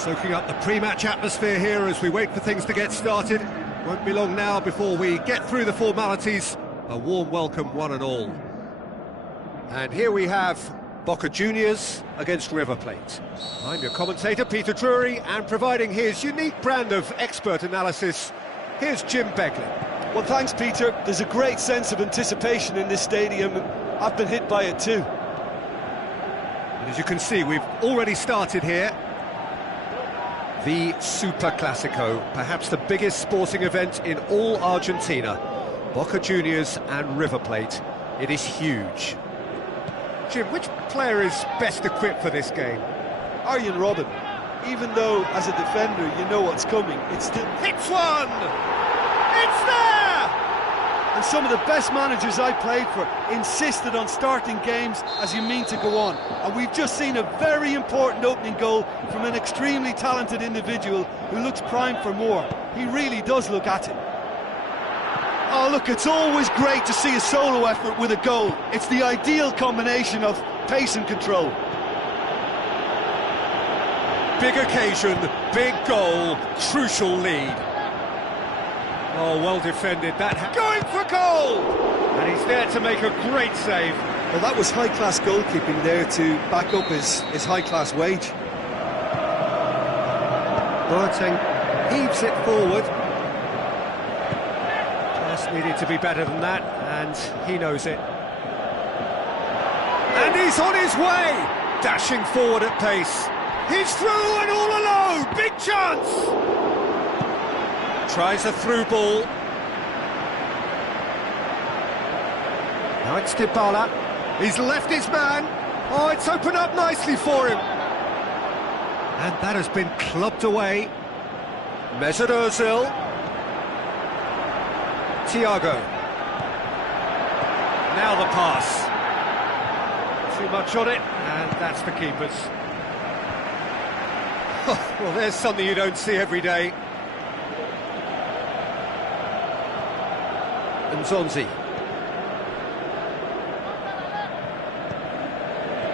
Soaking up the pre-match atmosphere here as we wait for things to get started. Won't be long now before we get through the formalities. A warm welcome, one and all. And here we have Boca Juniors against River Plate. I'm your commentator, Peter Drury, and providing his unique brand of expert analysis, here's Jim Beglin. Well, thanks, Peter. There's a great sense of anticipation in this stadium, and I've been hit by it too. And as you can see, we've already started here. The Super Classico, perhaps the biggest sporting event in all Argentina. Boca Juniors and River Plate. It is huge. Jim, which player is best equipped for this game? Arjen Robben. Even though, as a defender, you know what's coming, it's still... Hits one! It's there! And some of the best managers I played for insisted on starting games as you mean to go on. And we've just seen a very important opening goal from an extremely talented individual who looks primed for more. He really does look at it. Oh, look, it's always great to see a solo effort with a goal. It's the ideal combination of pace and control. Big occasion, big goal, crucial lead. Oh, well defended, going for goal! And he's there to make a great save. Well, that was high-class goalkeeping there to back up his high-class wage. Boateng heaves it forward. Just needed to be better than that, and he knows it. And he's on his way! Dashing forward at pace. He's through and all alone! Big chance! Tries a through ball. Now it's Dybala. He's left his man. Oh, it's opened up nicely for him. And that has been clubbed away. Mesut Ozil. Thiago. Now the pass. Too much on it, and that's the keeper's. Well, there's something you don't see every day. And Zonzi.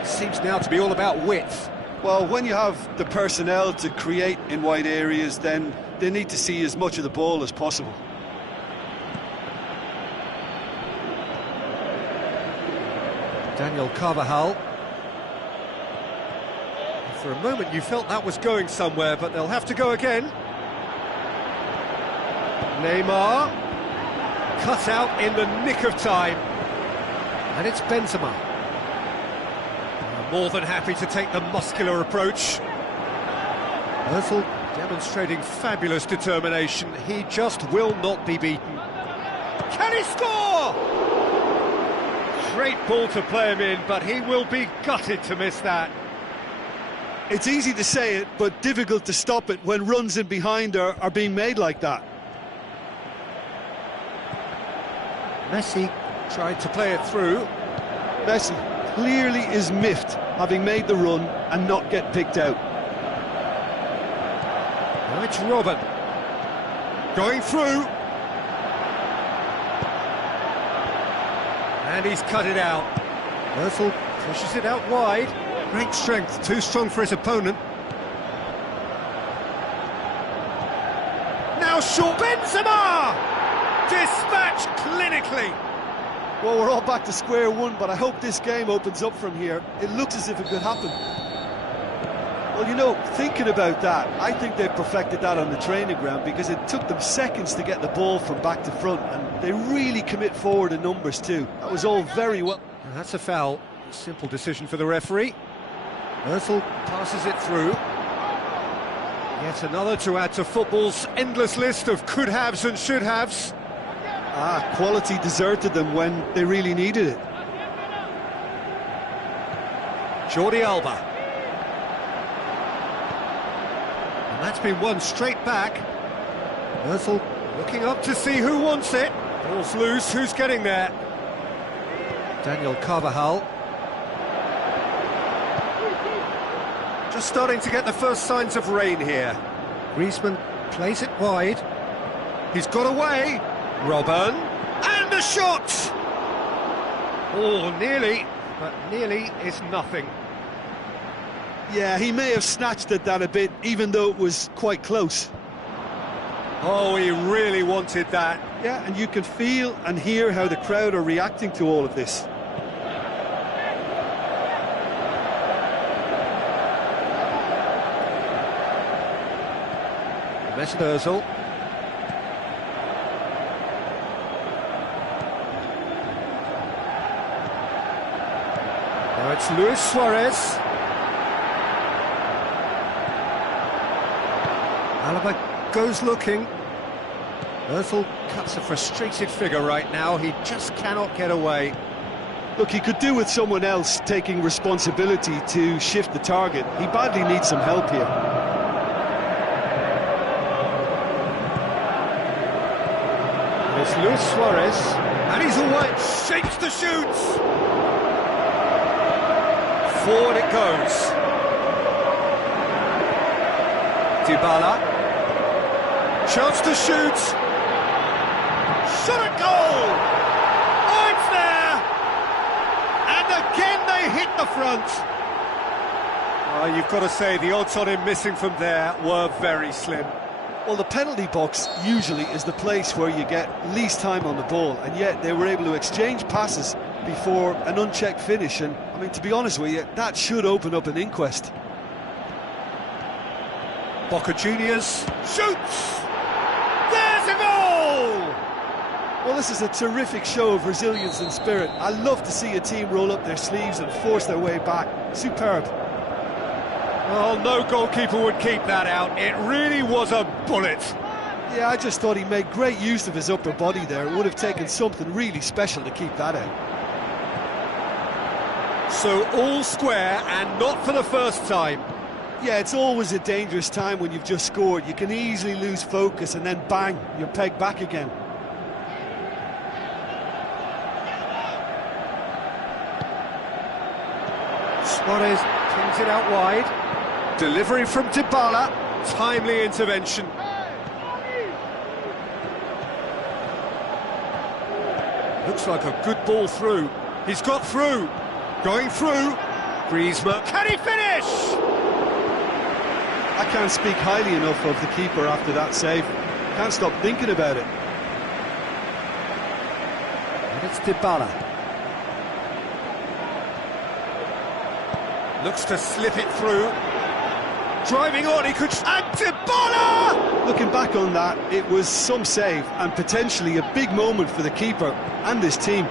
Seems now to be all about width. Well, when you have the personnel to create in wide areas, then they need to see as much of the ball as possible. Daniel Carvajal. For a moment you felt that was going somewhere, but they'll have to go again. Neymar. Cut out in the nick of time. And it's Benzema. More than happy to take the muscular approach. Ozil demonstrating fabulous determination. He just will not be beaten. Can he score? Great ball to play him in, but he will be gutted to miss that. It's easy to say it, but difficult to stop it when runs in behind are being made like that. Messi tried to play it through. Messi clearly is miffed, having made the run and not get picked out. Now it's Robben. Going through. And he's cut it out. Ozil pushes it out wide. Great strength, too strong for his opponent. Now short. Benzema! Dispatched clinically. Well, we're all back to square one, but I hope this game opens up from here. It looks as if it could happen. Well, you know, thinking about that, I think they perfected that on the training ground because it took them seconds to get the ball from back to front, and they really commit forward in numbers too. That was all very well. That's a foul. Simple decision for the referee. Ozil passes it through. Yet another to add to football's endless list of could-haves and should-haves. Quality deserted them when they really needed it. Jordi Alba. And that's been won straight back. Ozil looking up to see who wants it. Ball's loose, who's getting there? Daniel Carvajal. Just starting to get the first signs of rain here. Griezmann plays it wide. He's got away. Robben. And a shot! Oh, nearly, but nearly is nothing. Yeah, he may have snatched at that a bit, even though it was quite close. Oh, he really wanted that. Yeah, and you can feel and hear how the crowd are reacting to all of this. Mesut Ozil. Now it's Luis Suarez. Alaba goes looking. Ozil cuts a frustrated figure right now. He just cannot get away. Look, he could do with someone else taking responsibility to shift the target. He badly needs some help here. It's Luis Suarez, and he's away. Shapes the shoots. Forward it goes. Dybala. Chance to shoot. Shot at goal. Oh, it's there. And again they hit the front. Oh, you've got to say the odds on him missing from there were very slim. Well, the penalty box usually is the place where you get least time on the ball, and yet they were able to exchange passes before an unchecked finish, and I mean, to be honest with you, that should open up an inquest. Boca Juniors shoots! There's a goal! Well, this is a terrific show of resilience and spirit. I love to see a team roll up their sleeves and force their way back. Superb. Well, no goalkeeper would keep that out. It really was a bullet. Yeah, I just thought he made great use of his upper body there. It would have taken something really special to keep that out. So all square, and not for the first time. Yeah, it's always a dangerous time when you've just scored. You can easily lose focus and then bang, you're pegged back again. Suarez pings it out wide. Delivery from Dybala. Timely intervention. Looks like a good ball through. He's got through. Going through. Griezmann. Can he finish? I can't speak highly enough of the keeper after that save. Can't stop thinking about it. And it's Dybala. Looks to slip it through. Driving on, he could... And Dybala! Looking back on that, it was some save and potentially a big moment for the keeper and his team.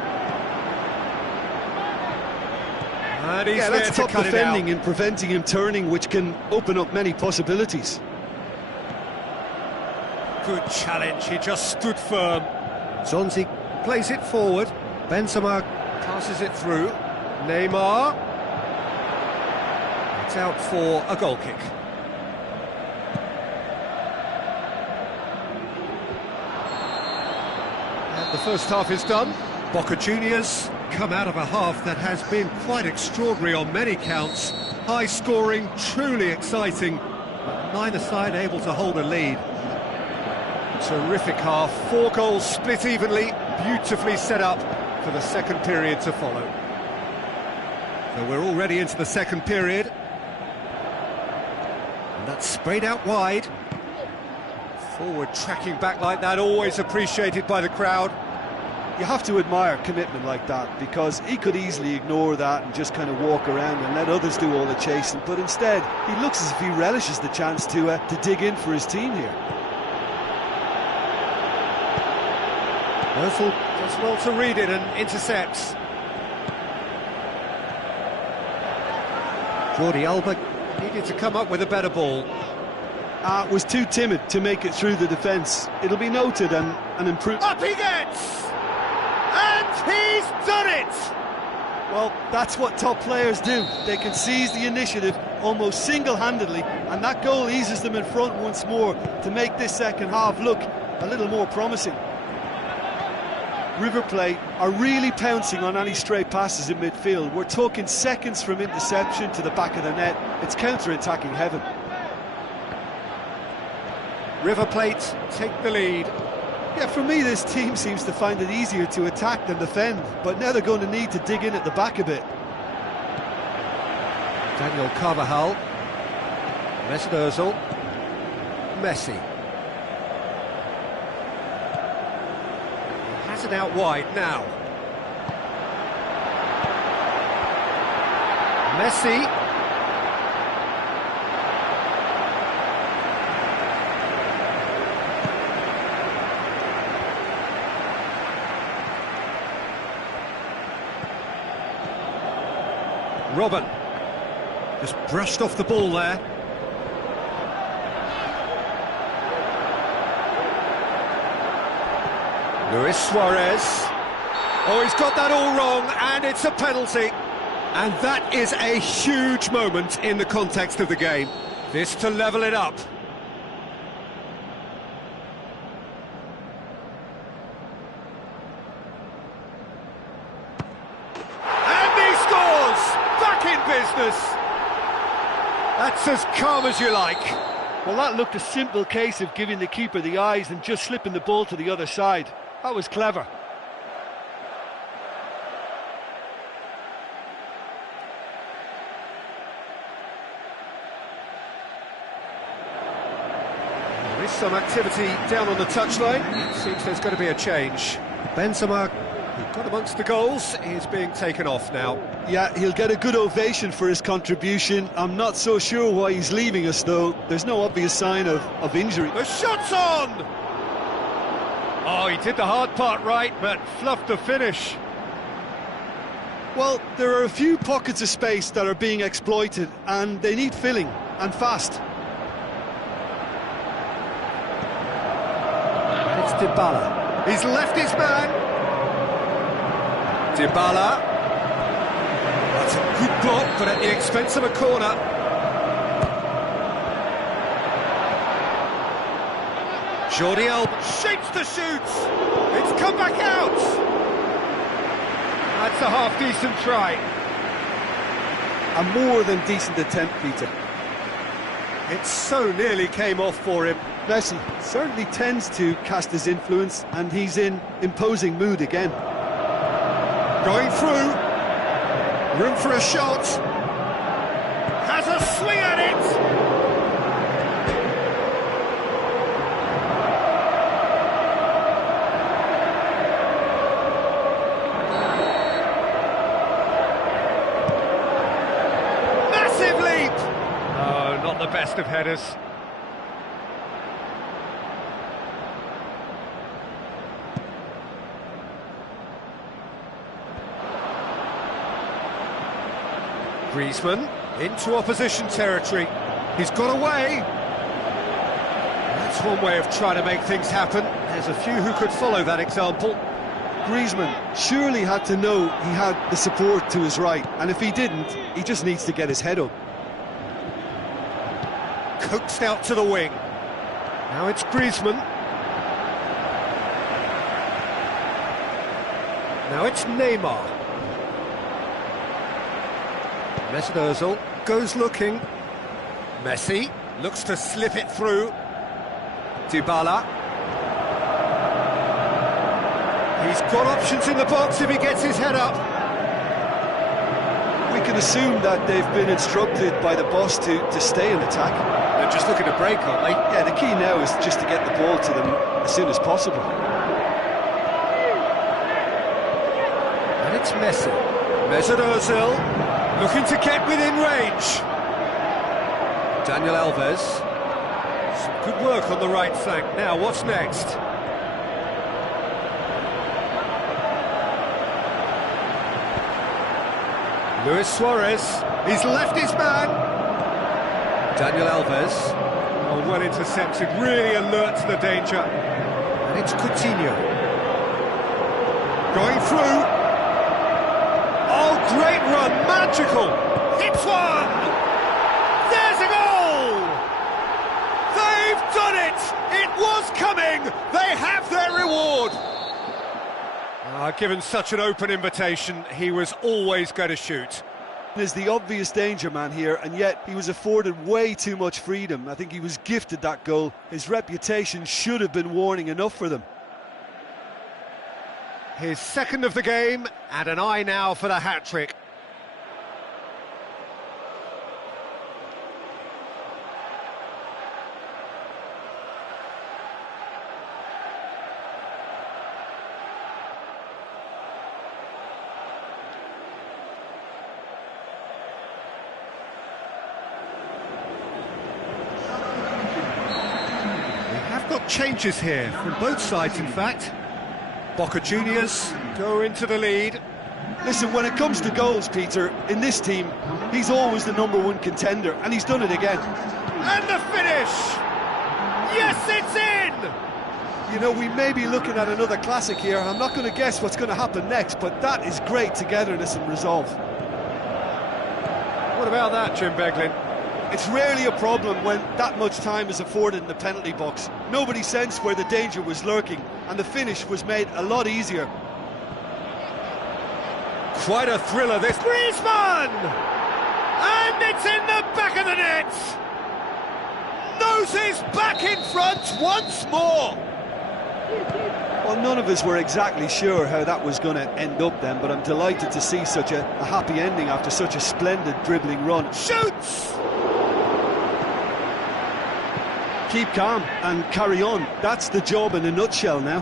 And he's yeah, there that's to top cut defending it out. and preventing him turning, which can open up many possibilities. Good challenge, he just stood firm. Zonzi plays it forward. Benzema passes it through. Neymar. It's out for a goal kick. And the first half is done. Boca Juniors come out of a half that has been quite extraordinary on many counts. High scoring, truly exciting, but neither side able to hold a lead. Terrific half, 4 goals split evenly, beautifully set up for the second period to follow. So we're already into the second period. And that's sprayed out wide. Forward tracking back like that, always appreciated by the crowd. You have to admire commitment like that, because he could easily ignore that and just kind of walk around and let others do all the chasing, but instead he looks as if he relishes the chance to dig in for his team here. Ozil does well to read it and intercepts. Jordi Alba needed to come up with a better ball. Was too timid to make it through the defence. It'll be noted and improved. Up he gets! And he's done it! Well, that's what top players do. They can seize the initiative almost single-handedly, and that goal eases them in front once more to make this second half look a little more promising. River Plate are really pouncing on any stray passes in midfield. We're talking seconds from interception to the back of the net. It's counter-attacking heaven. River Plate take the lead. Yeah, for me, this team seems to find it easier to attack than defend, but now they're going to need to dig in at the back a bit. Daniel Carvajal. Mesut Ozil. Messi. Has it out wide now. Messi. Robin. Just brushed off the ball there. Luis Suarez. Oh, he's got that all wrong, and it's a penalty. And that is a huge moment in the context of the game. This to level it up. And he scores! Back in business! That's as calm as you like. Well, that looked a simple case of giving the keeper the eyes and just slipping the ball to the other side. That was clever. There is some activity down on the touchline. It seems there's going to be a change. Benzema, who got amongst the goals, is being taken off now. Yeah, he'll get a good ovation for his contribution. I'm not so sure why he's leaving us, though. There's no obvious sign of injury. The shot's on! Oh, he did the hard part right, but fluffed the finish. Well, there are a few pockets of space that are being exploited, and they need filling, and fast. It's Dybala. He's left his man. Dybala. That's a good block, but at the expense of a corner. Jordi Alba shapes to shoot. It's come back out. That's a half-decent try. A more than decent attempt, Peter. It so nearly came off for him. Messi certainly tends to cast his influence, and he's in imposing mood again. Going through. Room for a shot. Has a swing at it. Not the best of headers. Griezmann into opposition territory. He's got away. That's one way of trying to make things happen. There's a few who could follow that example. Griezmann surely had to know he had the support to his right, and if he didn't, he just needs to get his head up. Coaxed out to the wing. Now it's Griezmann. Now it's Neymar. Mesut Ozil goes looking. Messi looks to slip it through. Dybala. He's got options in the box if he gets his head up. We can assume that they've been instructed by the boss to stay in attack. They're just looking to break, aren't they? Yeah, the key now is just to get the ball to them as soon as possible. And it's Messi. Mesut Ozil looking to get within range. Daniel Alves. Some good work on the right flank. Now, what's next? Luis Suarez. He's left his man. Daniel Alves, oh, well intercepted, really alert to the danger. And it's Coutinho. Going through. Oh, great run, magical. Hits one. There's a goal. They've done it. It was coming. They have their reward. Given such an open invitation, he was always going to shoot. Is the obvious danger man here, and yet he was afforded way too much freedom. I think he was gifted that goal. His reputation should have been warning enough for them. His second of the game, and an eye now for the hat-trick. changes here, from both sides in fact. Boca Juniors go into the lead. Listen, when it comes to goals, Peter, in this team, he's always the #1 contender, and he's done it again. And the finish! Yes, it's in! You know, we may be looking at another classic here. I'm not going to guess what's going to happen next, but that is great togetherness and resolve. What about that, Jim Beglin? It's rarely a problem when that much time is afforded in the penalty box. Nobody sensed where the danger was lurking, and the finish was made a lot easier. Quite a thriller, this. Griezmann! And it's in the back of the net! Noses back in front once more! Well, none of us were exactly sure how that was going to end up then, but I'm delighted to see such a happy ending after such a splendid dribbling run. Shoots! Keep calm and carry on. That's the job in a nutshell now.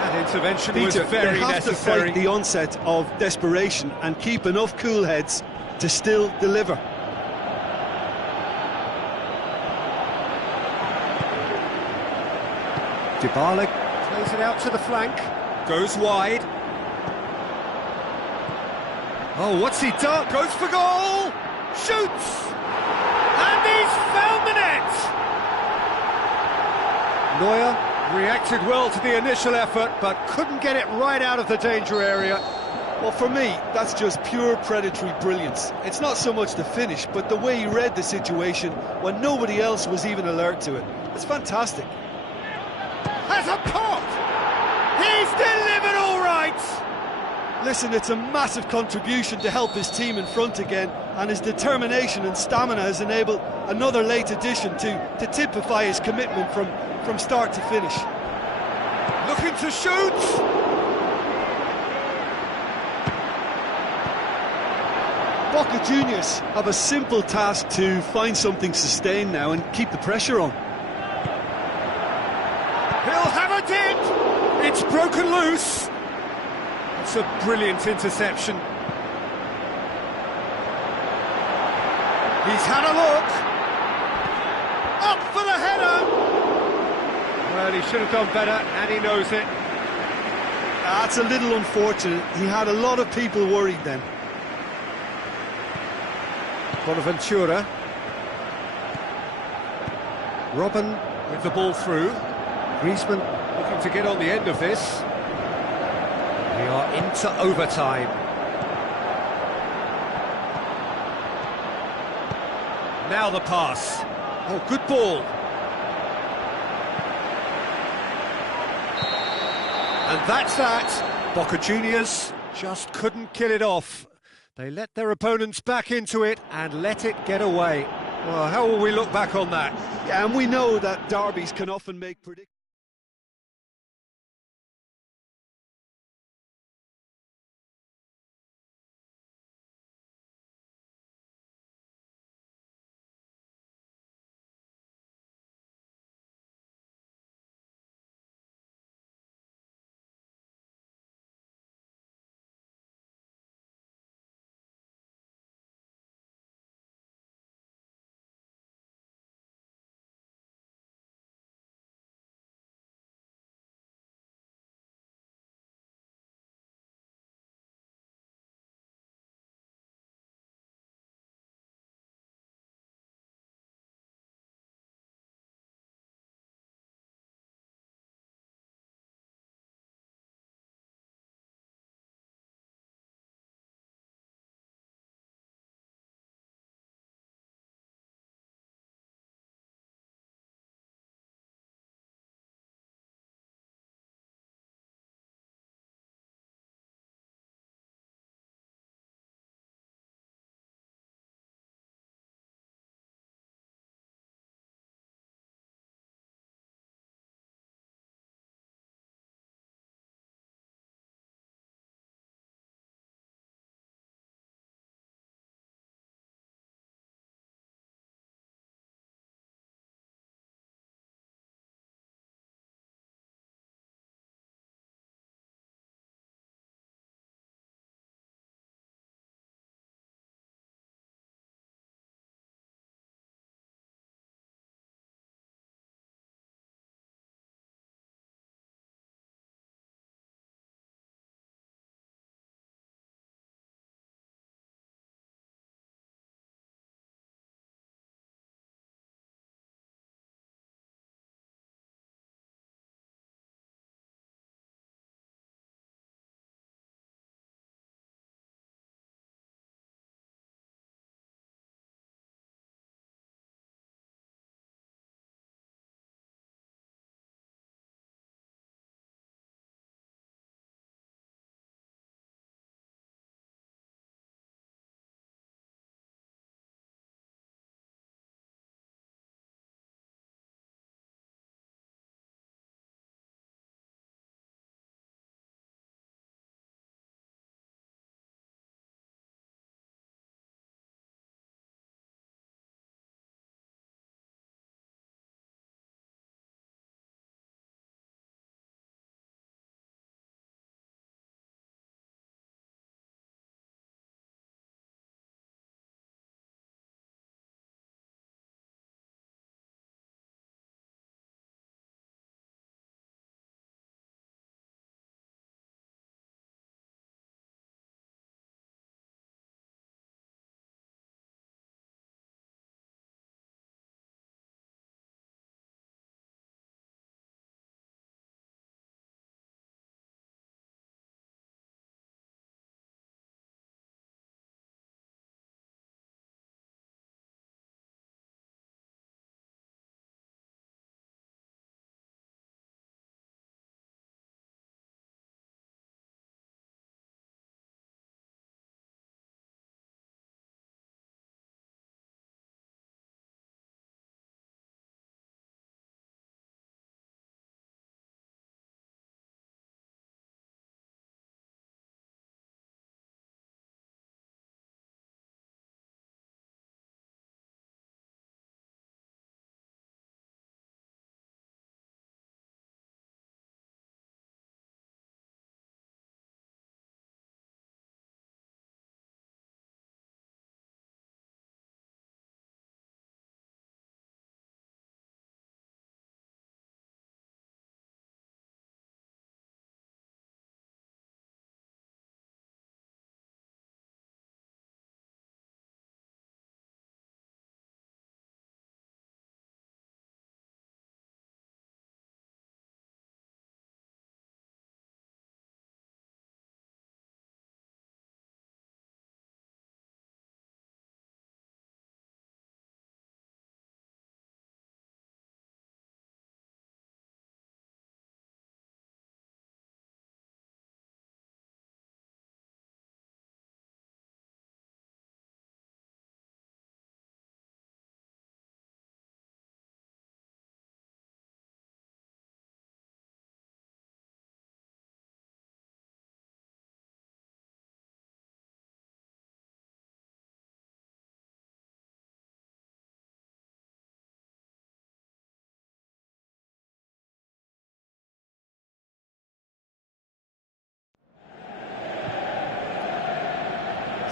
That intervention Peter, was very they have necessary. to fight the onset of desperation and keep enough cool heads to still deliver. Dybala plays it out to the flank, goes wide. Oh, what's he done? Goes for goal! Shoots! And he's found the net! Neuer reacted well to the initial effort, but couldn't get it right out of the danger area. Well, for me, that's just pure predatory brilliance. It's not so much the finish, but the way he read the situation when nobody else was even alert to it. It's fantastic. Has a pop! He's delivered all right! Listen, it's a massive contribution to help his team in front again, and his determination and stamina has enabled another late addition to typify his commitment from start to finish. Looking to shoot! Boca Juniors have a simple task to find something sustained now and keep the pressure on. He'll have a dip! It's broken loose! It's a brilliant interception. He's had a look! Up for the header! Well, he should have done better, and he knows it. That's a little unfortunate. He had a lot of people worried then. Bonaventura. Robin with the ball through. Griezmann looking to get on the end of this. We are into overtime. Now the pass. Oh, good ball. And that's that. Boca Juniors just couldn't kill it off. They let their opponents back into it and let it get away. Well, how will we look back on that? Yeah, and we know that derbies can often make predictions.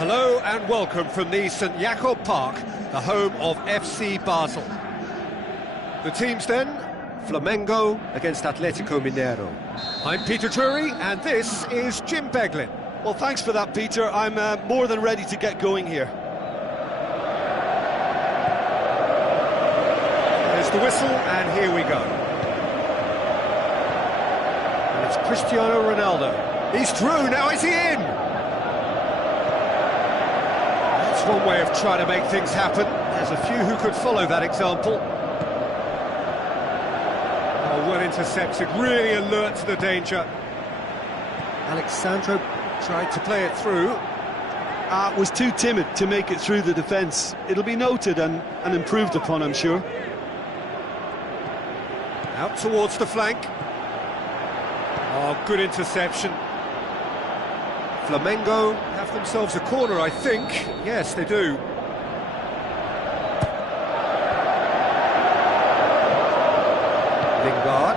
Hello and welcome from the St Jakob Park, the home of FC Basel. The teams then, Flamengo against Atletico Mineiro. I'm Peter Drury and this is Jim Beglin. Well, thanks for that, Peter. I'm more than ready to get going here. There's the whistle and here we go. And it's Cristiano Ronaldo. He's through, now is he in? That's one way of trying to make things happen. There's a few who could follow that example. Oh, well intercepted, really alert to the danger. Alexandro tried to play it through. Was too timid to make it through the defence. It'll be noted and improved upon, I'm sure. Out towards the flank. Oh, good interception. Flamengo have themselves a corner, I think. Yes, they do. Lingard,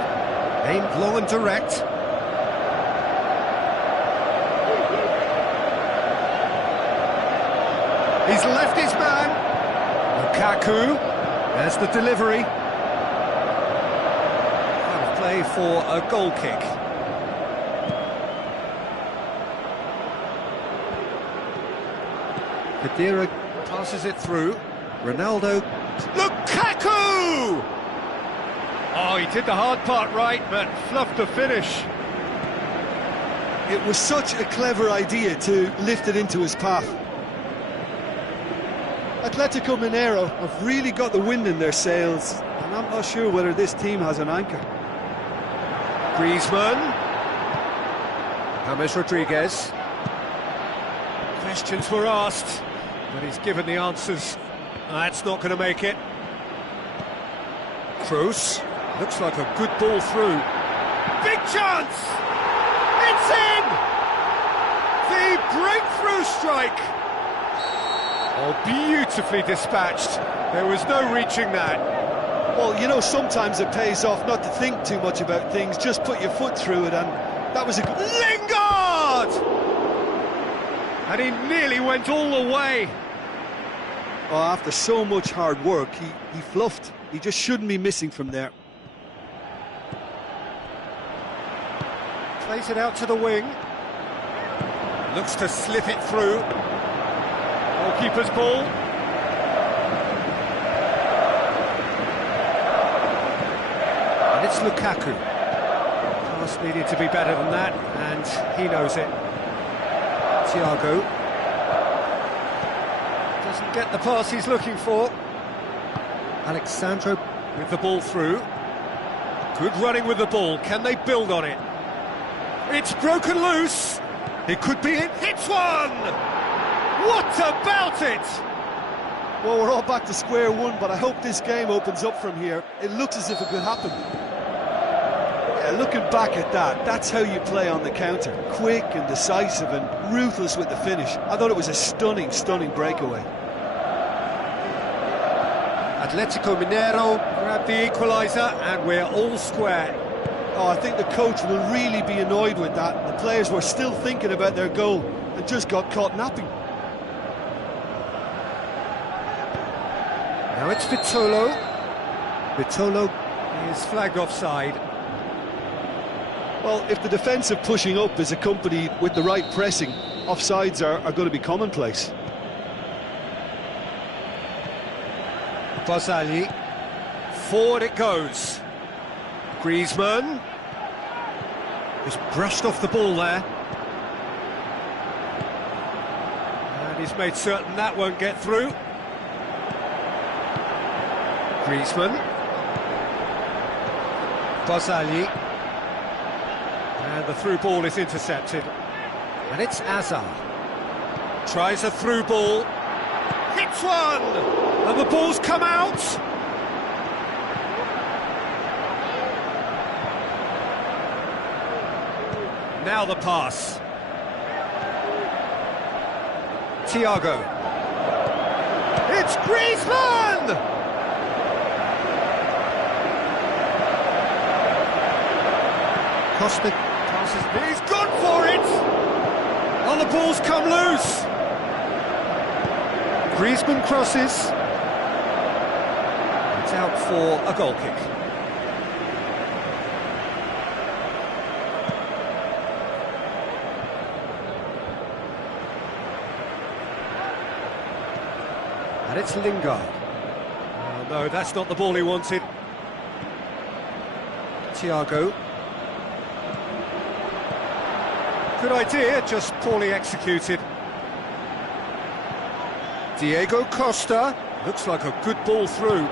aimed low and direct. He's left his man. Lukaku, there's the delivery. Kind of play for a goal kick. Kadira passes it through. Ronaldo. Lukaku! Oh, he did the hard part right, but fluffed the finish. It was such a clever idea to lift it into his path. Atletico Mineiro have really got the wind in their sails, and I'm not sure whether this team has an anchor. Griezmann. James Rodriguez. Questions were asked, but he's given the answers. That's not going to make it. Kroos. Looks like a good ball through. Big chance! It's in! The breakthrough strike! Oh, beautifully dispatched. There was no reaching that. Well, you know, sometimes it pays off not to think too much about things, just put your foot through it, and that was a good... Lingard! And he nearly went all the way. Oh, after so much hard work, he fluffed. He just shouldn't be missing from there. Plays it out to the wing. Looks to slip it through. Goalkeeper's ball. And it's Lukaku. Pass needed to be better than that, and he knows it. Thiago. Doesn't get the pass he's looking for. Alexandro with the ball through. Good running with the ball. Can they build on it? It's broken loose. It could be it. Hits one! What about it? Well, we're all back to square one, but I hope this game opens up from here. It looks as if it could happen. Yeah, looking back at that, that's how you play on the counter. Quick and decisive and ruthless with the finish. I thought it was a stunning, stunning breakaway. Atletico Mineiro grabbed the equaliser and we're all square. Oh, I think the coach will really be annoyed with that. The players were still thinking about their goal and just got caught napping. Now it's Vitolo. Vitolo is flagged offside. Well, if the defensive pushing up is accompanied with the right pressing, offsides are going to be commonplace. Barzagli. Forward it goes. Griezmann. Just brushed off the ball there. And he's made certain that won't get through. Griezmann. Barzagli. And the through ball is intercepted. And it's Azar. Tries a through ball. Hits one! And the ball's come out! Now the pass. Thiago. It's Griezmann! Costa passes. He's gone for it! Oh, the ball's come loose! Griezmann crosses. It's out for a goal kick. And it's Lingard. Oh, no, that's not the ball he wanted. Thiago. Good idea, just poorly executed. Diego Costa. Looks like a good ball through.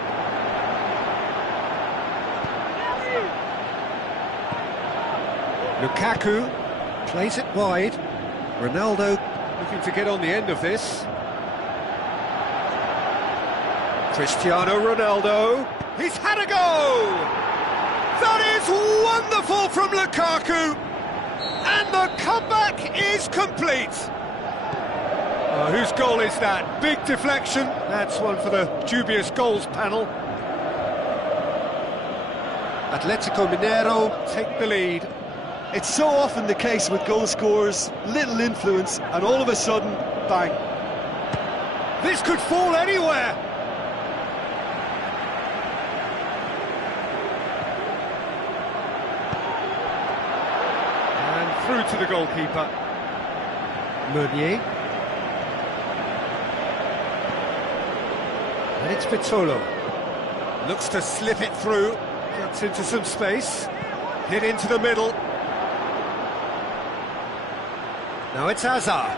Lukaku plays it wide. Ronaldo looking to get on the end of this. Cristiano Ronaldo. He's had a go! That is wonderful from Lukaku! And the comeback is complete! Whose goal is that? Big deflection. That's one for the dubious goals panel. Atletico Mineiro take the lead. It's so often the case with goal scorers, little influence, and all of a sudden, bang. This could fall anywhere. And through to the goalkeeper. Meunier. And it's Vitolo. Looks to slip it through. Gets into some space. Hit into the middle. Now it's Hazard.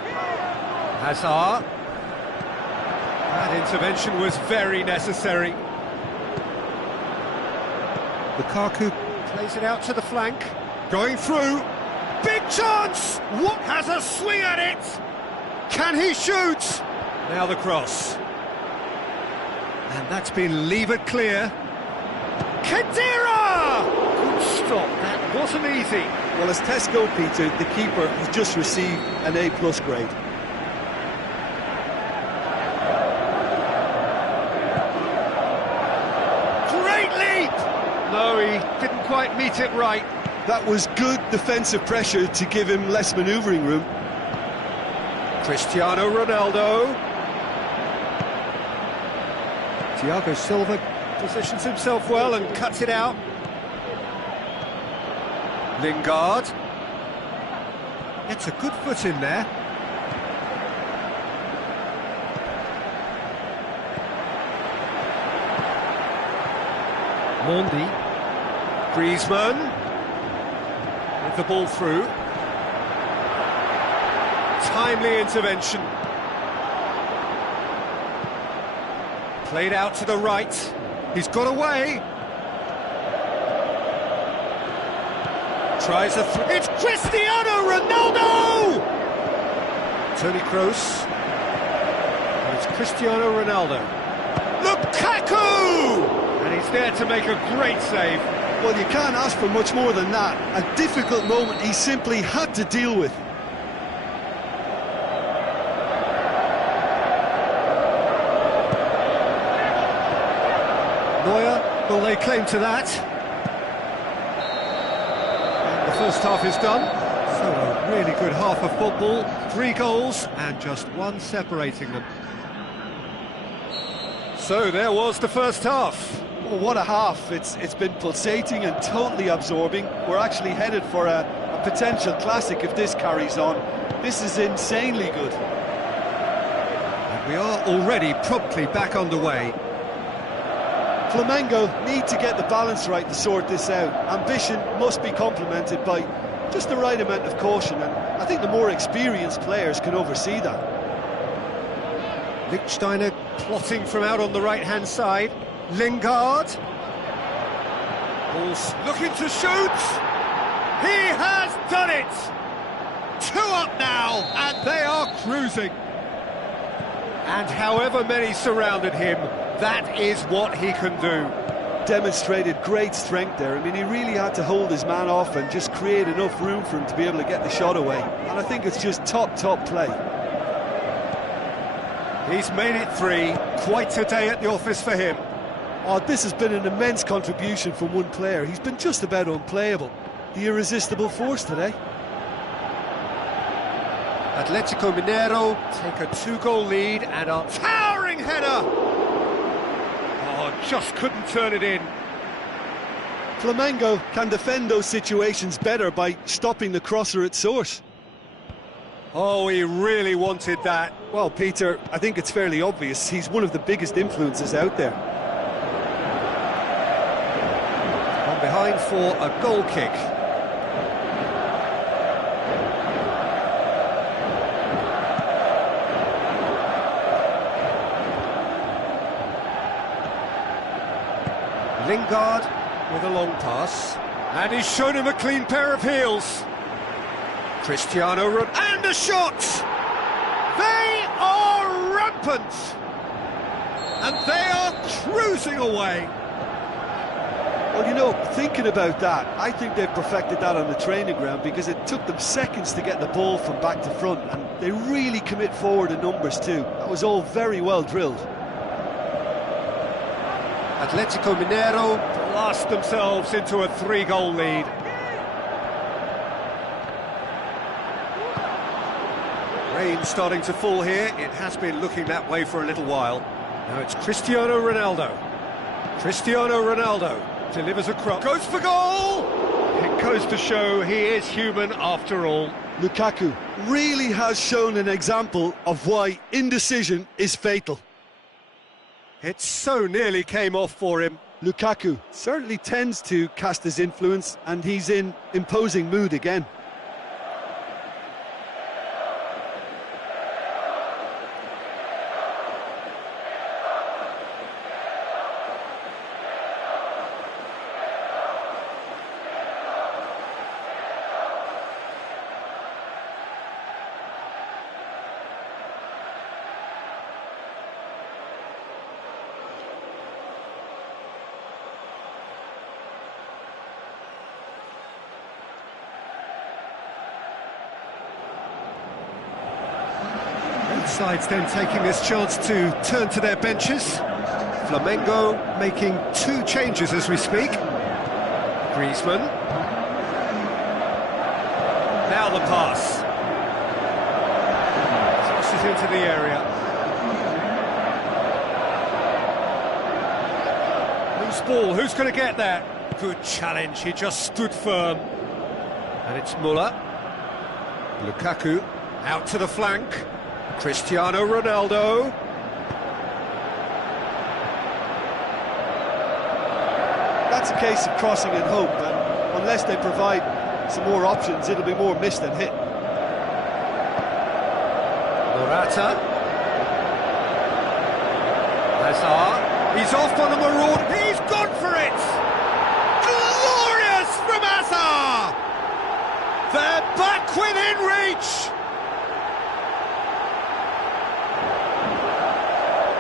Hazard. That intervention was very necessary. Lukaku plays it out to the flank. Going through. Big chance! What has a swing at it? Can he shoot? Now the cross. And that's been levered clear. Khedira! Good stop, that wasn't easy. Well, as tests go, Peter, the keeper has just received an A+ grade. Great leap! No, he didn't quite meet it right. That was good defensive pressure to give him less manoeuvring room. Cristiano Ronaldo. Thiago Silva positions himself well and cuts it out. Lingard. Gets a good foot in there. Mondi. Griezmann. With the ball through. Timely intervention. Played out to the right. He's got away. Tries a it's Cristiano Ronaldo! Toni Kroos. And it's Cristiano Ronaldo. Lukaku! And he's there to make a great save. Well, you can't ask for much more than that. A difficult moment he simply had to deal with. Neuer will lay claim to that. And the first half is done. So a really good half of football. 3 goals and just 1 separating them. So there was the first half. Well, what a half. It's been pulsating and totally absorbing. We're actually headed for a potential classic if this carries on. This is insanely good. And we are already promptly back underway. Flamengo need to get the balance right to sort this out. Ambition must be complemented by just the right amount of caution, and I think the more experienced players can oversee that. Lichtsteiner plotting from out on the right-hand side. Lingard. Ball's looking to shoot. He has done it! 2 up now, and they are cruising. And however many surrounded him, that is what he can do. Demonstrated great strength there. I mean, he really had to hold his man off and just create enough room for him to be able to get the shot away. And I think it's just top play. He's made it 3. Quite a day at the office for him. Oh, this has been an immense contribution from one player. He's been just about unplayable. The irresistible force today. Atletico Mineiro take a 2-goal lead and are towering flying header. Oh, just couldn't turn it in. Flamengo can defend those situations better by stopping the crosser at source. Oh, he really wanted that. Well, Peter, I think it's fairly obvious. He's one of the biggest influences out there. On behind for a goal kick. Lingard with a long pass, and he's shown him a clean pair of heels. Cristiano Ronaldo, and a shot! They are rampant! And they are cruising away. Well, you know, thinking about that, I think they've perfected that on the training ground, because it took them seconds to get the ball from back to front, and they really commit forward in numbers too. That was all very well drilled. Atletico Mineiro blast themselves into a 3-goal lead. Rain starting to fall here. It has been looking that way for a little while. Now it's Cristiano Ronaldo. Cristiano Ronaldo delivers a cross. Goes for goal! It goes to show he is human after all. Lukaku really has shown an example of why indecision is fatal. It so nearly came off for him. Lukaku certainly tends to cast his influence, and he's in imposing mood again. Sides then taking this chance to turn to their benches. Flamengo making 2 changes as we speak. Griezmann. Now the pass. Tosses into the area. Loose ball, who's going to get that? Good challenge, he just stood firm. And it's Müller. Lukaku out to the flank. Cristiano Ronaldo. That's a case of crossing in hope, and unless they provide some more options, it'll be more miss than hit. Morata. Hazard. He's off on a maraud. He's gone for it! Glorious from Hazard! They're back within reach!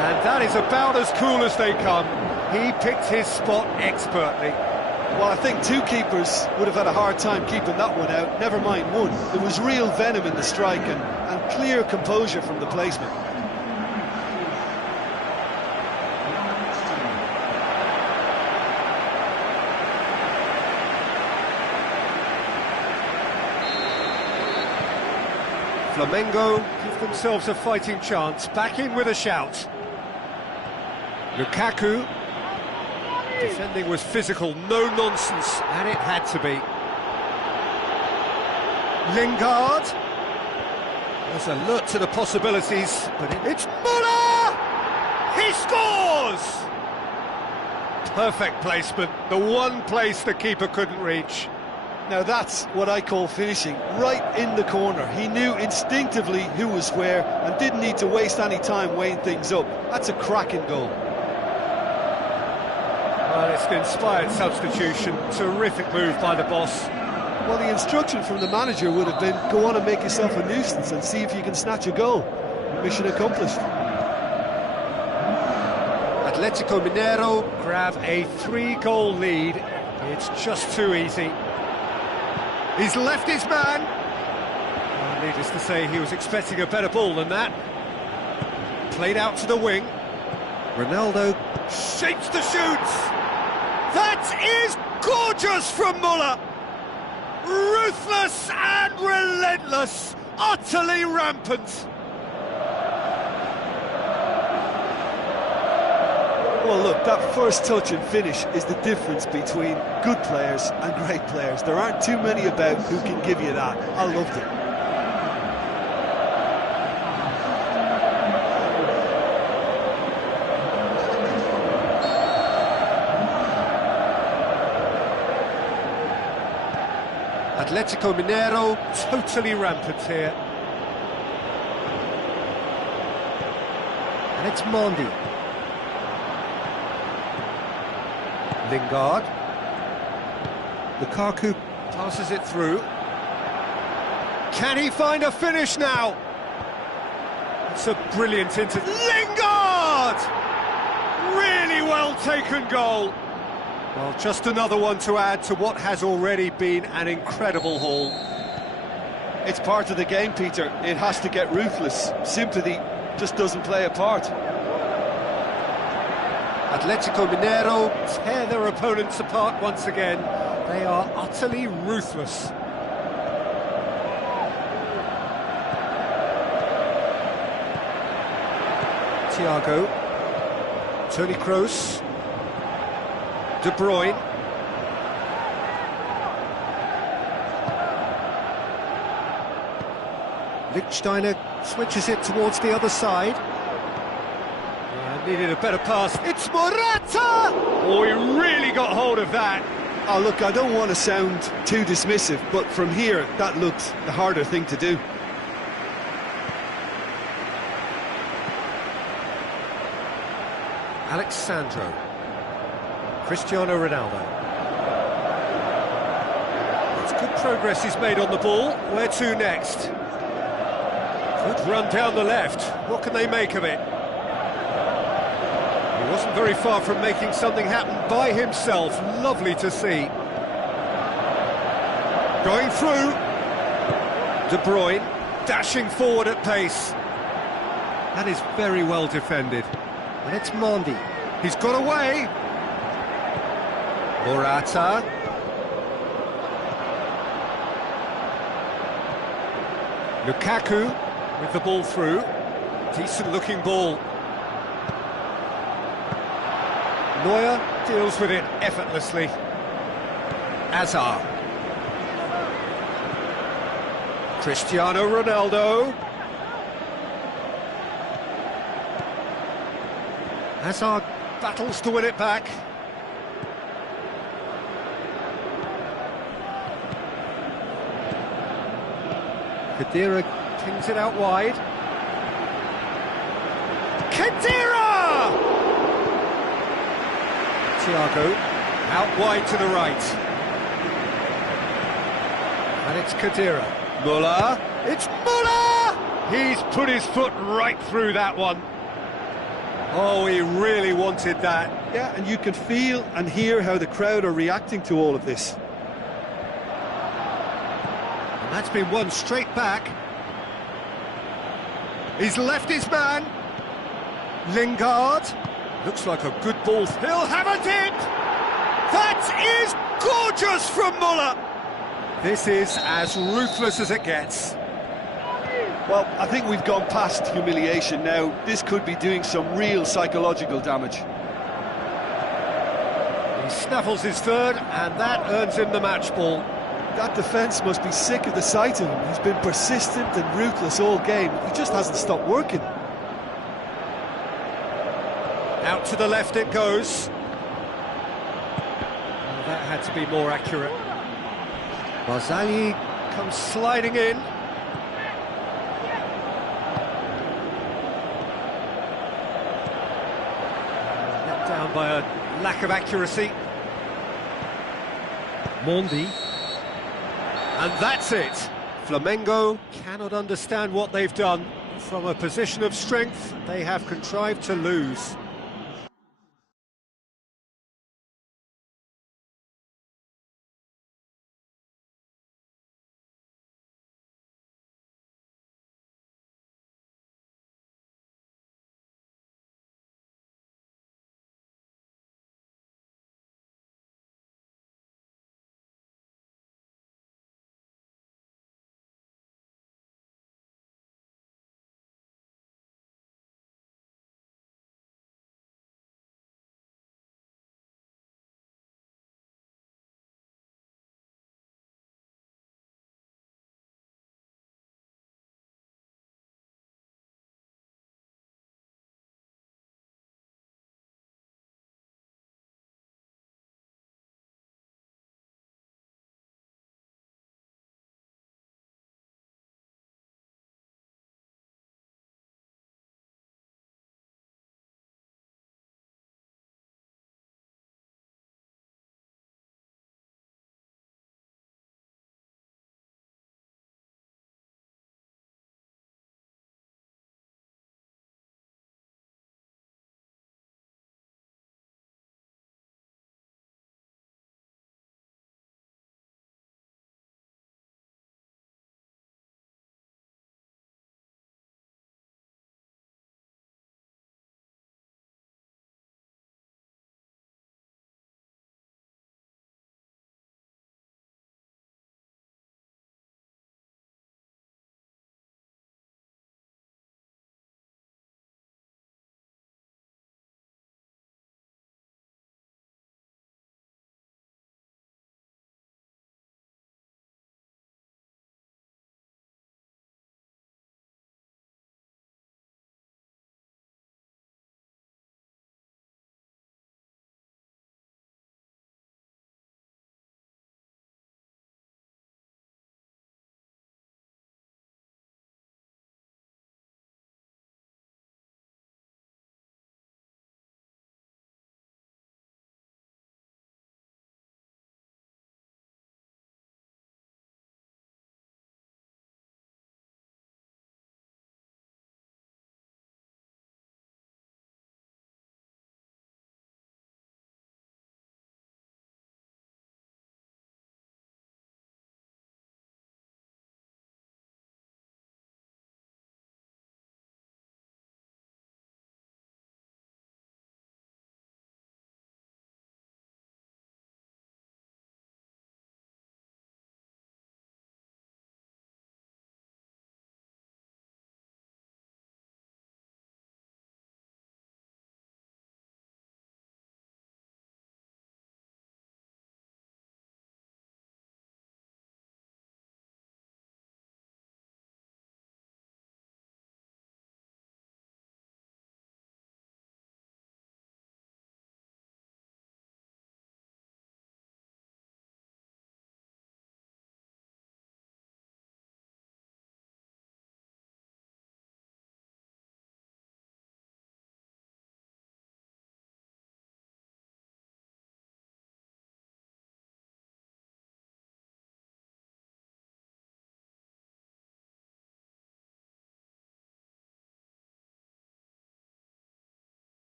And that is about as cool as they come. He picked his spot expertly. Well, I think 2 keepers would have had a hard time keeping that one out, never mind 1. There was real venom in the strike and clear composure from the placement. Flamengo give themselves a fighting chance, back in with a shout. Lukaku, defending was physical, no nonsense, and it had to be. Lingard, there's alert to the possibilities, but it's Müller! He scores! Perfect placement, the one place the keeper couldn't reach. Now that's what I call finishing, right in the corner. He knew instinctively who was where and didn't need to waste any time weighing things up. That's a cracking goal. Well, it's an inspired substitution, terrific move by the boss. Well, the instruction from the manager would have been, go on and make yourself a nuisance and see if you can snatch a goal. Mission accomplished. Atletico Mineiro grab a 3-goal lead. It's just too easy. He's left his man. Well, needless to say, he was expecting a better ball than that. Played out to the wing. Ronaldo shapes the shoots. That is gorgeous from Müller. Ruthless and relentless, utterly rampant. Well, look, that first touch and finish is the difference between good players and great players. There aren't too many about who can give you that. I loved it. Atletico Mineiro totally rampant here. And it's Mondi. Lingard. Lukaku passes it through. Can he find a finish now? It's a brilliant Lingard! Really well taken goal. Well, just another one to add to what has already been an incredible haul. It's part of the game, Peter. It has to get ruthless. Sympathy just doesn't play a part. Atletico Mineiro tear their opponents apart once again. They are utterly ruthless. Thiago. Toni Kroos. De Bruyne. Lichtsteiner switches it towards the other side. Needed a better pass. It's Morata! Oh, he really got hold of that. Oh, look, I don't want to sound too dismissive, but from here, that looks the harder thing to do. Alexandro. Cristiano Ronaldo. It's good progress he's made on the ball. Where to next? Good run down the left. What can they make of it? He wasn't very far from making something happen by himself. Lovely to see. Going through. De Bruyne dashing forward at pace. That is very well defended. And it's Mondi. He's got away. Morata. Lukaku with the ball through. Decent looking ball. Neuer deals with it effortlessly. Hazard. Cristiano Ronaldo. Hazard battles to win it back. Khedira pings it out wide. Khedira! Thiago out wide to the right. And it's Khedira. Muller. It's Muller! He's put his foot right through that one. Oh, he really wanted that. Yeah, and you can feel and hear how the crowd are reacting to all of this. And that's been won straight back. He's left his man. Lingard. Looks like a good ball. He'll have a dip! That is gorgeous from Muller! This is as ruthless as it gets. Well, I think we've gone past humiliation now. This could be doing some real psychological damage. He snaffles his third, and that earns him the match ball. That defence must be sick of the sight of him. He's been persistent and ruthless all game. He just hasn't stopped working. Out to the left it goes. Well, that had to be more accurate. Barzagli comes sliding in. Let down by a lack of accuracy. Mondi. And that's it. Flamengo cannot understand what they've done. From a position of strength, they have contrived to lose.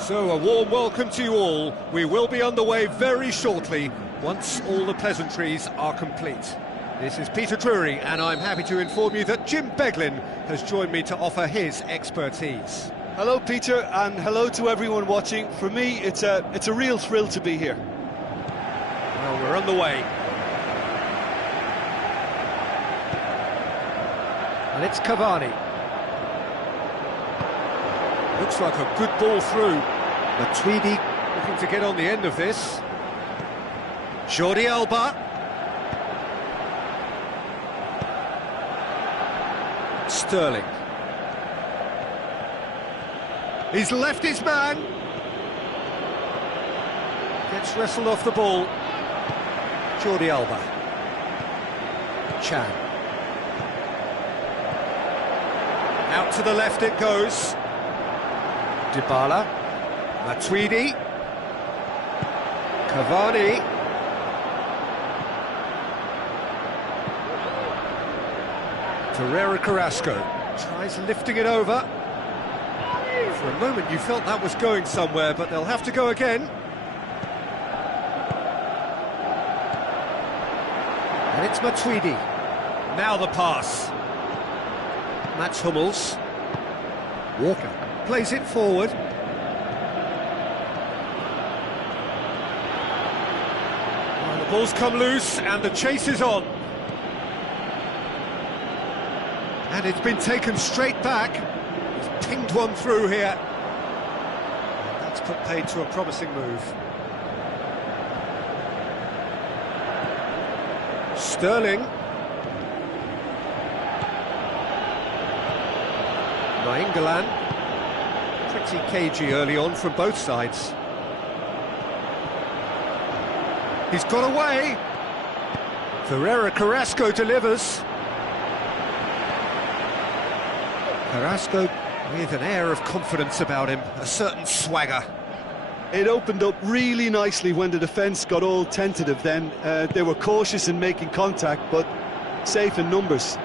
So a warm welcome to you all. We will be underway very shortly, once all the pleasantries are complete. This is Peter Drury, and I'm happy to inform you that Jim Beglin has joined me to offer his expertise. Hello, Peter, and hello to everyone watching. For me, it's a real thrill to be here. Well, we're on the way. And it's Cavani. Looks like a good ball through. Matuidi looking to get on the end of this. Jordi Alba. Sterling. He's left his man. Gets wrestled off the ball. Jordi Alba. Chan. Out to the left it goes. Dybala. Matuidi. Cavani. Torreira Carrasco tries lifting it over. For a moment you felt that was going somewhere, but they'll have to go again. And it's Matuidi. Now the pass. Mats Hummels. Walker plays it forward. Well, the ball's come loose and the chase is on. And it's been taken straight back. He's pinged one through here. And that's put paid to a promising move. Sterling. Nainggolan. Pretty cagey early on from both sides. He's got away. Torreira Carrasco delivers. Carrasco with an air of confidence about him, a certain swagger. It opened up really nicely when the defence got all tentative then. They were cautious in making contact, but safe in numbers.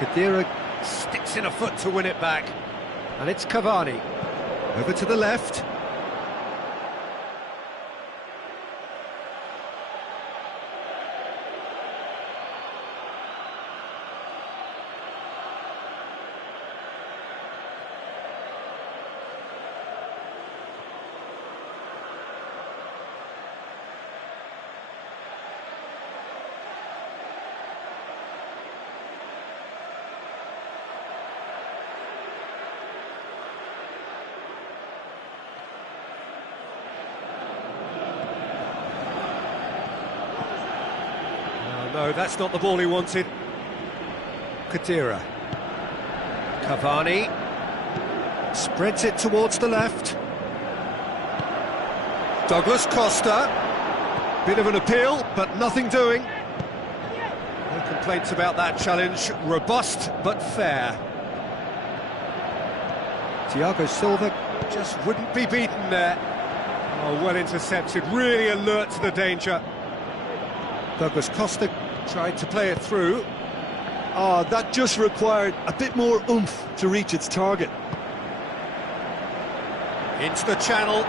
Khedira sticks in a foot to win it back. And it's Cavani. Over to the left. No, that's not the ball he wanted. Khedira. Cavani. Spreads it towards the left. Douglas Costa. Bit of an appeal, but nothing doing. No complaints about that challenge. Robust, but fair. Thiago Silva just wouldn't be beaten there. Oh, well intercepted, really alert to the danger. Douglas Costa tried to play it through. Oh, that just required a bit more oomph to reach its target. Into the channel.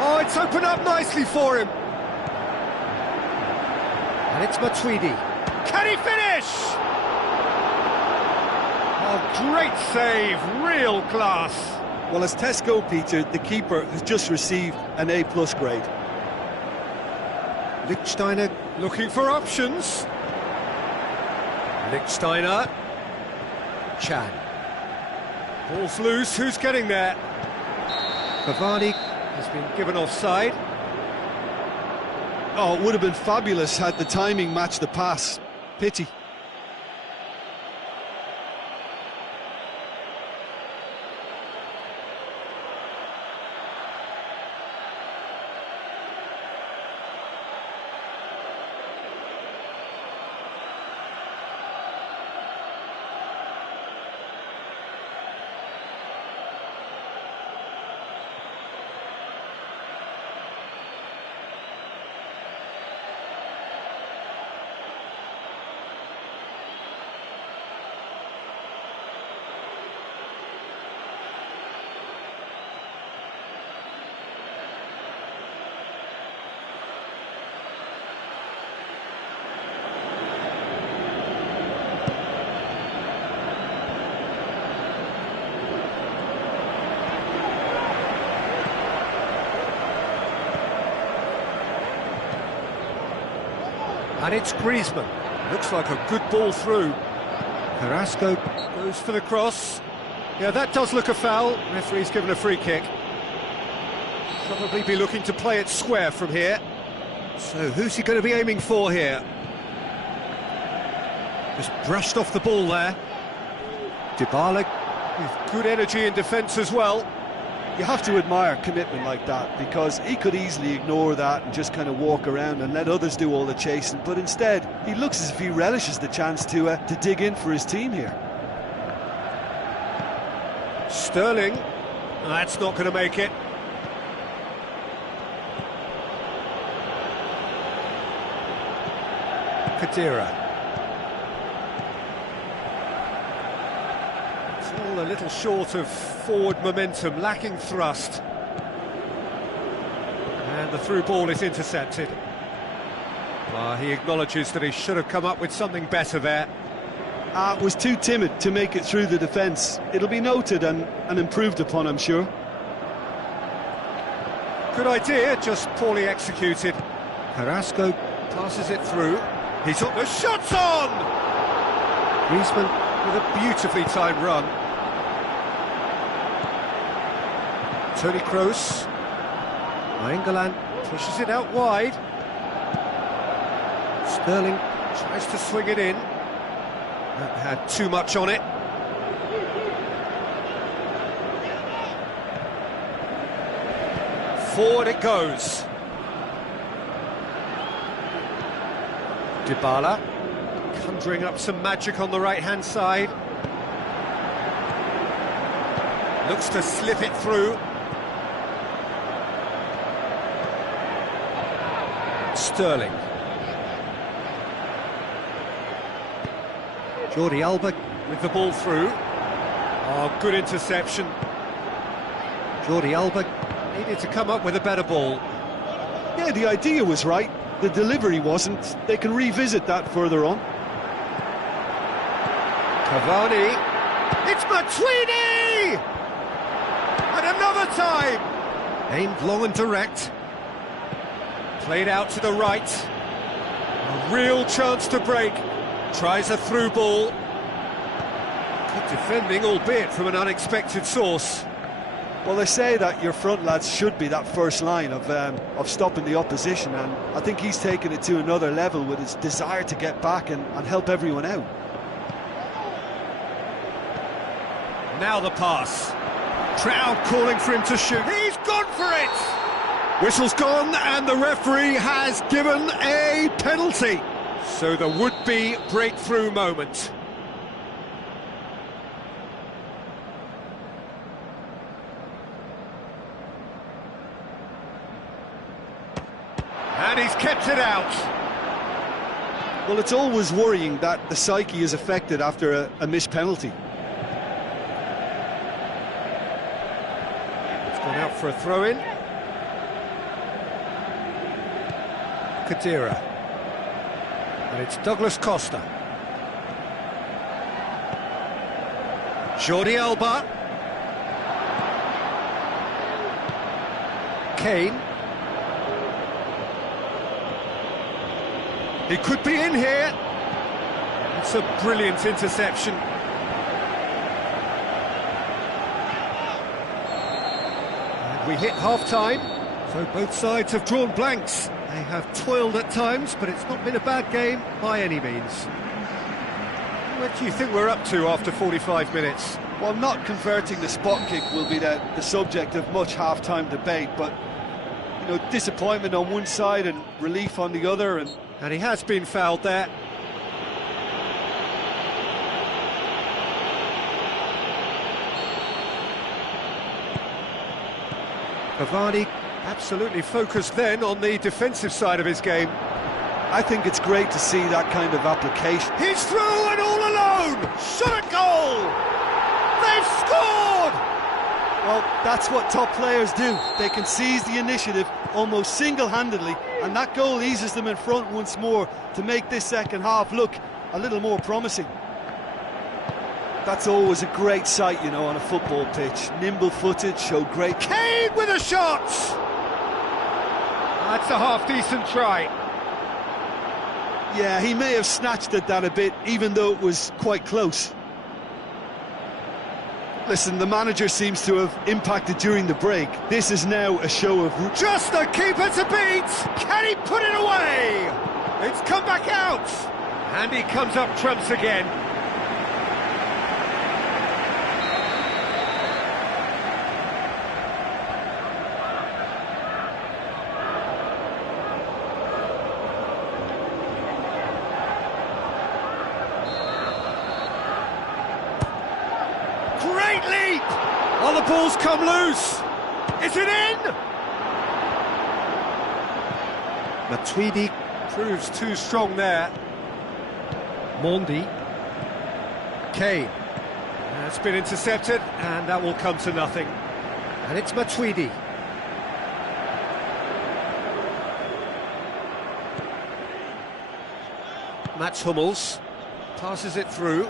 Oh, it's opened up nicely for him. And it's Matuidi. Can he finish? Oh, great save, real class. Well, as Tesco, Peter, the keeper has just received an A+ grade. Lichtsteiner looking for options. Lichtsteiner. Chan. Ball's loose, who's getting there? Cavani has been given offside. Oh, it would have been fabulous had the timing matched the pass. Pity. And it's Griezmann. Looks like a good ball through. Carrasco goes for the cross. Yeah, that does look a foul. Referee's given a free kick. Probably be looking to play it square from here. So who's he going to be aiming for here? Just brushed off the ball there. Dybala with good energy in defence as well. You have to admire commitment like that, because he could easily ignore that and just kind of walk around and let others do all the chasing, but instead he looks as if he relishes the chance to dig in for his team here. Sterling, that's not going to make it. Kadira. It's all a little short of forward momentum, lacking thrust. And the through ball is intercepted. Well, he acknowledges that he should have come up with something better there. Was too timid to make it through the defence. It'll be noted and improved upon, I'm sure. Good idea, just poorly executed. Carrasco passes it through. He's got the shots on! Griezmann with a beautifully timed run. Toni Kroos. England pushes it out wide. Sterling tries to swing it in. That had too much on it. Forward it goes. Dybala conjuring up some magic on the right-hand side. Looks to slip it through. Sterling. Jordi Alba with the ball through. Oh, good interception. Jordi Alba needed to come up with a better ball. Yeah, the idea was right. The delivery wasn't. They can revisit that further on. Cavani. It's Matuidi! And another time! Aimed long and direct. Played out to the right. A real chance to break. Tries a through ball. Good defending, albeit from an unexpected source. Well, they say that your front lads should be that first line of stopping the opposition, and I think he's taken it to another level with his desire to get back and help everyone out. Now the pass. Crowd calling for him to shoot. He's gone for it! Whistle's gone, and the referee has given a penalty. So the would-be breakthrough moment. And he's kept it out. Well, it's always worrying that the psyche is affected after a missed penalty. It's gone out for a throw-in. Kadira. And it's Douglas Costa. Jordi Alba. Kane. He could be in here. It's a brilliant interception. And we hit half-time, so both sides have drawn blanks. They have toiled at times, but it's not been a bad game by any means. What do you think we're up to after 45 minutes? Well, not converting the spot kick will be the subject of much half-time debate, but, you know, disappointment on one side and relief on the other, and he has been fouled there. Cavani absolutely focused then on the defensive side of his game. I think it's great to see that kind of application. He's through and all alone! Shot a goal! They've scored! Well, that's what top players do. They can seize the initiative almost single-handedly, and that goal eases them in front once more to make this second half look a little more promising. That's always a great sight, you know, on a football pitch. Nimble-footed, showed great... Kane with a shot! That's a half-decent try. Yeah, he may have snatched at that a bit, even though it was quite close. Listen, the manager seems to have impacted during the break. This is now a show of... Just the keeper to beat! Can he put it away? It's come back out! And he comes up trumps again. Great leap! Oh, the ball's come loose! Is it in? Matuidi proves too strong there. Mondi. Kane. That's been intercepted, and that will come to nothing. And it's Matuidi. Mats Hummels passes it through.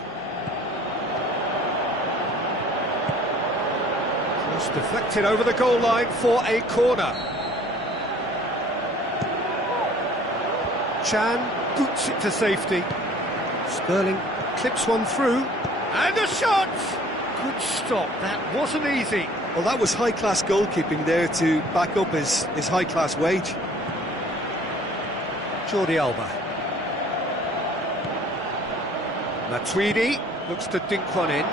Cross deflected over the goal line for a corner. Chan boots it to safety. Sterling clips one through. And a shot! Good stop, that wasn't easy. Well, that was high-class goalkeeping there to back up his high-class wage. Jordi Alba. Matuidi looks to dink one in.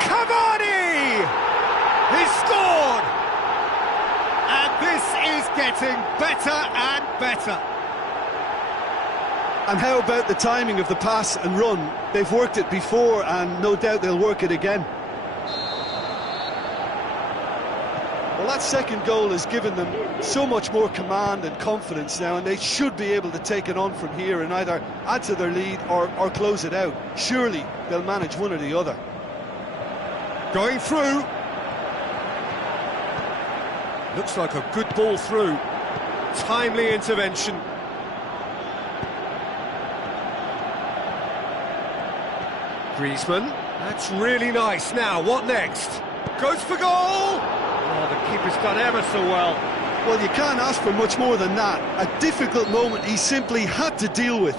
Cavani! He scored! And this is getting better and better. And how about the timing of the pass and run? They've worked it before, and no doubt they'll work it again. Well, that second goal has given them so much more command and confidence now, and they should be able to take it on from here and either add to their lead or close it out. Surely they'll manage one or the other. Going through. Looks like a good ball through. Timely intervention. Griezmann. That's really nice. Now, what next? Goes for goal! Oh, the keeper's done ever so well. Well, you can't ask for much more than that. A difficult moment he simply had to deal with.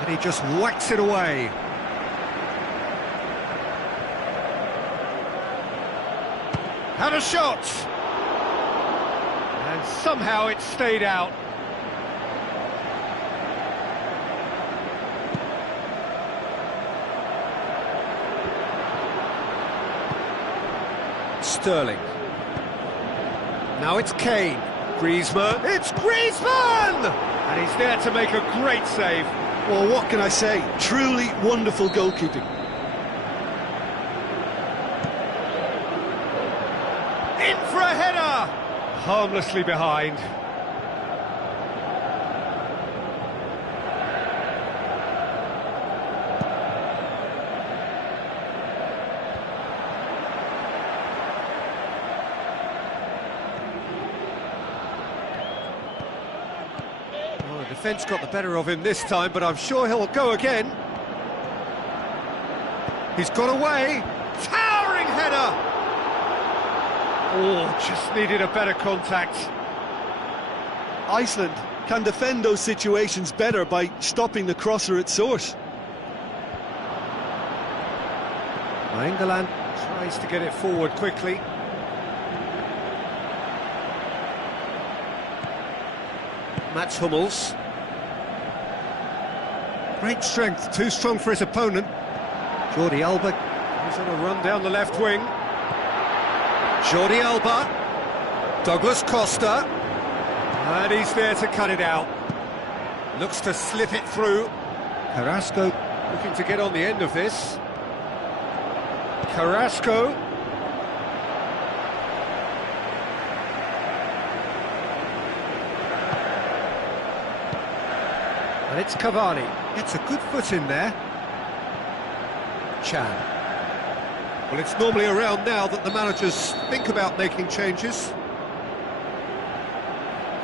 And he just whacks it away. Had a shot! And somehow it stayed out. Sterling. Now it's Kane. Griezmann. It's Griezmann! And he's there to make a great save. Well, what can I say? Truly wonderful goalkeeping. In for a header! Harmlessly behind. Defence got the better of him this time, but I'm sure he'll go again. He's got away. Towering header! Oh, just needed a better contact. Iceland can defend those situations better by stopping the crosser at source. England tries to get it forward quickly. Mats Hummels. Great strength, too strong for his opponent. Jordi Alba, he's on a run down the left wing. Jordi Alba. Douglas Costa. And he's there to cut it out. Looks to slip it through. Carrasco looking to get on the end of this. Carrasco. And it's Cavani. Gets a good foot in there. Chan. Well, it's normally around now that the managers think about making changes.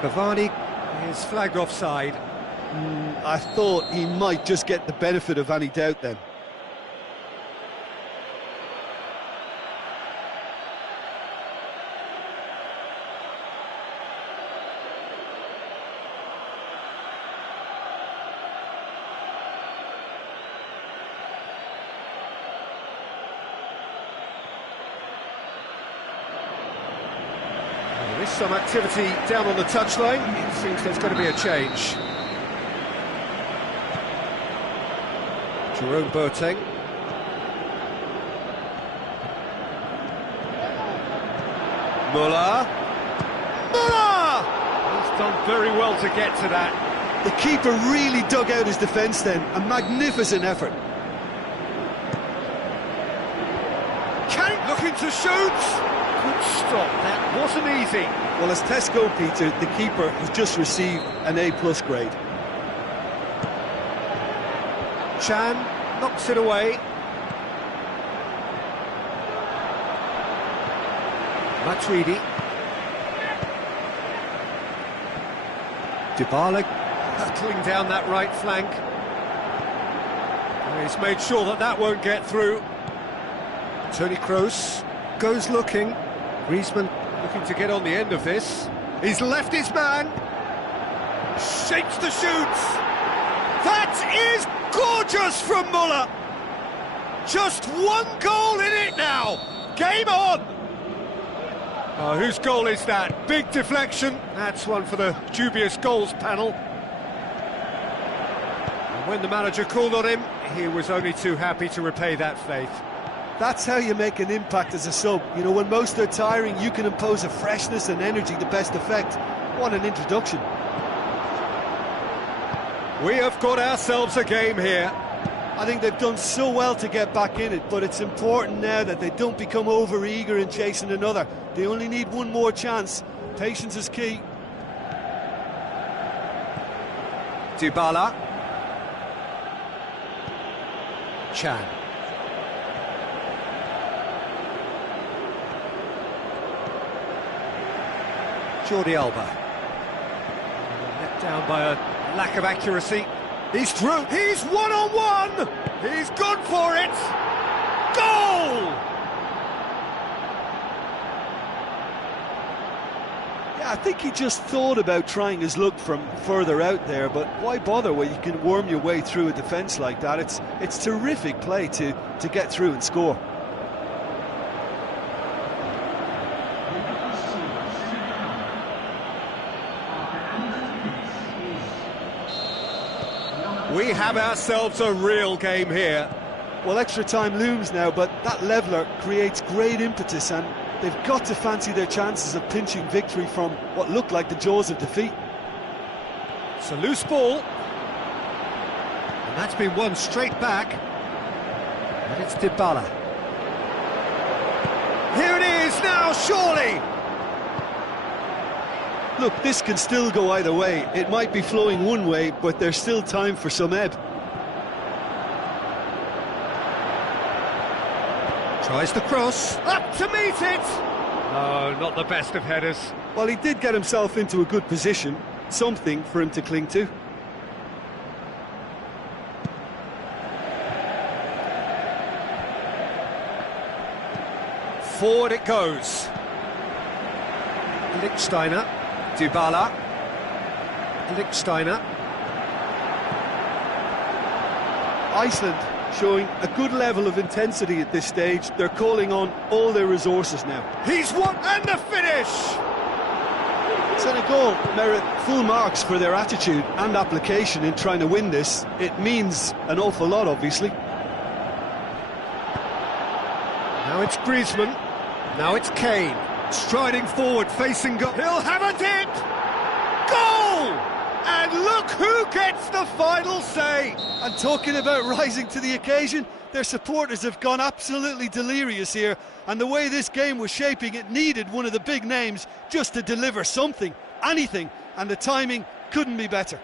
Cavani is flagged offside. I thought he might just get the benefit of any doubt then. Some activity down on the touchline. It seems there's going to be a change. Jerome Boateng. Muller. He's done very well to get to that. The keeper really dug out his defence then. A magnificent effort. Kane looking to shoot. Good stop. That wasn't easy. Well, as tests go, Peter, the keeper has just received an A+ grade. Chan knocks it away. Matuidi. Dybala hurtling down that right flank. He's made sure that that won't get through. Toni Kroos goes looking. Griezmann looking to get on the end of this. He's left his man. Shapes the shoot. That is gorgeous from Muller. Just one goal in it now. Game on. Oh, whose goal is that? Big deflection. That's one for the dubious goals panel. And when the manager called on him, he was only too happy to repay that faith. That's how you make an impact as a sub. You know, when most are tiring, you can impose a freshness and energy to best effect. What an introduction. We have got ourselves a game here. I think they've done so well to get back in it, but it's important now that they don't become over-eager in chasing another. They only need one more chance. Patience is key. Dybala. Chan. Jordi Alba. Let down by a lack of accuracy. He's through. He's one-on-one. He's gone for it. Goal! Yeah, I think he just thought about trying his luck from further out there, but why bother when you can worm your way through a defence like that? It's terrific play to get through and score. We have ourselves a real game here. Well, extra time looms now, but that leveller creates great impetus, and they've got to fancy their chances of pinching victory from what looked like the jaws of defeat. It's a loose ball. And that's been won straight back. And it's Dybala. Here it is now, surely! Look, this can still go either way. It might be flowing one way, but there's still time for some ebb. Tries the cross, up to meet it! Oh, not the best of headers. Well, he did get himself into a good position, something for him to cling to. Forward it goes. Lichtsteiner, Dybala, Lichtsteiner. Iceland showing a good level of intensity at this stage. They're calling on all their resources now. He's won, and the finish! Senegal merit full marks for their attitude and application in trying to win this. It means an awful lot, obviously. Now it's Griezmann, now it's Kane, striding forward, facing goal. He'll have a dip! Goal! And look who gets the final say! And talking about rising to the occasion, their supporters have gone absolutely delirious here, and the way this game was shaping, it needed one of the big names just to deliver something, anything, and the timing couldn't be better.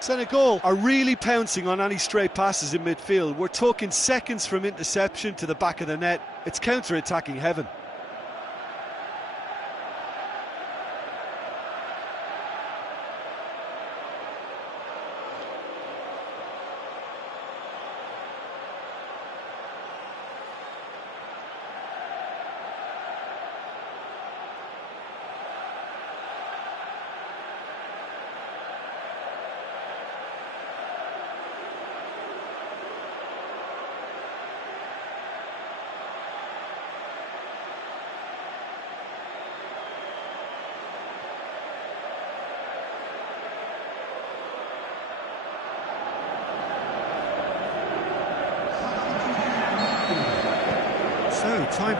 Senegal are really pouncing on any stray passes in midfield. We're talking seconds from interception to the back of the net. It's counter-attacking heaven.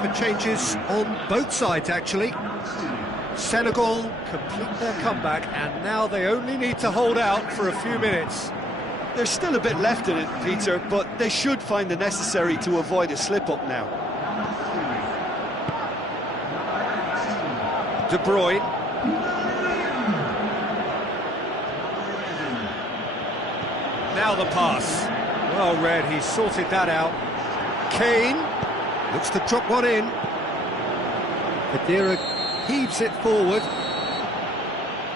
for changes on both sides, actually. Senegal complete their comeback, and now they only need to hold out for a few minutes. There's still a bit left in it, Peter, but they should find the necessary to avoid a slip-up now. De Bruyne. Now the pass. Well read, he sorted that out. Kane looks to drop one in. Khedira heaves it forward.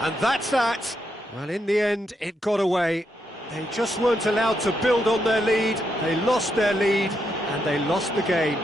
And that's that. Well, in the end, it got away. They just weren't allowed to build on their lead. They lost their lead, and they lost the game.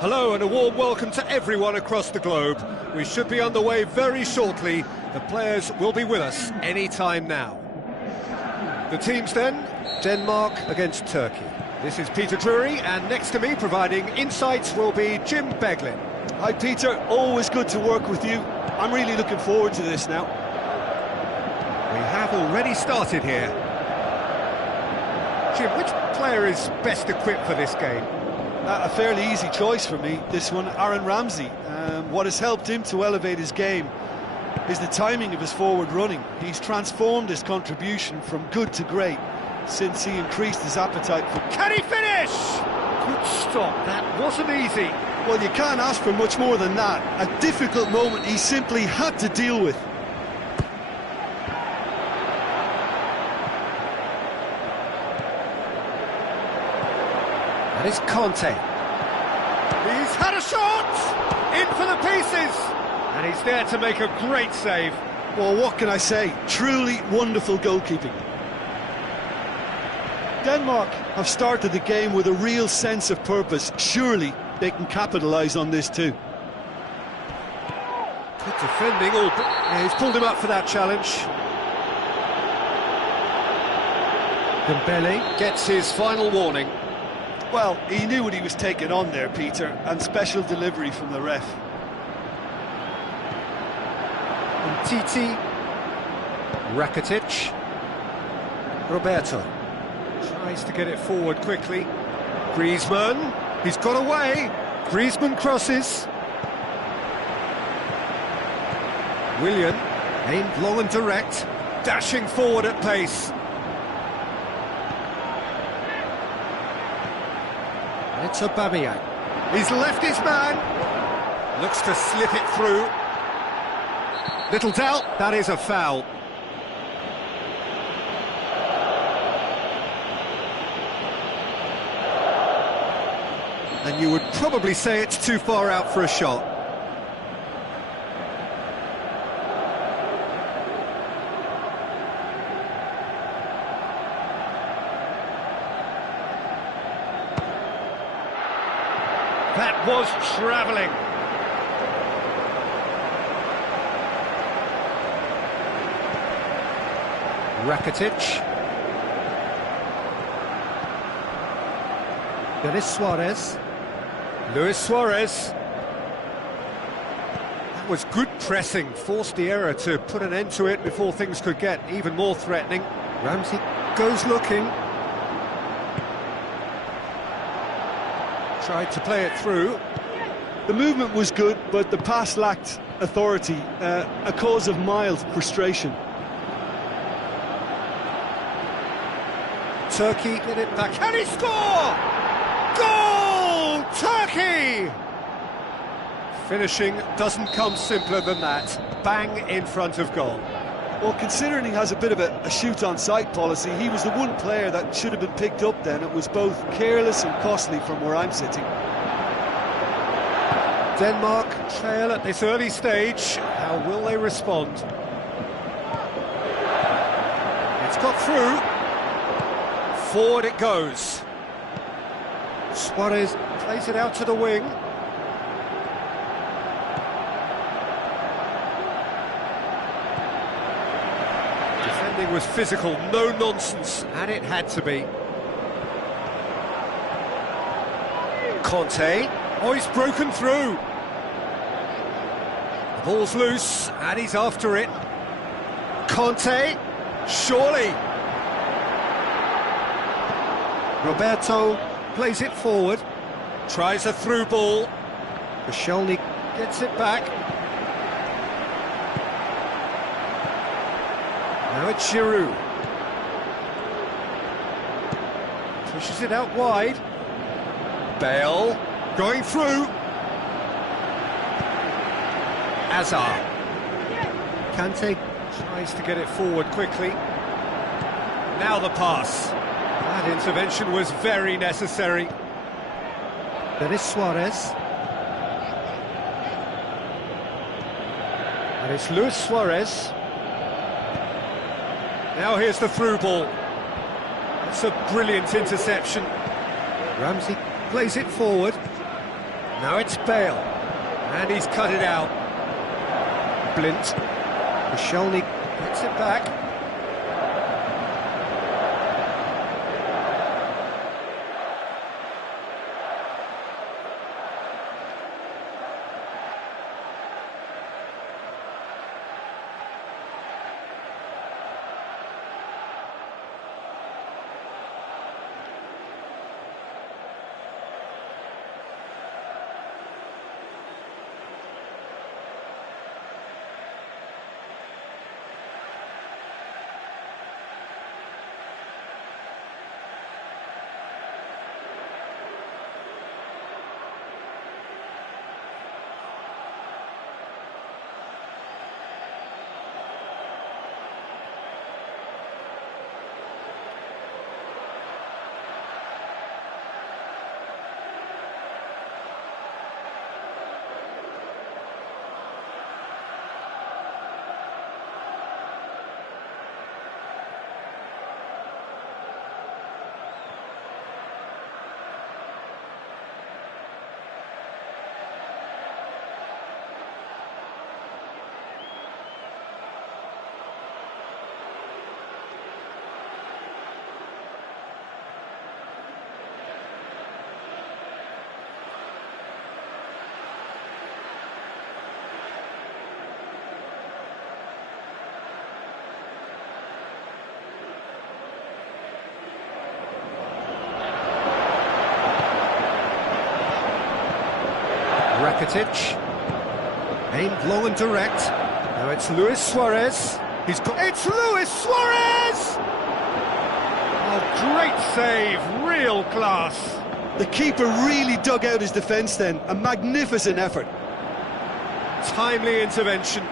Hello and a warm welcome to everyone across the globe. We should be underway very shortly. The players will be with us any time now. The teams then, Denmark against Turkey. This is Peter Drury, and next to me providing insights will be Jim Beglin. Hi Peter, always good to work with you. I'm really looking forward to this now. We have already started here. Jim, which player is best equipped for this game? A fairly easy choice for me, this one, Aaron Ramsey. What has helped him to elevate his game is the timing of his forward running. He's transformed his contribution from good to great since he increased his appetite for... Can he finish? Good stop, that wasn't easy. Well, you can't ask for much more than that. A difficult moment he simply had to deal with. That is Conte. He's had a shot! In for the pieces! And he's there to make a great save. Well, what can I say? Truly wonderful goalkeeping. Denmark have started the game with a real sense of purpose. Surely they can capitalise on this too. Good defending. Yeah, he's pulled him up for that challenge. Dembele gets his final warning. Well, he knew what he was taking on there, Peter, and special delivery from the ref. Titi, Rakitic, Roberto tries to get it forward quickly. Griezmann, he's got away. Griezmann crosses. Willian, aimed long and direct, dashing forward at pace. It's Aubameyang. He's left his man. Looks to slip it through. Little doubt, that is a foul. And you would probably say it's too far out for a shot. That was travelling. Rakitic. Luis Suarez. Luis Suarez. That was good pressing, forced the error to put an end to it before things could get even more threatening. Ramsey goes looking. Tried to play it through. The movement was good, but the pass lacked authority, a cause of mild frustration. Turkey get it back. Can he score? Goal! Turkey! Finishing doesn't come simpler than that. Bang in front of goal. Well, considering he has a bit of a shoot-on-sight policy, he was the one player that should have been picked up then. It was both careless and costly from where I'm sitting. Denmark trail at this early stage. How will they respond? It's got through. Forward it goes. Suarez plays it out to the wing. Defending was physical, no nonsense, and it had to be. Conte. Oh, he's broken through. The ball's loose, and he's after it. Conte, surely. Roberto plays it forward, tries a through ball. Koscielny gets it back. Now it's Giroud. Pushes it out wide. Bale going through. Azar. Kante tries to get it forward quickly. Now the pass. That intervention was very necessary. There is Suarez. And it's Luis Suarez. Now here's the through ball. It's a brilliant interception. Ramsey plays it forward. Now it's Bale, and he's cut it out. Blint. Koscielny gets it back. Rakitic, aimed long and direct. Now it's Luis Suarez. It's Luis Suarez! Oh, great save, real class. The keeper really dug out his defence then. A magnificent effort. Timely intervention.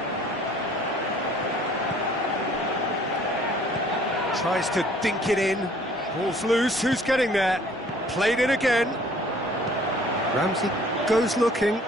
Tries to dink it in. Ball's loose. Who's getting there? Played it again. Ramsey goes looking.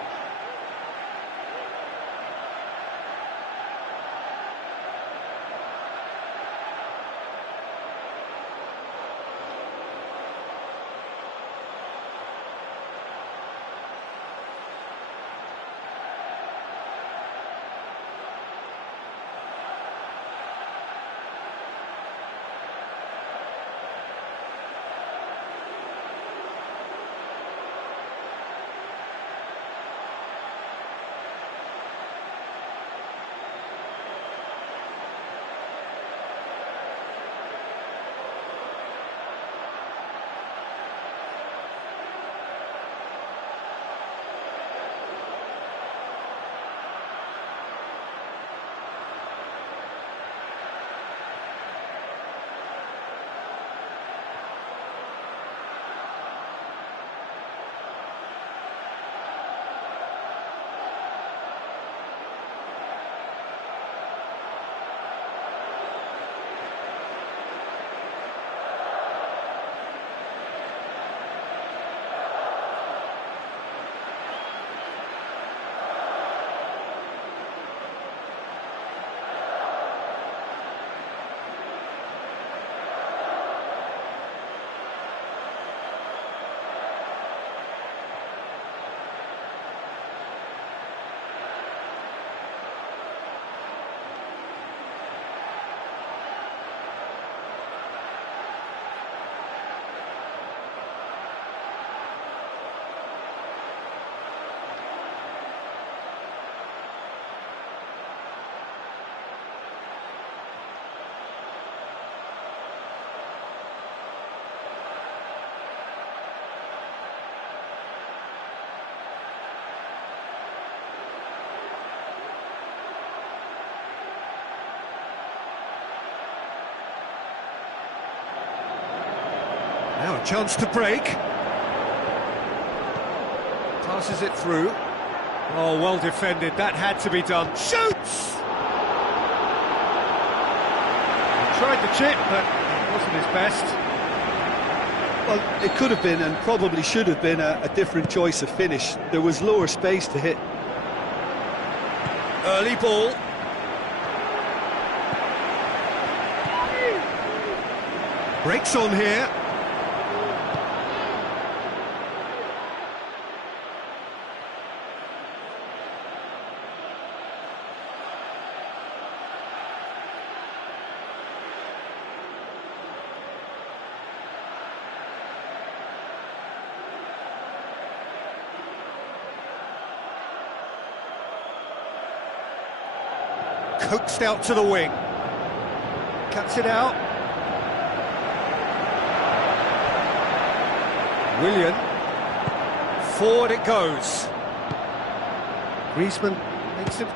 Now a chance to break. Passes it through. Oh, well defended. That had to be done. Shoots! He tried the chip, but it wasn't his best. Well, it could have been and probably should have been a different choice of finish. There was lower space to hit. Early ball. Breaks on here. Coaxed out to the wing. Cuts it out. Willian. Forward it goes. Griezmann makes a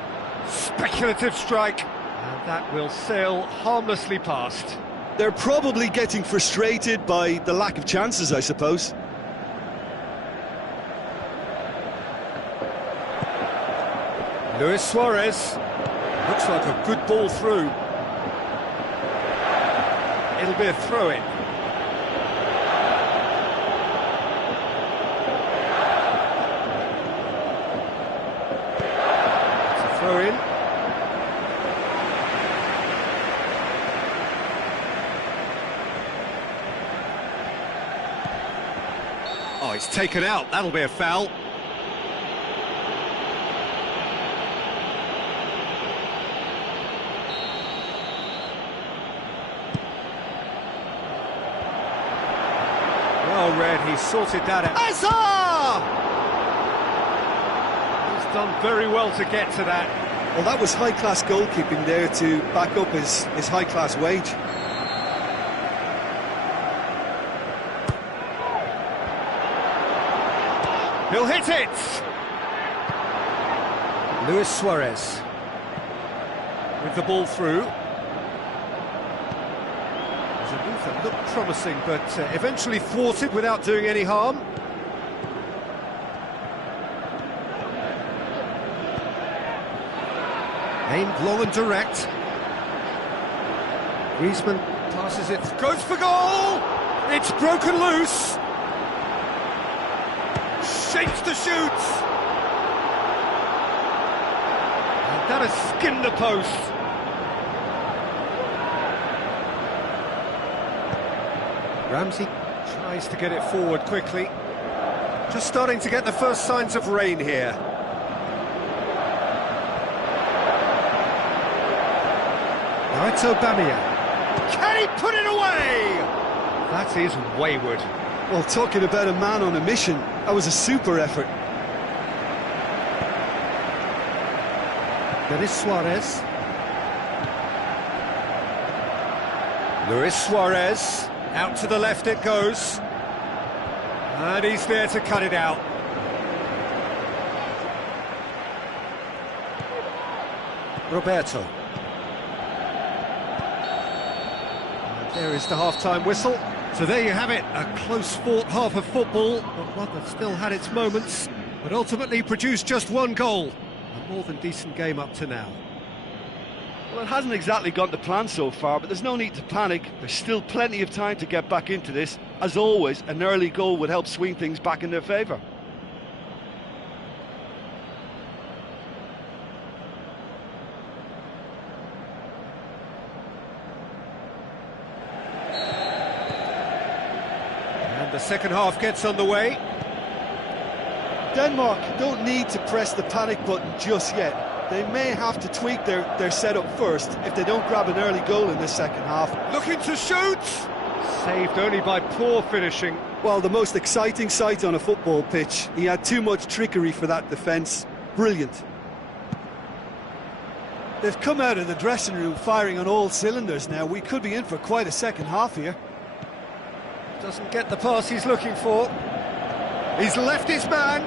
speculative strike. And that will sail harmlessly past. They're probably getting frustrated by the lack of chances, I suppose. Luis Suarez. Looks like a good ball through. It'll be a throw-in. It's a throw-in. Oh, it's taken out. That'll be a foul. Well read, he sorted that out. Hazard! He's done very well to get to that. Well, that was high-class goalkeeping there to back up his high-class wage. He'll hit it! Luis Suarez with the ball through. A move that looked promising, but eventually thwarted without doing any harm. Aimed long and direct. Griezmann passes it, goes for goal! It's broken loose! Shapes to shoot! And that has skinned the post. Ramsey tries to get it forward quickly. Just starting to get the first signs of rain here. Now it's Aubameyang. Can he put it away? That is wayward. Well, talking about a man on a mission, that was a super effort. Luis Suarez. Luis Suarez. Out to the left it goes. And he's there to cut it out. Roberto. And there is the half-time whistle. So there you have it, a close-fought half of football, but one that still had its moments, but ultimately produced just one goal. A more than decent game up to now. Well, it hasn't exactly gone to plan so far, but there's no need to panic. There's still plenty of time to get back into this. As always, an early goal would help swing things back in their favour. And the second half gets underway. Denmark don't need to press the panic button just yet. They may have to tweak their setup first if they don't grab an early goal in this second half. Looking to shoot! Saved only by poor finishing. Well, the most exciting sight on a football pitch. He had too much trickery for that defence. Brilliant. They've come out of the dressing room firing on all cylinders now. We could be in for quite a second half here. Doesn't get the pass he's looking for. He's left his man.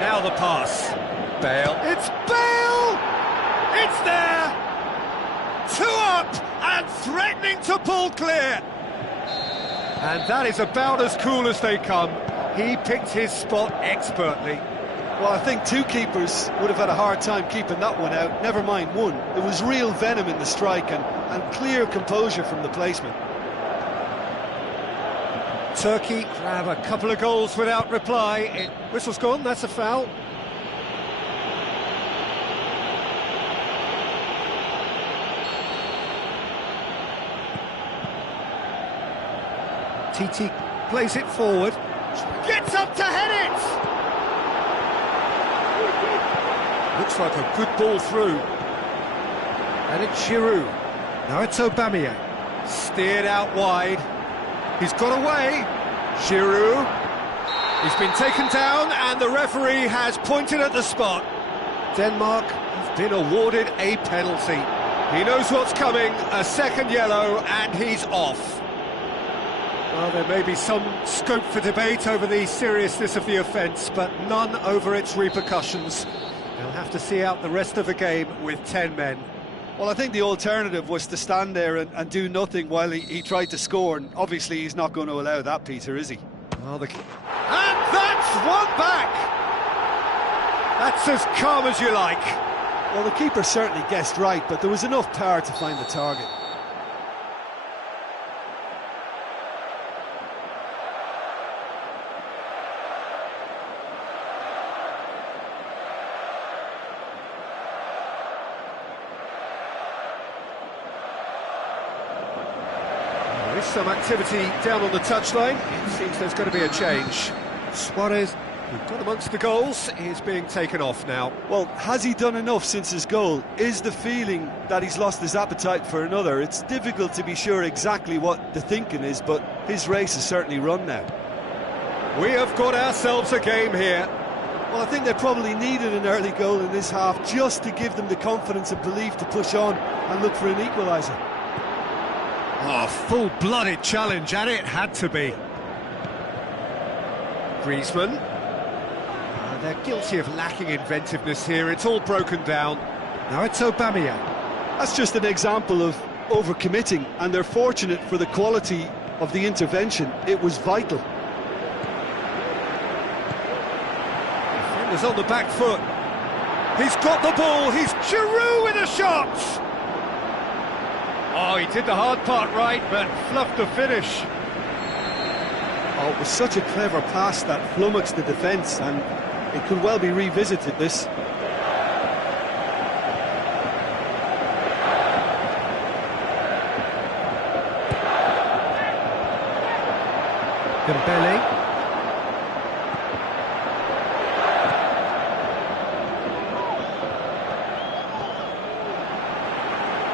Now the pass. Bale. It's Bale! It's there! 2 up and threatening to pull clear. And that is about as cool as they come. He picked his spot expertly. Well, I think 2 keepers would have had a hard time keeping that one out, never mind 1. There was real venom in the strike and clear composure from the placement. Turkey grab a couple of goals without reply. Whistle's gone, that's a foul. Titi plays it forward. Gets up to head it! Looks like a good ball through. And it's Giroud. Now it's Aubameyang. Steered out wide. He's got away. Giroud. He's been taken down and the referee has pointed at the spot. Denmark have been awarded a penalty. He knows what's coming, a second yellow, and he's off. Well, there may be some scope for debate over the seriousness of the offence, but none over its repercussions. They'll have to see out the rest of the game with 10 men. Well, I think the alternative was to stand there and do nothing while he tried to score, and obviously he's not going to allow that, Peter, is he? Well, and that's one back! That's as calm as you like. Well, the keeper certainly guessed right, but there was enough power to find the target. There is some activity down on the touchline. It seems there's going to be a change. Suarez, who got amongst the goals, is being taken off now. Well, has he done enough since his goal? Is the feeling that he's lost his appetite for another? It's difficult to be sure exactly what the thinking is, but his race is certainly run now. We have got ourselves a game here. Well, I think they probably needed an early goal in this half just to give them the confidence and belief to push on and look for an equaliser. Oh, full-blooded challenge, and it had to be. Griezmann. They're guilty of lacking inventiveness here. It's all broken down. Now it's Aubameyang. That's just an example of overcommitting, and they're fortunate for the quality of the intervention. It was vital. Defender's on the back foot. He's got the ball. He's Giroud with a shot. Oh, he did the hard part right, but fluffed the finish. Oh, it was such a clever pass that flummoxed the defence, and it could well be revisited, this. Dembele.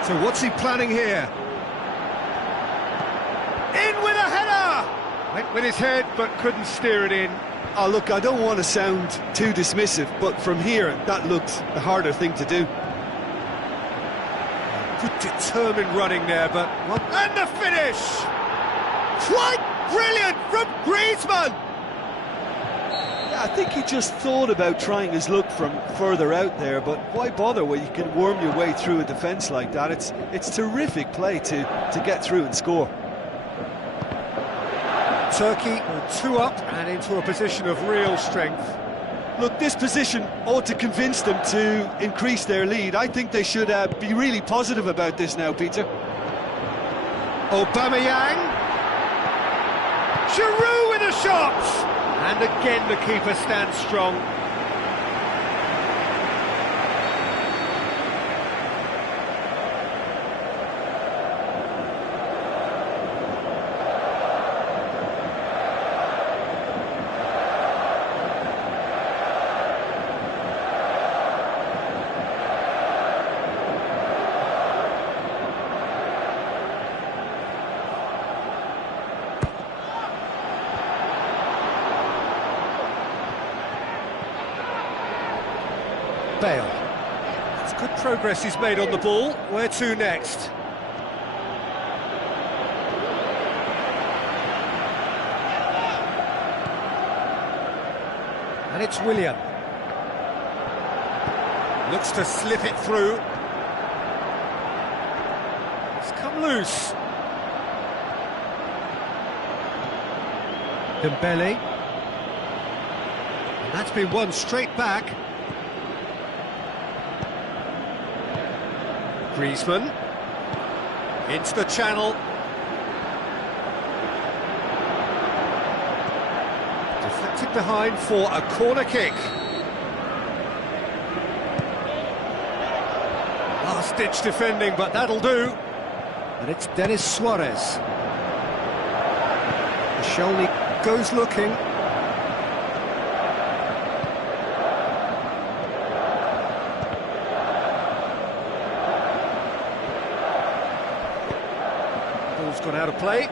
So what's he planning here? In with a header! Went with his head, but couldn't steer it in. Oh, look, I don't want to sound too dismissive, but from here, that looked the harder thing to do. Good determined running there, but... And the finish! Quite brilliant from Griezmann! Yeah, I think he just thought about trying his luck from further out there, but why bother when you can worm your way through a defence like that? It's terrific play to get through and score. Turkey are 2 up and into a position of real strength. Look, this position ought to convince them to increase their lead. I think they should be really positive about this now, Peter. Aubameyang. Giroud with a shot! And again the keeper stands strong. Bale. It's good progress he's made on the ball. Where to next? And it's Willian. Looks to slip it through. It's come loose. Dembele. And that's been won straight back. Griezmann into the channel. Deflected behind for a corner kick. Last-ditch defending, but that'll do. And it's Denis Suarez. Shelny goes looking. Ball's gone out of play.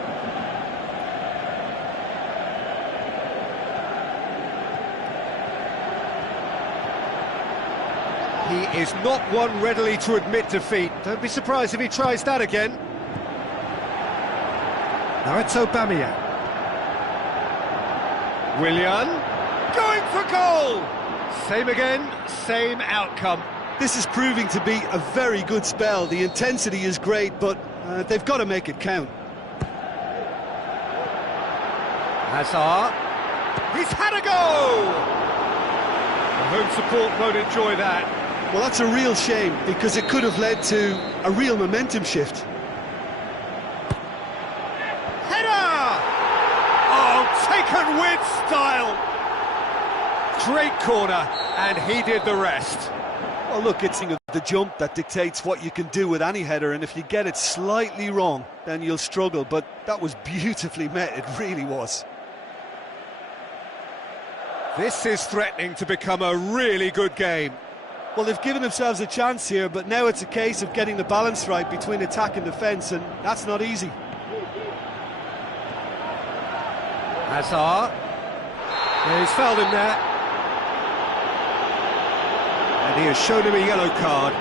He is not one readily to admit defeat. Don't be surprised if he tries that again. Now it's Aubameyang. Willian, going for goal! Same again, same outcome. This is proving to be a very good spell. The intensity is great, but they've got to make it count. Hazard, he's had a go! The home support won't enjoy that. Well, that's a real shame, because it could have led to a real momentum shift. Header! Oh, taken with style! Great corner, and he did the rest. Well, look, it's the jump that dictates what you can do with any header, and if you get it slightly wrong, then you'll struggle, but that was beautifully met, it really was. This is threatening to become a really good game. Well, they've given themselves a chance here, but now it's a case of getting the balance right between attack and defence, and that's not easy. Hazard. Yeah, he's fouled him there. And he has shown him a yellow card.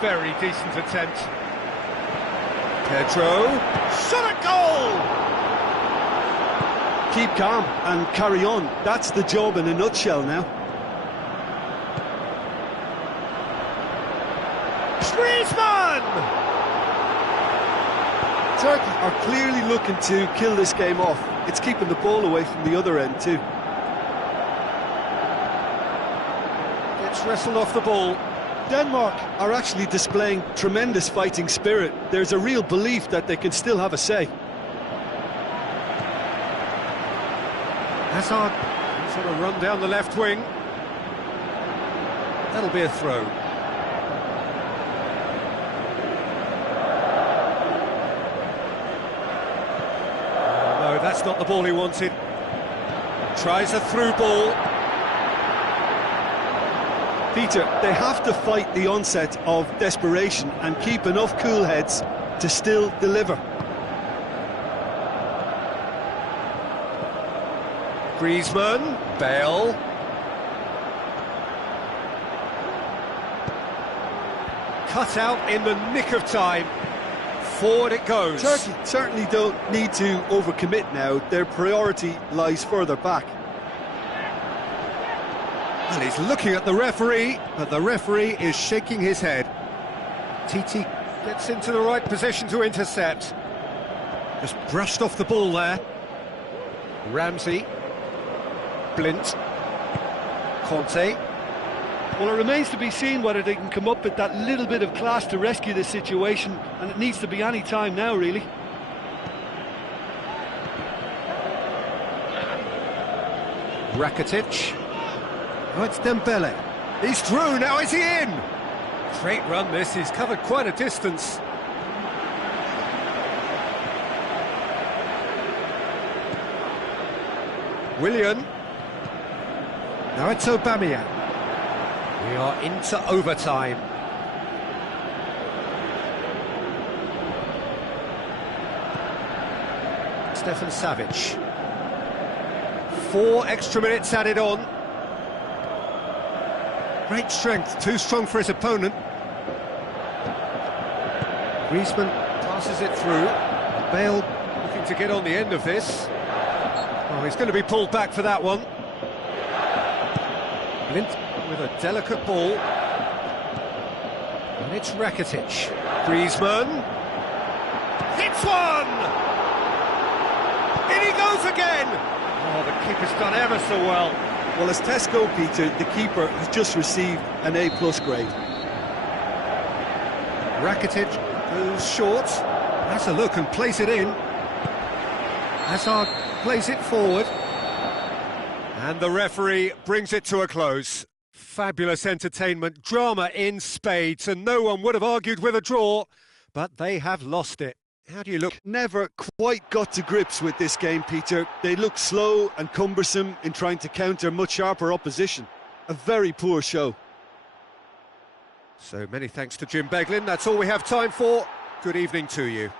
Very decent attempt. Pedro, shot a goal! Keep calm and carry on. That's the job in a nutshell now. Griezmann! Turkey are clearly looking to kill this game off. It's keeping the ball away from the other end too. Gets wrestled off the ball. Denmark are actually displaying tremendous fighting spirit. There's a real belief that they can still have a say. Hazard, sort of run down the left wing. That'll be a throw. No, that's not the ball he wanted. Tries a through ball. Peter, they have to fight the onset of desperation and keep enough cool heads to still deliver. Griezmann, Bale. Cut out in the nick of time. Forward it goes. Turkey certainly don't need to overcommit now. Their priority lies further back. And he's looking at the referee, but the referee is shaking his head. Titi gets into the right position to intercept. Just brushed off the ball there. Ramsey. Blint. Conte. Well, it remains to be seen whether they can come up with that little bit of class to rescue this situation, and it needs to be any time now, really. Rakitic. Oh, it's Dembele. He's through, now is he in? Great run this, he's covered quite a distance. Willian. Now it's Aubameyang. We are into overtime. Stefan Savic. 4 extra minutes added on. Great strength, too strong for his opponent. Griezmann passes it through. Bale looking to get on the end of this. Oh, he's going to be pulled back for that one. Blint with a delicate ball. And it's Rakitic. Griezmann. Hits one! In he goes again! Oh, the keeper's done ever so well. Well, as tests go, Peter, the keeper has just received an A+ grade. Rakitic goes short. Has a look and plays it in. Hazard plays it forward. And the referee brings it to a close. Fabulous entertainment, drama in spades, and no one would have argued with a draw, but they have lost it. How do you look? Never quite got to grips with this game, Peter. They look slow and cumbersome in trying to counter much sharper opposition. A very poor show. So many thanks to Jim Beglin. That's all we have time for. Good evening to you.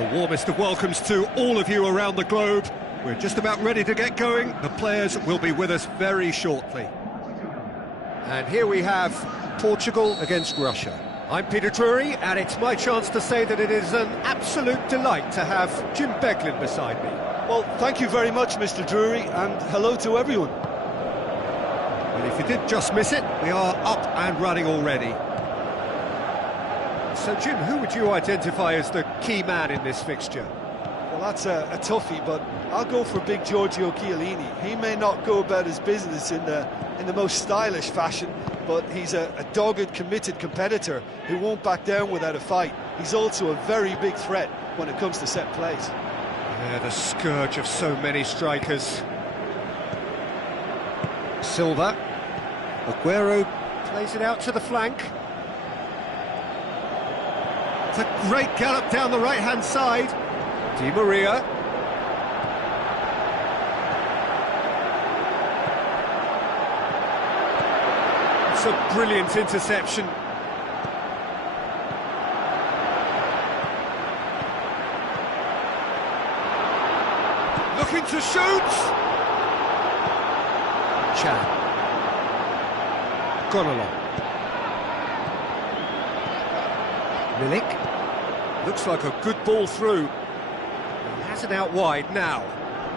The warmest of welcomes to all of you around the globe. We're just about ready to get going. The players will be with us very shortly. And here we have Portugal against Russia. I'm Peter Drury, and it's my chance to say that it is an absolute delight to have Jim Beglin beside me. Well, thank you very much, Mr. Drury, and hello to everyone. And if you did just miss it, we are up and running already. So, Jim, who would you identify as the key man in this fixture? Well, that's a toughie, but I'll go for big Giorgio Chiellini. He may not go about his business in the most stylish fashion, but he's a dogged, committed competitor who won't back down without a fight. He's also a very big threat when it comes to set plays. Yeah, the scourge of so many strikers. Silva. Aguero plays it out to the flank. It's a great gallop down the right-hand side. Di Maria. It's a brilliant interception. Looking to shoot. Chan. Gone along. Milik. Looks like a good ball through. He has it out wide now.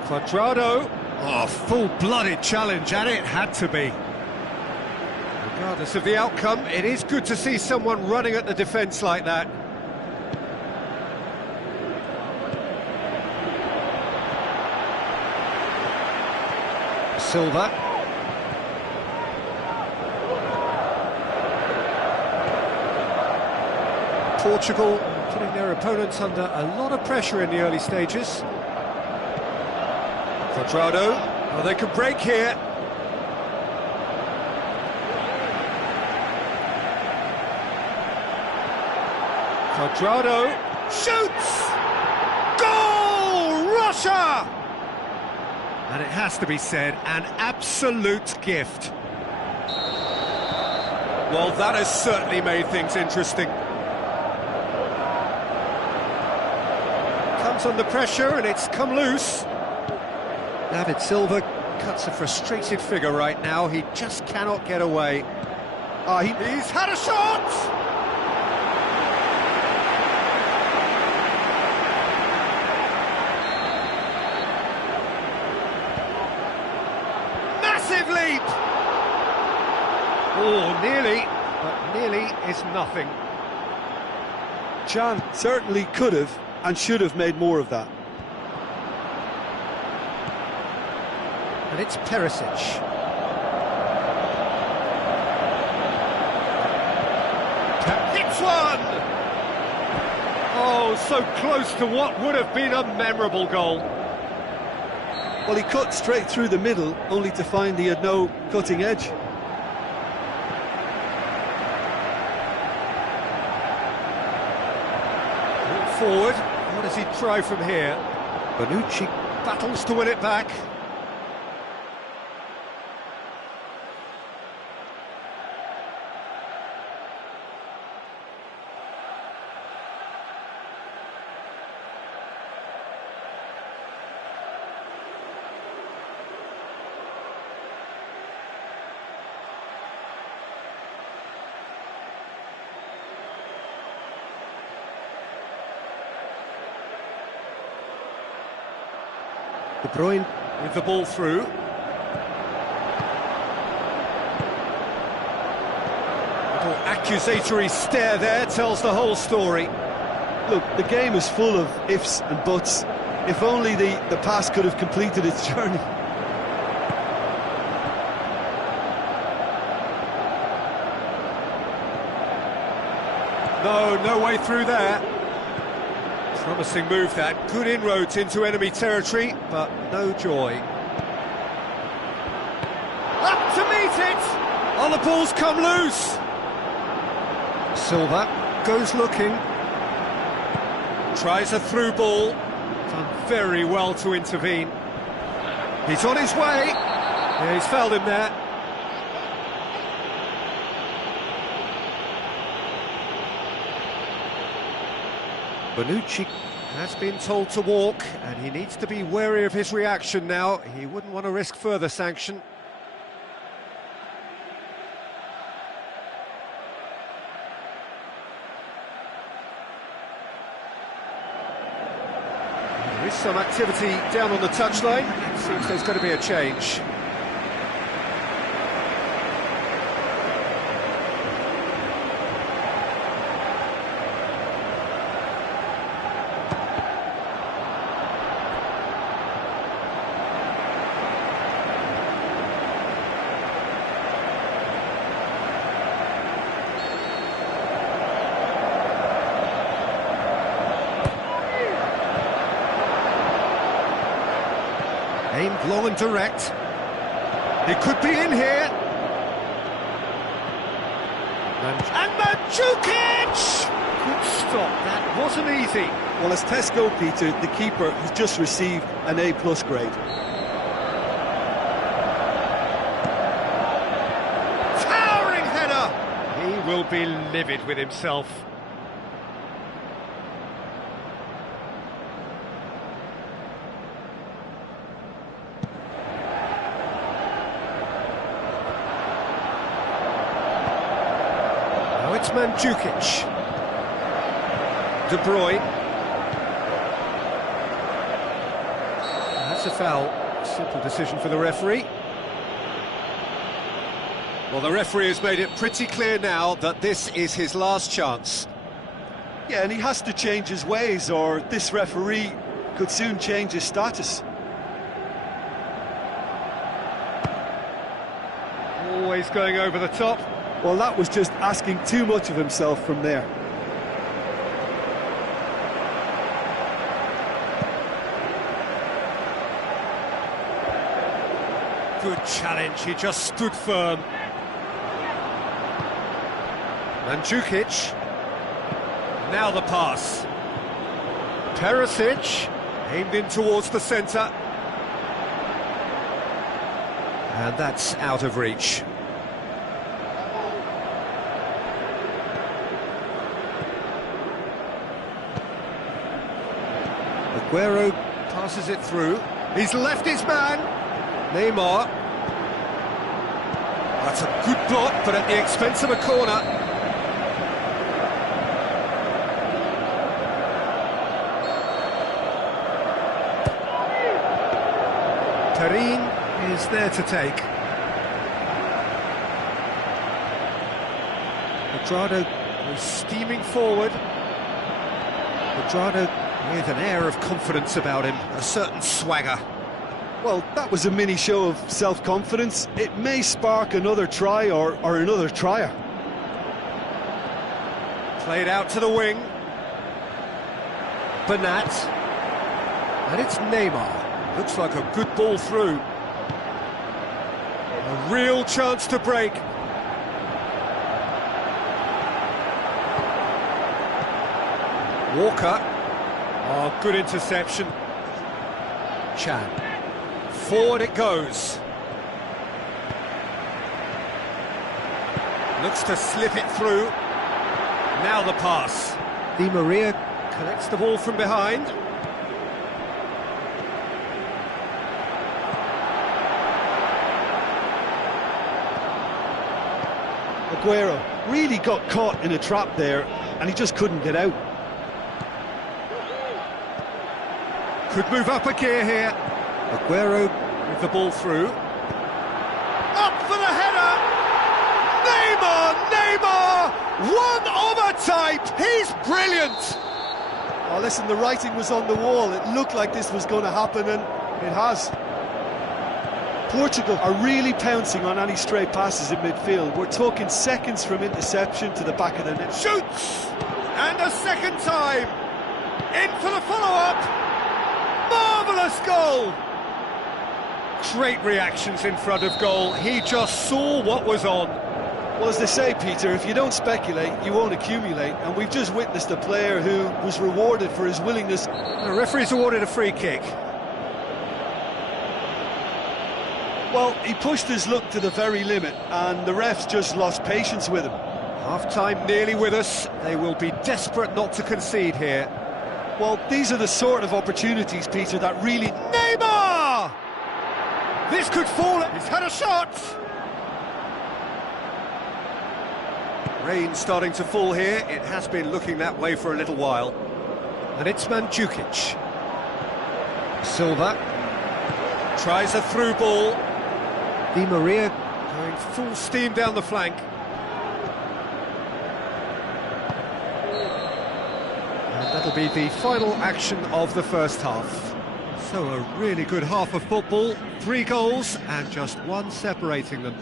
Cuadrado. Oh, full-blooded challenge, and it had to be. Regardless of the outcome, it is good to see someone running at the defence like that. Silva. Portugal putting their opponents under a lot of pressure in the early stages. Cuadrado. Oh, they could break here. Cuadrado shoots! Goal! Russia! And it has to be said, an absolute gift. Well, that has certainly made things interesting. Comes under pressure and it's come loose. David Silva cuts a frustrated figure right now. He just cannot get away. He's had a shot! Massive leap! Oh, nearly, but nearly is nothing. Chan certainly could have and should have made more of that. And it's Perisic. Hits one! Oh, so close to what would have been a memorable goal. Well, he cut straight through the middle, only to find he had no cutting edge. Forward, what does he try from here? Bonucci battles to win it back. De Bruyne with the ball through. Little accusatory stare there tells the whole story. Look, the game is full of ifs and buts. If only the pass could have completed its journey. No way through there. Promising move that, good inroads into enemy territory, but no joy. Up to meet it! Oh, the ball's come loose! Silva goes looking. Tries a through ball. Done very well to intervene. He's on his way. Yeah, he's fouled him there. Bonucci Has been told to walk, and he needs to be wary of his reaction now. He wouldn't want to risk further sanction. There is some activity down on the touchline. It seems there's going to be a change. Aimed long and direct. It could be in here. And Mandzukic! Good stop, that wasn't easy. Well, as tests go, Peter, the keeper has just received an A+ grade. Towering header! He will be livid with himself. It's Mandzukic. De Bruyne. That's a foul. Simple decision for the referee. Well, the referee has made it pretty clear now that this is his last chance. Yeah, and he has to change his ways, or this referee could soon change his status. Always going over the top. Well, that was just asking too much of himself from there. Good challenge, he just stood firm. Mandzukic. Now the pass. Perisic, aimed in towards the centre. And that's out of reach. Aguero passes it through. He's left his man. Neymar. That's a good block, but at the expense of a corner. Perin is there to take. Cuadrado was steaming forward. Cuadrado with an air of confidence about him, a certain swagger. Well, that was a mini show of self-confidence. It may spark another try or another trier. Played out to the wing. Bernat. And it's Neymar. Looks like a good ball through. A real chance to break. Walker. Oh, good interception. Chan. Forward it goes. Looks to slip it through. Now the pass. Di Maria collects the ball from behind. Aguero really got caught in a trap there, and he just couldn't get out. Could move up a gear here. Aguero with the ball through. Up for the header! Neymar! One of a type! He's brilliant! Oh, listen, the writing was on the wall. It looked like this was going to happen, and it has. Portugal are really pouncing on any stray passes in midfield. We're talking seconds from interception to the back of the net. Shoots! And a second time! In for the follow-up! Marvellous goal! Great reactions in front of goal. He just saw what was on. Well, as they say, Peter, if you don't speculate, you won't accumulate. And we've just witnessed a player who was rewarded for his willingness. The referee's awarded a free kick. Well, he pushed his luck to the very limit, and the refs just lost patience with him. Half-time nearly with us. They will be desperate not to concede here. Well, these are the sort of opportunities, Peter, that really... Neymar! This could fall. He's had a shot. Rain starting to fall here. It has been looking that way for a little while. And it's Mandzukic. Silva tries a through ball. Di Maria going full steam down the flank. And that'll be the final action of the first half. So a really good half of football, 3 goals and just one separating them.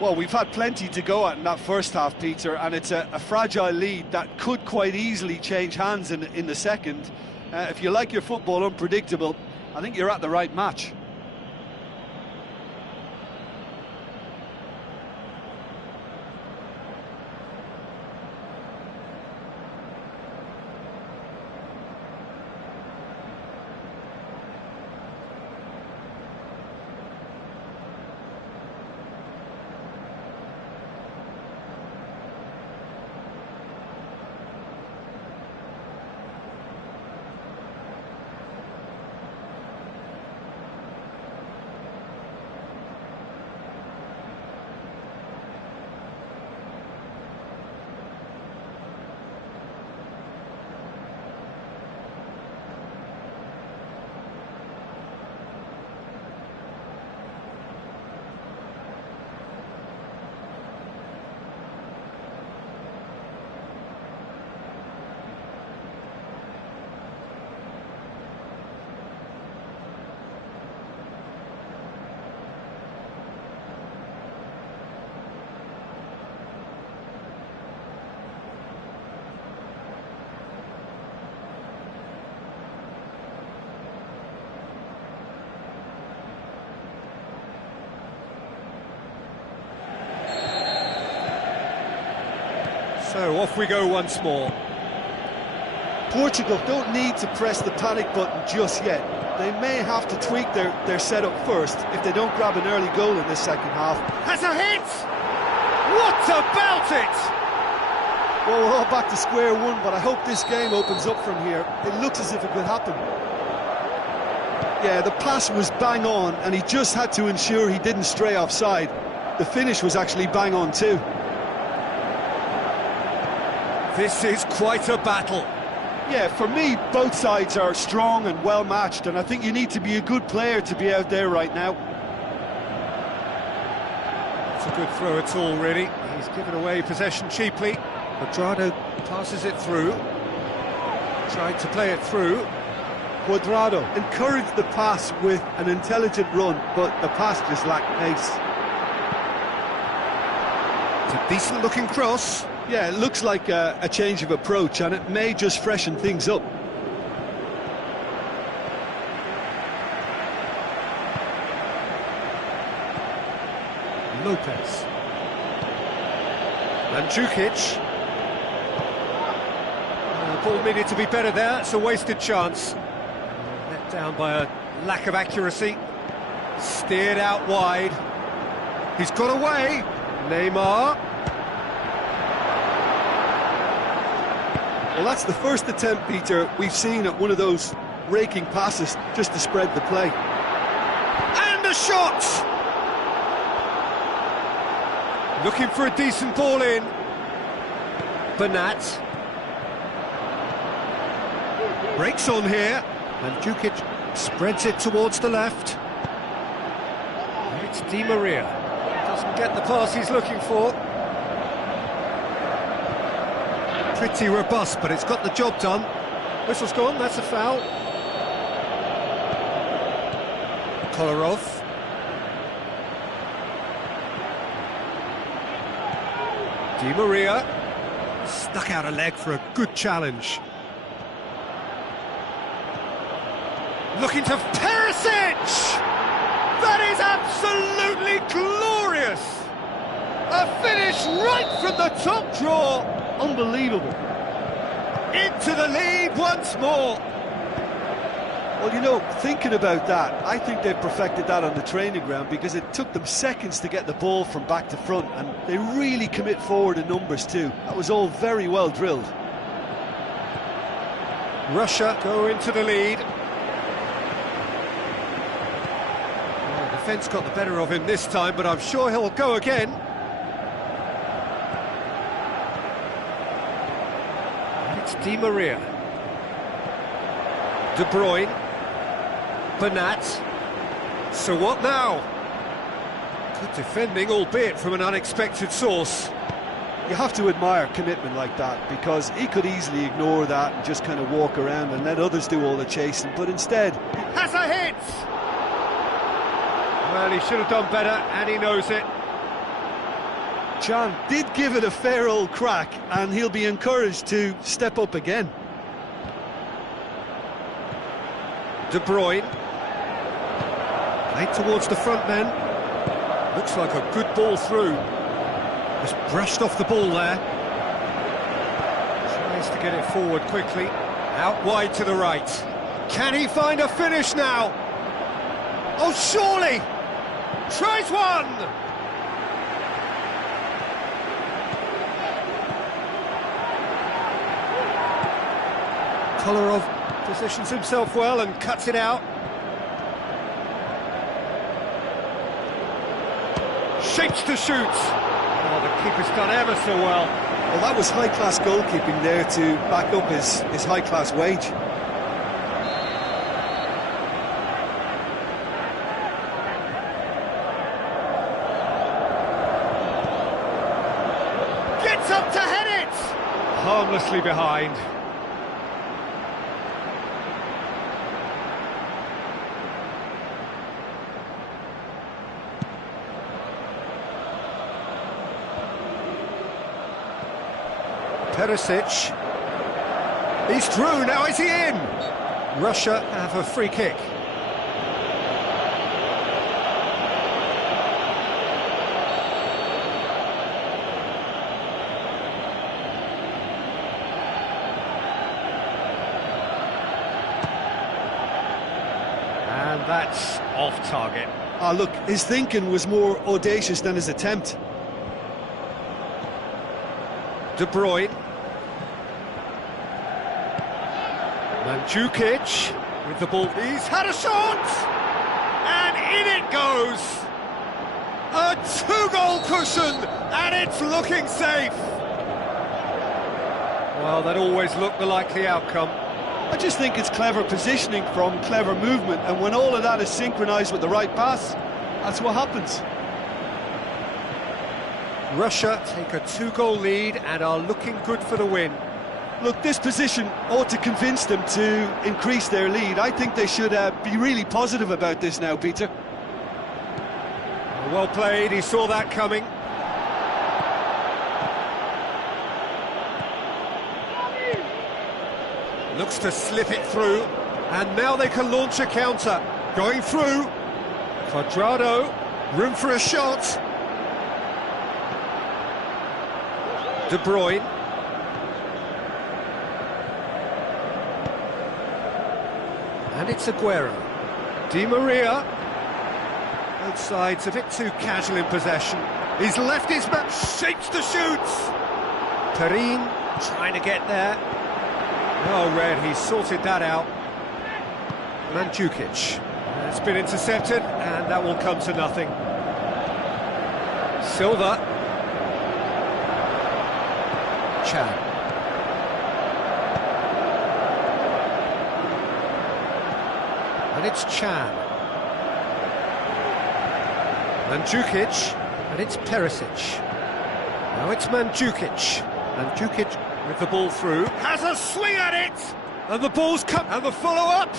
Well, we've had plenty to go at in that first half, Peter, and it's a fragile lead that could quite easily change hands in the second. If you like your football unpredictable, I think you're at the right match. So off we go once more. Portugal don't need to press the panic button just yet. They may have to tweak their setup first if they don't grab an early goal in this second half. Has a hit! What about it? Well, we're all back to square one, but I hope this game opens up from here. It looks as if it could happen. Yeah, the pass was bang on, and he just had to ensure he didn't stray offside. The finish was actually bang on too. This is quite a battle. Yeah, for me, both sides are strong and well-matched, and I think you need to be a good player to be out there right now. It's a good throw at all, really. He's given away possession cheaply. Quadrado passes it through. Tried to play it through. Quadrado encouraged the pass with an intelligent run, but the pass just lacked pace. It's a decent-looking cross. Yeah, it looks like a change of approach, and it may just freshen things up. Lopez. Mandzukic. The ball needed to be better there. It's a wasted chance. Let down by a lack of accuracy. Steered out wide. He's got away. Neymar. Well, that's the first attempt, Peter, we've seen at one of those raking passes just to spread the play. And a shot! Looking for a decent ball in. Bernat. Breaks on here. And Mandzukic spreads it towards the left. It's Di Maria. Doesn't get the pass he's looking for. Pretty robust, but it's got the job done. Whistle's gone, that's a foul. Kolarov. Di Maria. Stuck out a leg for a good challenge. Looking to Perisic! That is absolutely glorious! A finish right from the top draw! Unbelievable. Into the lead once more. Well, you know, thinking about that, I think they've perfected that on the training ground because it took them seconds to get the ball from back to front, and they really commit forward in numbers too. That was all very well drilled. Russia go into the lead. Well, defence got the better of him this time, but I'm sure he'll go again. And it's Di Maria. De Bruyne. Bernat. So what now? Good defending, albeit from an unexpected source. You have to admire commitment like that, because he could easily ignore that and just kind of walk around and let others do all the chasing, but instead... Has a hit! Well, he should have done better, and he knows it. Can did give it a fair old crack, and he'll be encouraged to step up again. De Bruyne. Played towards the front men. Looks like a good ball through. Just brushed off the ball there. Tries to get it forward quickly. Out wide to the right. Can he find a finish now? Oh, surely! Tries one! Kolarov positions himself well and cuts it out. Shapes to shoot. Oh, the keeper's done ever so well. Well, that was high-class goalkeeping there to back up his high-class wage. Gets up to head it! Harmlessly behind. Perisic. He's through, now is he in? Russia have a free kick. And that's off target. Ah, look, his thinking was more audacious than his attempt. De Bruyne. Mandzukic with the ball. He's had a shot! And in it goes! A two-goal cushion, and it's looking safe! Well, that always looked the likely outcome. I just think it's clever positioning from clever movement, and when all of that is synchronised with the right pass, that's what happens. Russia take a two-goal lead and are looking good for the win. Look, this position ought to convince them to increase their lead. I think they should be really positive about this now, Peter. Well played, he saw that coming. Looks to slip it through, and now they can launch a counter. Going through. Cuadrado, room for a shot. De Bruyne. And it's Aguero. Di Maria. Both sides a bit too casual in possession. He's left his man, shapes to shoot. Perin trying to get there. Well read, he sorted that out. Mandzukic. It's been intercepted, and that will come to nothing. Silva. Chan. And it's Chan. Mandzukic, and it's Perisic. Now it's Mandzukic. Mandzukic with the ball through. Has a swing at it! And the ball's come, and the follow-up.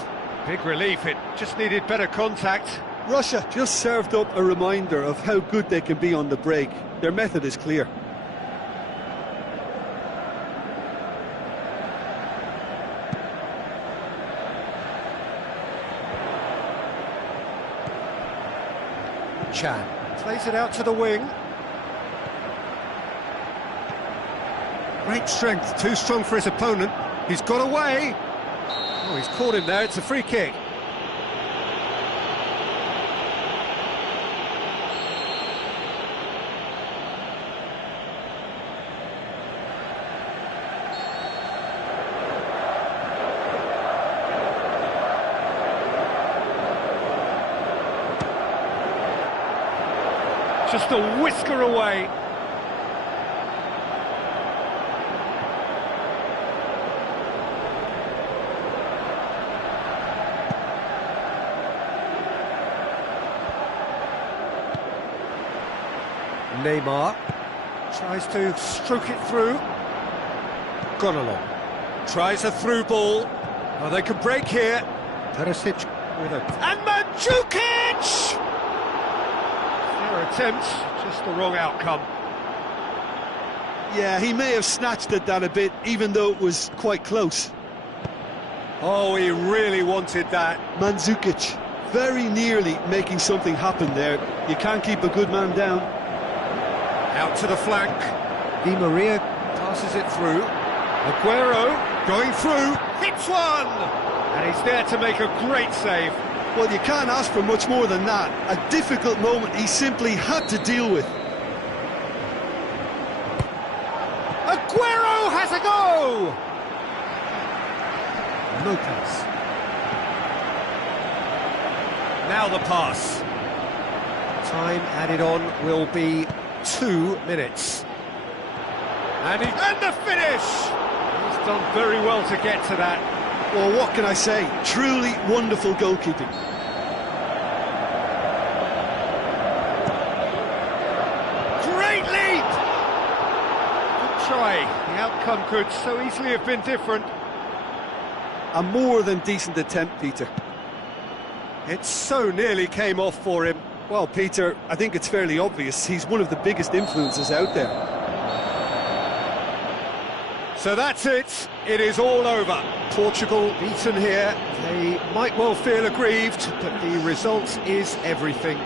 Big relief, it just needed better contact. Russia just served up a reminder of how good they can be on the break. Their method is clear. Chan plays it out to the wing. Great strength, too strong for his opponent. He's got away. Oh, he's caught him there, it's a free kick. just a whisker away. Neymar tries to stroke it through. Gone along. Tries a through ball. Oh, they can break here. Perisic with a... And Mandzukic! Fair attempt, just the wrong outcome. Yeah, he may have snatched at that a bit, even though it was quite close. Oh, he really wanted that. Mandzukic, very nearly making something happen there. You can't keep a good man down. Out to the flank. Di Maria passes it through. Aguero going through, hits one! And he's there to make a great save. Well, you can't ask for much more than that. A difficult moment he simply had to deal with. Aguero has a go! Lopez. Now the pass. Time added on will be 2 minutes. And the finish! He's done very well to get to that. Well, what can I say? Truly wonderful goalkeeping. Great leap! Good try. The outcome could so easily have been different. A more than decent attempt, Peter. It so nearly came off for him. Well, Peter, I think it's fairly obvious he's one of the biggest influences out there. So that's it. It is all over. Portugal beaten here. They might well feel aggrieved, but the result is everything.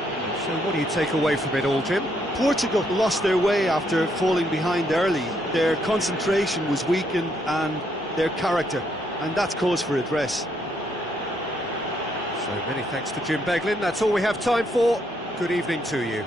So what do you take away from it all, Jim? Portugal lost their way after falling behind early. Their concentration was weakened and their character, and that's cause for address. So many thanks to Jim Beglin. That's all we have time for. Good evening to you.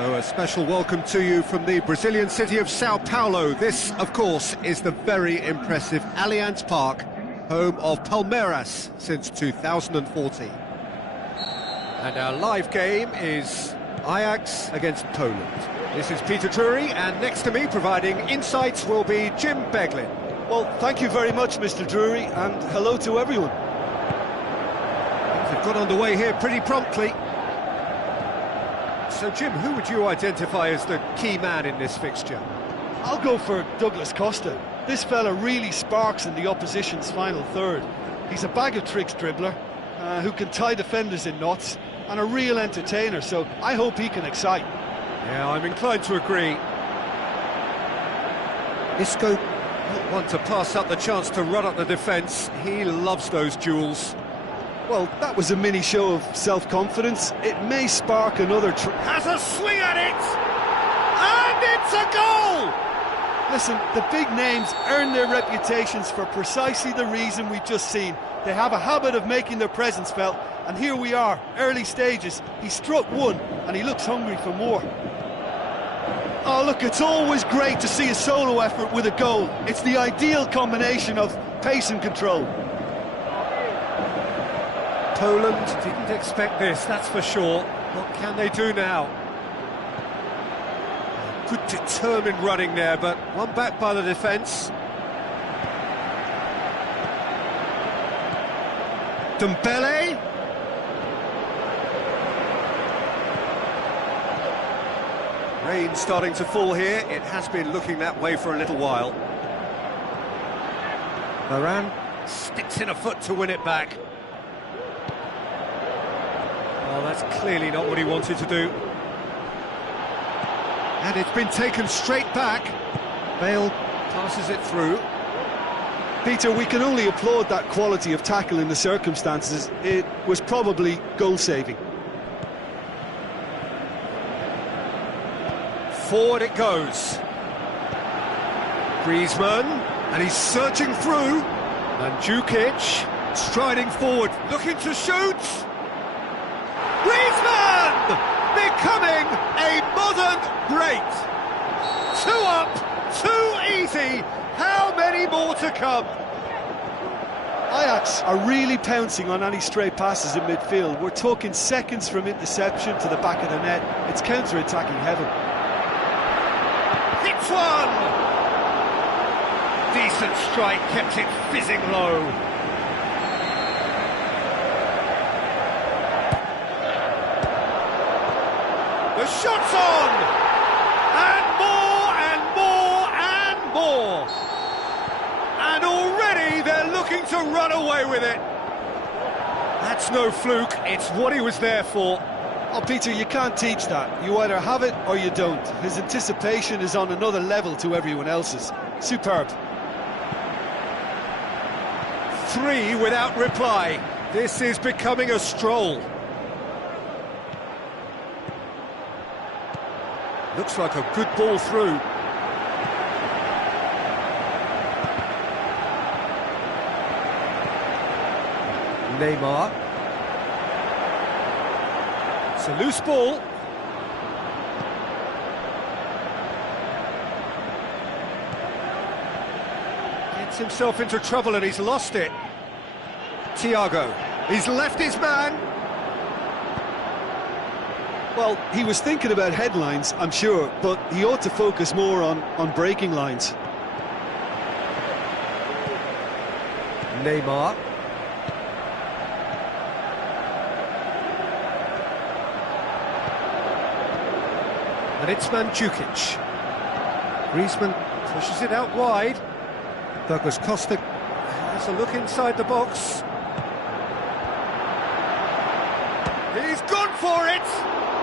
So a special welcome to you from the Brazilian city of Sao Paulo. This, of course, is the very impressive Allianz Park, home of Palmeiras since 2014. And our live game is Ajax against Poland. This is Peter Drury, and next to me providing insights will be Jim Beglin. Well, thank you very much, Mr. Drury, and hello to everyone. Things have got underway here pretty promptly. So, Jim, who would you identify as the key man in this fixture? I'll go for Douglas Costa. This fella really sparks in the opposition's final third. He's a bag of tricks dribbler who can tie defenders in knots and a real entertainer, so I hope he can excite. Yeah, I'm inclined to agree. Isco, not one to pass up the chance to run up the defence. He loves those duels. Well, that was a mini show of self-confidence. It may spark another... Has a swing at it! And it's a goal! Listen, the big names earn their reputations for precisely the reason we've just seen. They have a habit of making their presence felt, and here we are, early stages. He struck one, and he looks hungry for more. Oh, look, it's always great to see a solo effort with a goal. It's the ideal combination of pace and control. Poland didn't expect this, that's for sure. What can they do now? Good determined running there, but one back by the defence. Dembele. Rain starting to fall here. It has been looking that way for a little while. Varane sticks in a foot to win it back. Well, that's clearly not what he wanted to do. And it's been taken straight back. Bale passes it through. Peter, we can only applaud that quality of tackle in the circumstances. It was probably goal-saving. Forward it goes. Griezmann, and he's searching through. Mandzukic striding forward, looking to shoot. Griezmann becoming a modern great. 2 up, 2 easy. How many more to come? Ajax are really pouncing on any stray passes in midfield. We're talking seconds from interception to the back of the net. It's counter-attacking heaven. Hits one! Decent strike, kept it fizzing low. The shot's on! And more and more and more! And already they're looking to run away with it. That's no fluke, it's what he was there for. Oh, Peter, you can't teach that. You either have it or you don't. His anticipation is on another level to everyone else's. Superb. 3 without reply. This is becoming a stroll. Looks like a good ball through. Neymar. It's a loose ball. Gets himself into trouble and he's lost it. Thiago. He's left his man. Well, he was thinking about headlines, I'm sure, but he ought to focus more on breaking lines. Neymar. And it's Mandzukic. Griezmann pushes it out wide. Douglas Costa has a look inside the box. He's gone for it!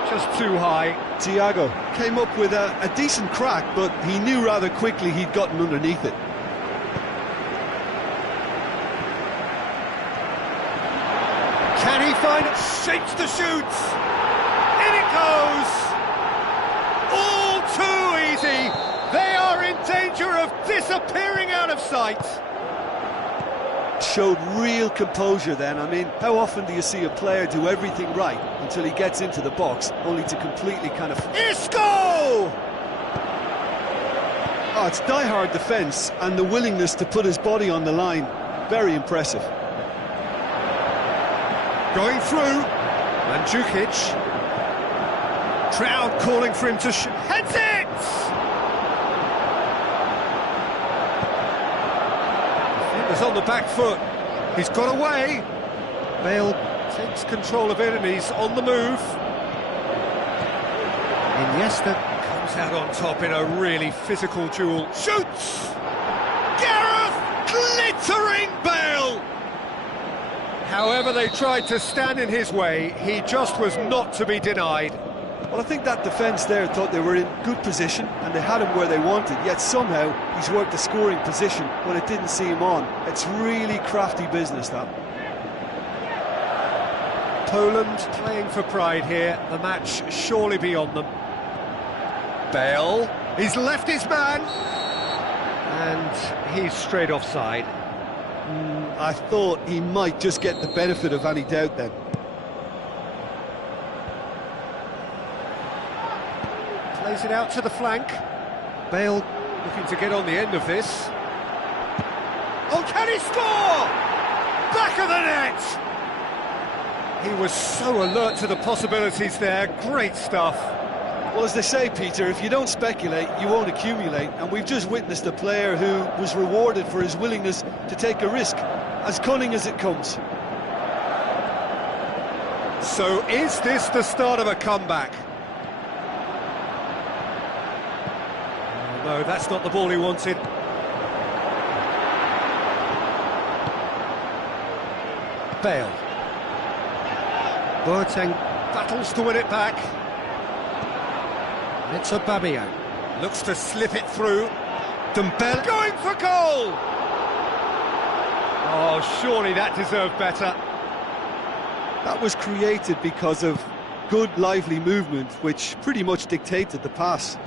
Just too high. Thiago came up with a decent crack, but he knew rather quickly he'd gotten underneath it. Can he find it? Shapes the shoots! In it goes! All too easy! They are in danger of disappearing out of sight! showed real composure then. I mean, how often do you see a player do everything right until he gets into the box, only to completely kind of... Isco! Oh, it's die-hard defence and the willingness to put his body on the line. Very impressive. Going through, Mandzukic. Crowd calling for him to shoot. Heads it! Defender's on the back foot. He's got away. Bale takes control of it and he's on the move. Iniesta comes out on top in a really physical duel. Shoots! Gareth! Glittering Bale! However they tried to stand in his way, he just was not to be denied. Well, I think that defence there thought they were in good position and they had him where they wanted, yet somehow he's worked the scoring position when it didn't see him on. It's really crafty business, that. Poland playing for pride here, the match surely beyond them. Bale, he's left his man, and he's straight offside. I thought he might just get the benefit of any doubt then. Plays it out to the flank. Bale looking to get on the end of this. Oh, can he score? Back of the net! He was so alert to the possibilities there. Great stuff. Well, as they say, Peter, if you don't speculate, you won't accumulate. And we've just witnessed a player who was rewarded for his willingness to take a risk, as cunning as it comes. So is this the start of a comeback? No, that's not the ball he wanted. Bale. Boateng battles to win it back. It's a Babio. Looks to slip it through. Dembele going for goal! Oh, surely that deserved better. That was created because of good, lively movement, which pretty much dictated the pass.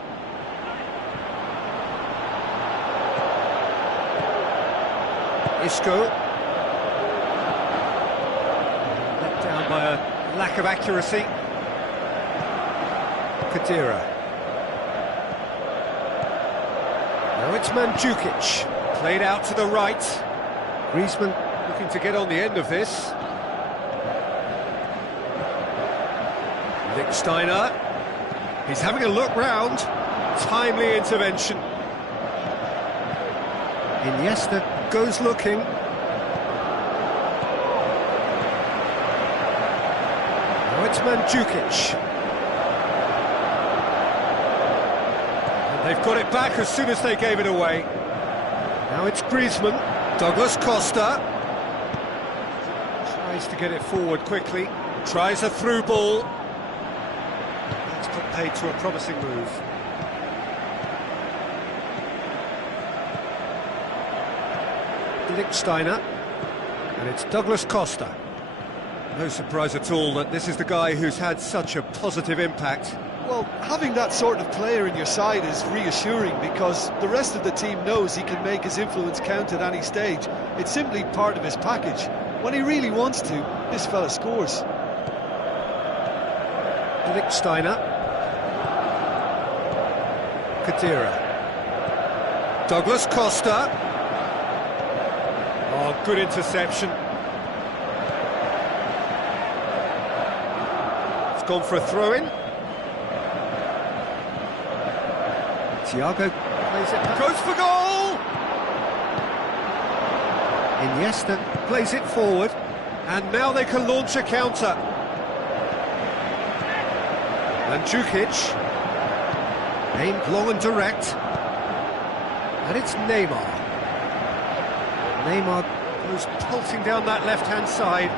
Isco. Let down by a lack of accuracy. Kadira. Now it's Mandzukic. Played out to the right. Griezmann looking to get on the end of this. Lichtsteiner. He's having a look round. Timely intervention. Iniesta goes looking. Now it's Mandzukic. And they've got it back as soon as they gave it away. Now it's Griezmann. Douglas Costa. Tries to get it forward quickly. Tries a through ball. That's put paid to a promising move. Lichtsteiner, and it's Douglas Costa. No surprise at all that this is the guy who's had such a positive impact. Well, having that sort of player in your side is reassuring because the rest of the team knows he can make his influence count at any stage. It's simply part of his package. When he really wants to, this fella scores. Lichtsteiner. Kadira. Douglas Costa. Oh, good interception. It's gone for a throw-in. Thiago plays it back. Goes for goal! Iniesta plays it forward. And now they can launch a counter. Mandzukic. Aimed long and direct. And it's Neymar. Neymar goes pulsing down that left-hand side.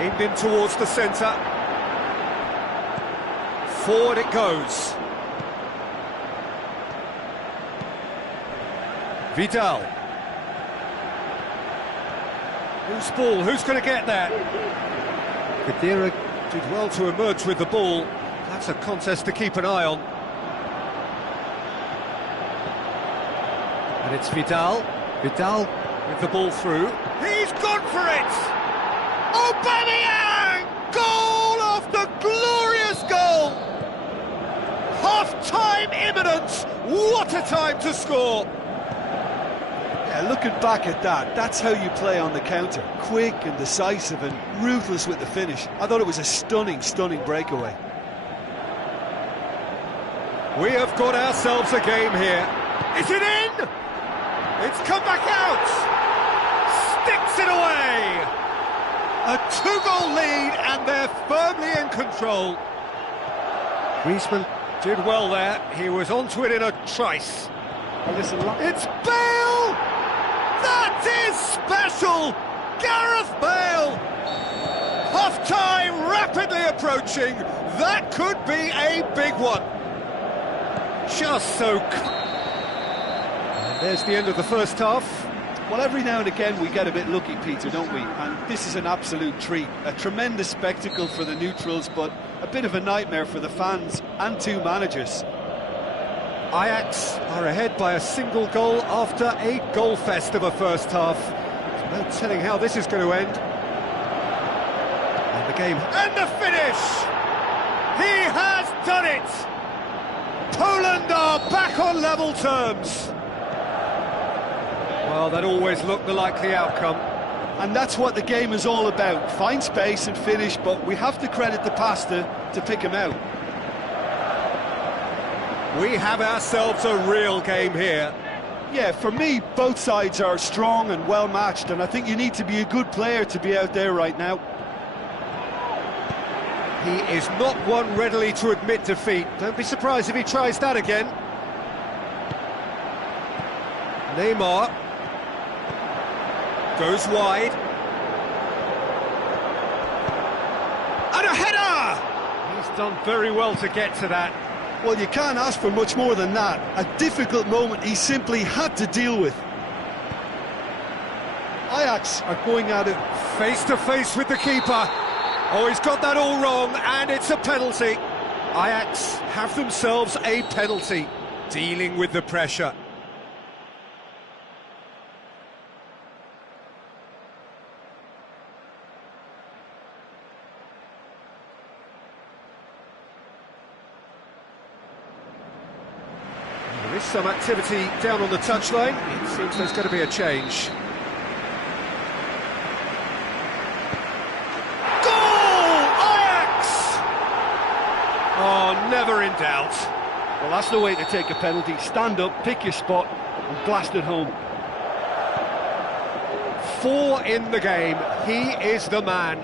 Aimed in towards the centre. Forward it goes. Vidal. Who's ball? Who's going to get that? Kadira did well to emerge with the ball. That's a contest to keep an eye on. And it's Vidal. Vidal with the ball through. He's gone for it! Aubameyang! Goal after glorious goal! Half-time imminent! What a time to score! Yeah, looking back at that, that's how you play on the counter. Quick and decisive and ruthless with the finish. I thought it was a stunning, stunning breakaway. We have got ourselves a game here. Is it in? It's come back out! Sticks it away! A two-goal lead and they're firmly in control. Griezmann did well there. He was onto it in a trice. It's Bale! That is special! Gareth Bale! Half-time rapidly approaching. That could be a big one. Just so... And there's the end of the first half. Well, every now and again we get a bit lucky, Peter, don't we? And this is an absolute treat. A tremendous spectacle for the neutrals, but a bit of a nightmare for the fans and two managers. Ajax are ahead by a single goal after a goal fest of a first half. There's no telling how this is going to end. And the game... And the finish! He has done it! Poland are back on level terms. Well, that always looked the likely outcome. And that's what the game is all about. Find space and finish, but we have to credit the pasta to pick him out. We have ourselves a real game here. Yeah, for me, both sides are strong and well-matched, and I think you need to be a good player to be out there right now. He is not one readily to admit defeat. Don't be surprised if he tries that again. Neymar goes wide. And a header! He's done very well to get to that. Well, you can't ask for much more than that. A difficult moment he simply had to deal with. Ajax are going at it face to face with the keeper. Oh, he's got that all wrong, and it's a penalty. Ajax have themselves a penalty, dealing with the pressure. There is some activity down on the touchline. It seems there's going to be a change. Oh, never in doubt. Well, that's the way to take a penalty. Stand up, pick your spot, and blast it home. 4 in the game. He is the man.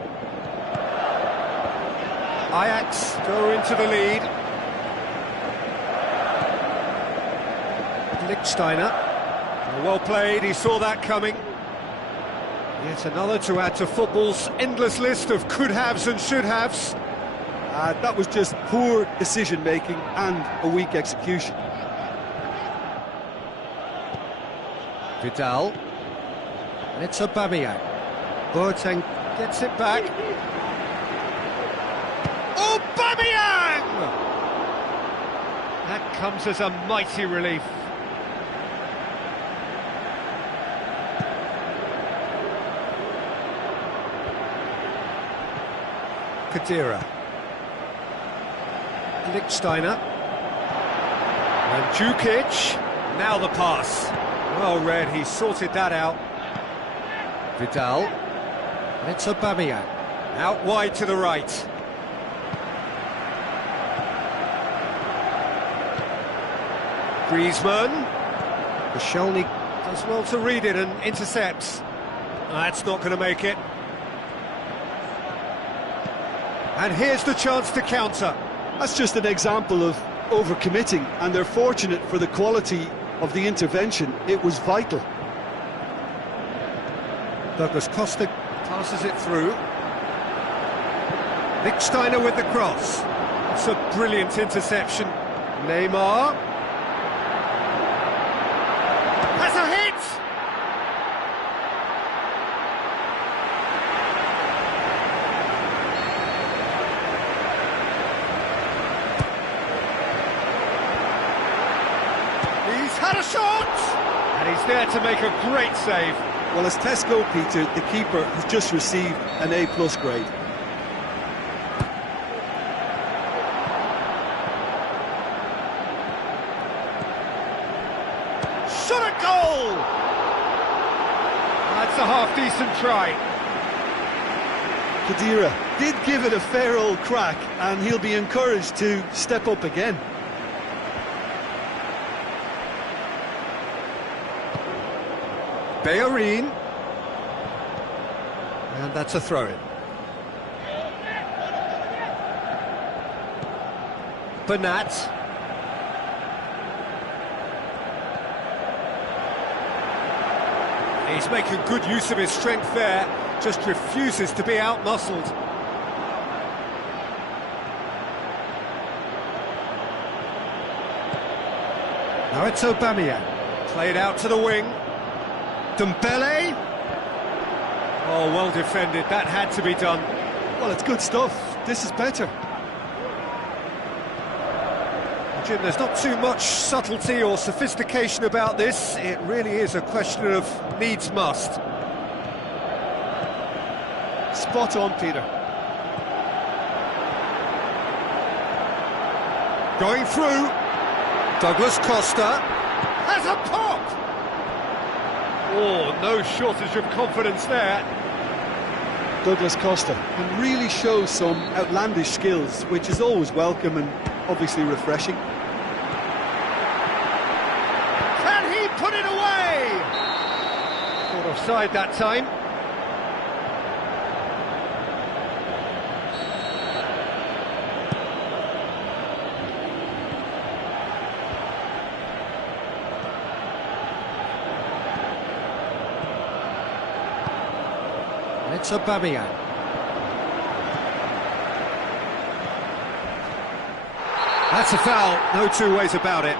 Ajax go into the lead. Lichtsteiner. Well played, he saw that coming. Yet another to add to football's endless list of could-haves and should-haves. That was just poor decision-making and a weak execution. Vidal. And it's Aubameyang. Boateng gets it back. Aubameyang! That comes as a mighty relief. Kadira. Lichtsteiner. And Djukic. Now the pass. Well read, he sorted that out. Vidal. And it's Aubameyang. Out wide to the right. Griezmann. Koscielny does well to read it and intercepts. That's not going to make it. And here's the chance to counter. That's just an example of overcommitting, and they're fortunate for the quality of the intervention. It was vital. Douglas Costa passes it through. Lichtsteiner with the cross. It's a brilliant interception. Neymar. Has a hit! He's had a shot! And he's there to make a great save. Well, as tests go, Peter, the keeper has just received an A+ grade. Shot a goal! That's a half-decent try. Khedira did give it a fair old crack, and he'll be encouraged to step up again. Bellerin. And that's a throw-in. Bernat. He's making good use of his strength there, just refuses to be out-muscled. Now it's Aubameyang, played out to the wing. Dembele. Oh, well defended, that had to be done. Well, it's good stuff. This is better. Jim, there's not too much subtlety or sophistication about this. It really is a question of needs must. Spot on, Peter. Going through. Douglas Costa has a pop! Oh, no shortage of confidence there. Douglas Costa can really show some outlandish skills, which is always welcome and obviously refreshing. Can he put it away? Caught offside that time. It's Aubameyang. That's a foul, no two ways about it.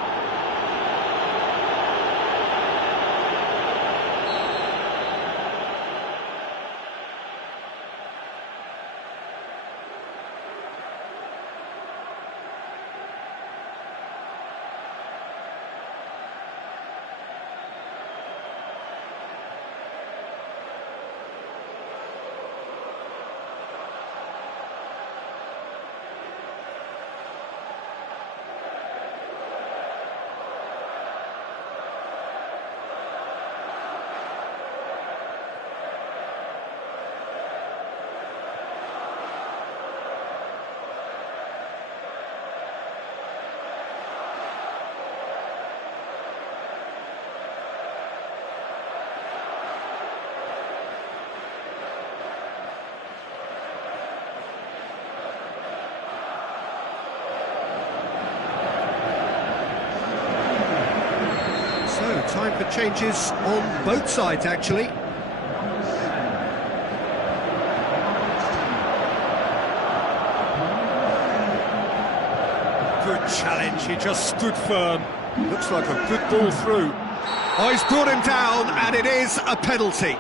Time for changes on both sides, actually. Good challenge, he just stood firm. Looks like a good ball through. Oh, he's brought him down, and it is a penalty.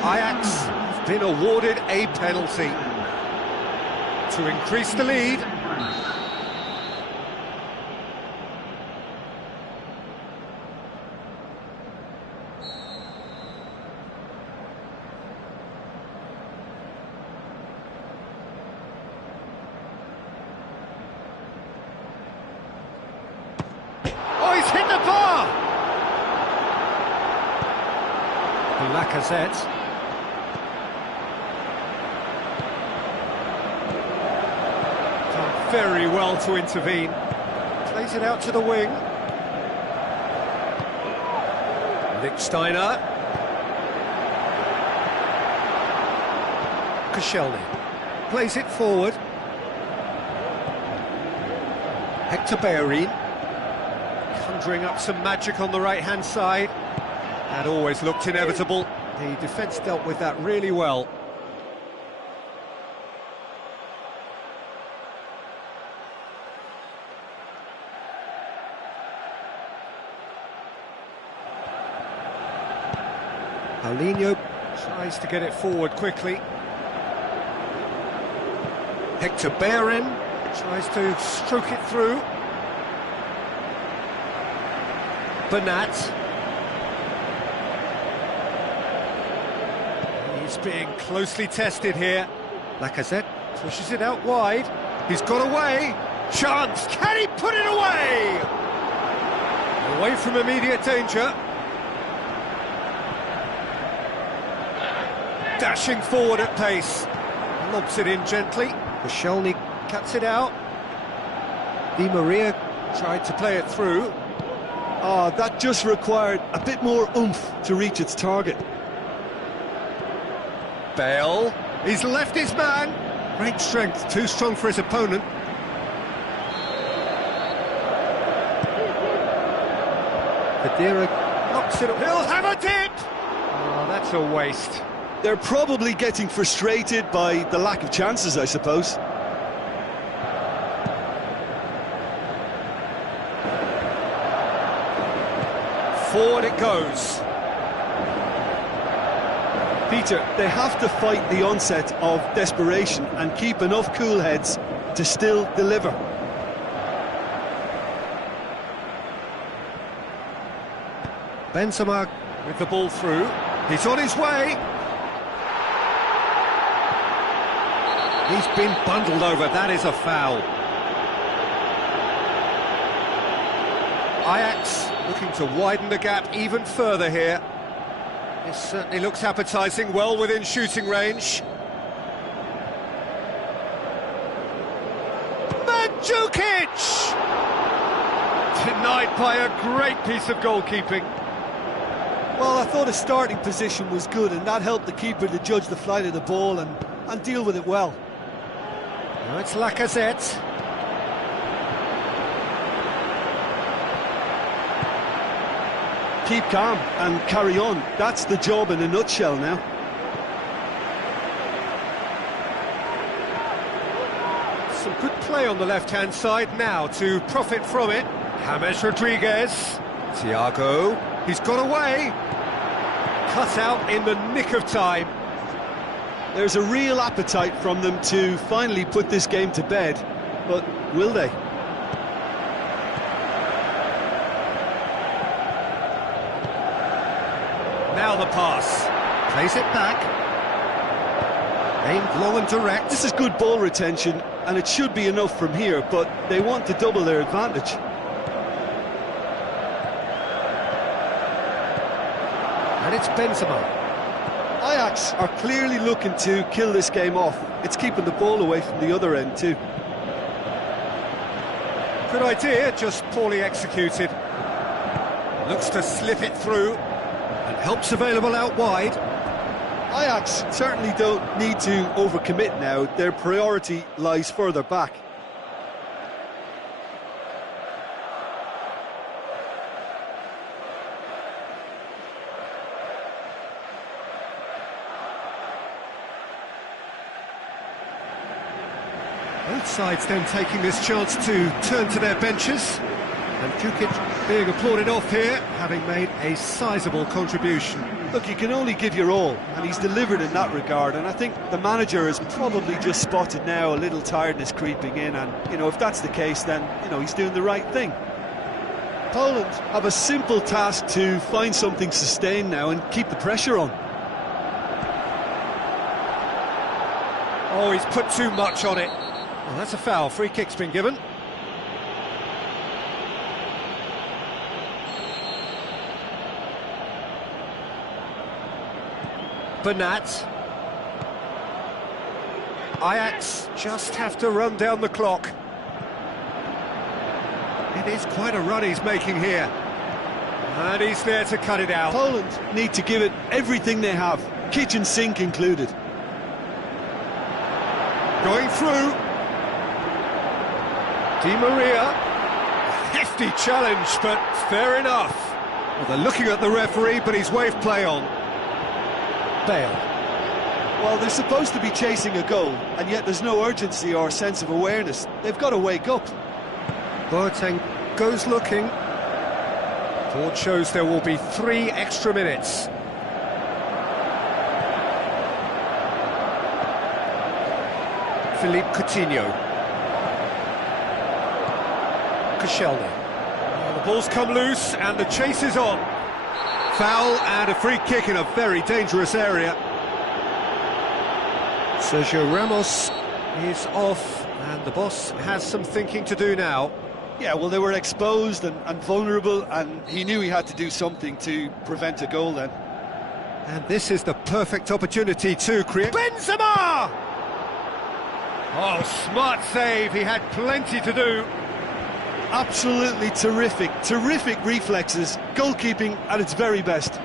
Ajax have been awarded a penalty to increase the lead. Hit the bar! Lacazette. Done very well to intervene. Plays it out to the wing. Lichtsteiner. Koscielny. Plays it forward. Hector Bellerin. Conjuring up some magic on the right-hand side. That always looked inevitable. The defence dealt with that really well. Paulinho tries to get it forward quickly. Hector Bellerin tries to stroke it through. Bernat. He's being closely tested here. Lacazette pushes it out wide. He's got away. Chance. Can he put it away? Away from immediate danger. Dashing forward at pace. Lobs it in gently. Koscielny cuts it out. Di Maria tried to play it through. Oh, that just required a bit more oomph to reach its target. Bale. He's left his man. Great strength, too strong for his opponent. Kadira knocks it up. He'll have a dip! Oh, that's a waste. They're probably getting frustrated by the lack of chances, I suppose. Forward it goes. Peter, they have to fight the onset of desperation and keep enough cool heads to still deliver. Benzema with the ball through. He's on his way. He's been bundled over. That is a foul. Ajax looking to widen the gap even further here. This certainly looks appetising, well within shooting range. Mandzukic! Denied by a great piece of goalkeeping. Well, I thought his starting position was good, and that helped the keeper to judge the flight of the ball and deal with it well. Now it's Lacazette. Keep calm and carry on. That's the job in a nutshell now. Some good play on the left-hand side now to profit from it. James Rodriguez. Thiago. He's got away. Cut out in the nick of time. There's a real appetite from them to finally put this game to bed, but will they? Now the pass. Plays it back. Aimed long and direct. This is good ball retention, and it should be enough from here, but they want to double their advantage. And it's Benzema. Ajax are clearly looking to kill this game off. It's keeping the ball away from the other end too. Good idea, just poorly executed. Looks to slip it through. And help's available out wide. Ajax certainly don't need to overcommit now. Their priority lies further back. Both sides then taking this chance to turn to their benches. And Mandzukic being applauded off here, having made a sizable contribution. Look, you can only give your all, and he's delivered in that regard, and I think the manager has probably just spotted now a little tiredness creeping in, and, you know, if that's the case, then, you know, he's doing the right thing. Poland have a simple task to find something sustained now and keep the pressure on. Oh, he's put too much on it. Well, that's a foul. Free kick's been given. Bernat. Ajax just have to run down the clock. It is quite a run he's making here. And he's there to cut it out. Poland need to give it everything they have, kitchen sink included. Going through. Di Maria. Hefty challenge, but fair enough. Well, they're looking at the referee, but he's waved play on. Bale. Well, they're supposed to be chasing a goal, and yet there's no urgency or sense of awareness. They've got to wake up. Boateng goes looking. Board shows there will be 3 extra minutes. Philippe Coutinho. Koscielny. The ball's come loose and the chase is on. Foul and a free kick in a very dangerous area. Sergio Ramos is off, and the boss has some thinking to do now. Yeah, well, they were exposed and vulnerable, and he knew he had to do something to prevent a goal then. And this is the perfect opportunity to create... Benzema! Oh, smart save, he had plenty to do. Absolutely terrific reflexes, goalkeeping at its very best.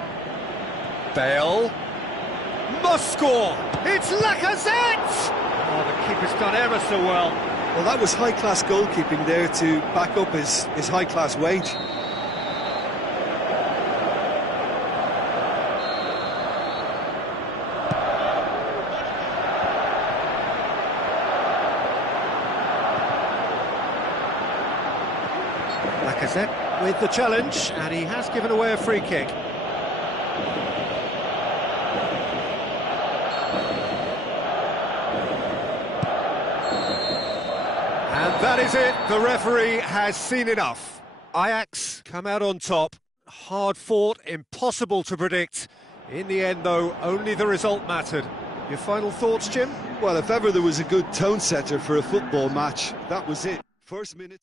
Bale must score, it's Lacazette! Oh, the keeper's done ever so well. Well, that was high-class goalkeeping there to back up his high-class wage. Lacazette with the challenge, and he has given away a free kick. And that is it, the referee has seen enough. Ajax come out on top, hard fought, impossible to predict. In the end though, only the result mattered. Your final thoughts, Jim? Well, if ever there was a good tone setter for a football match, that was it. First minute.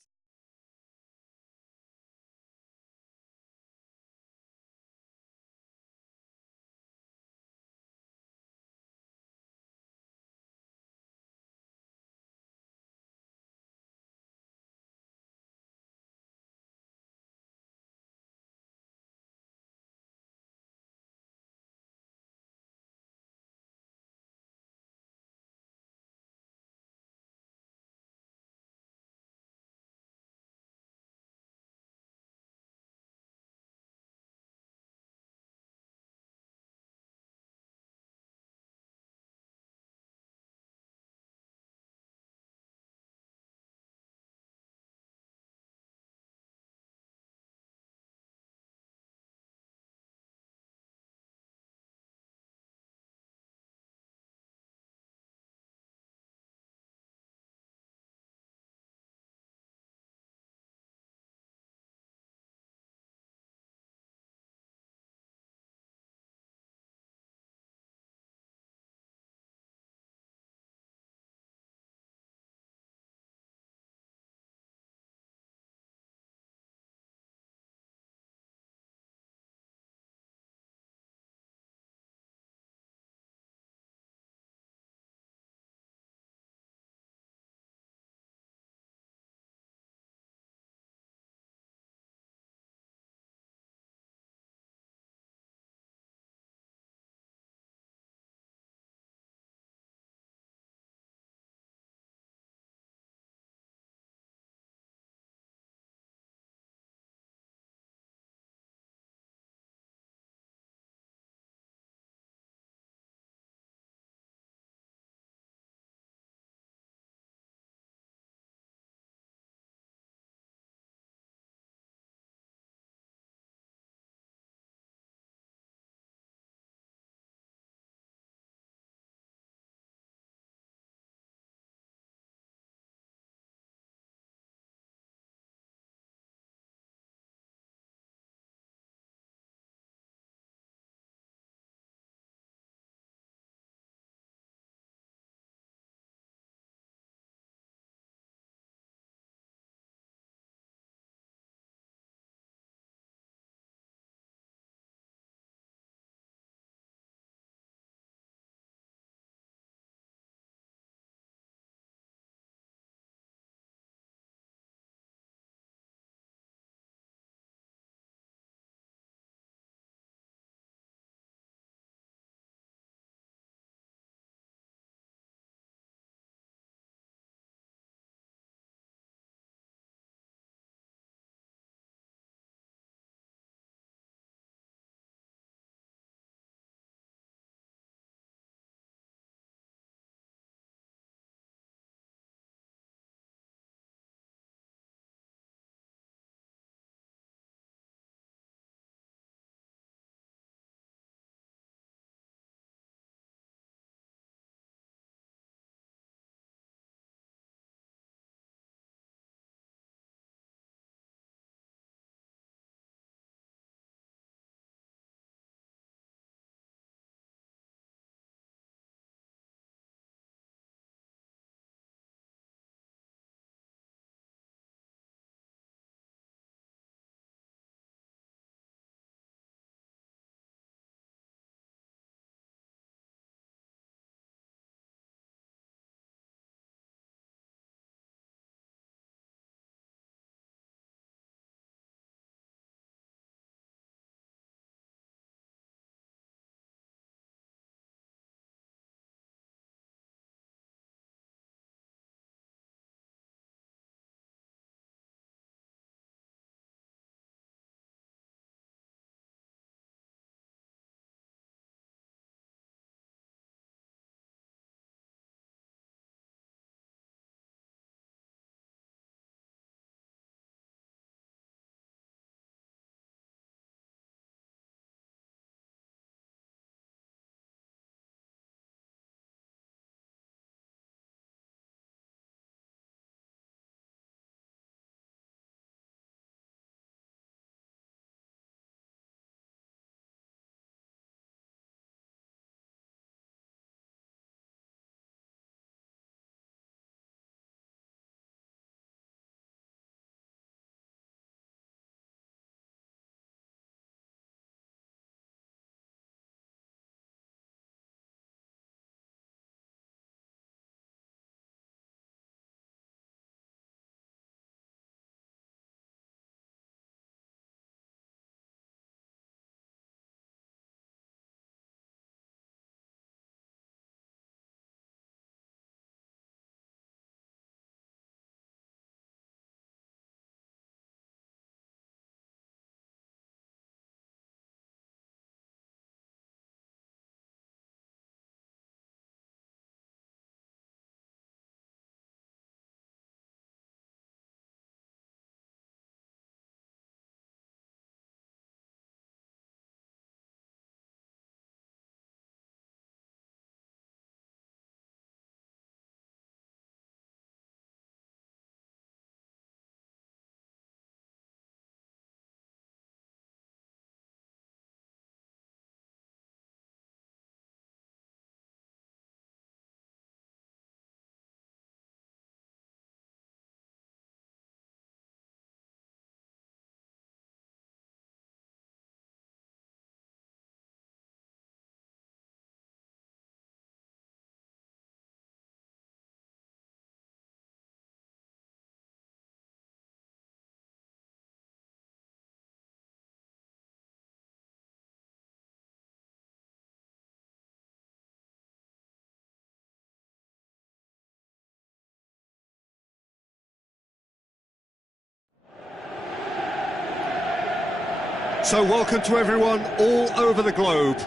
So welcome to everyone all over the globe.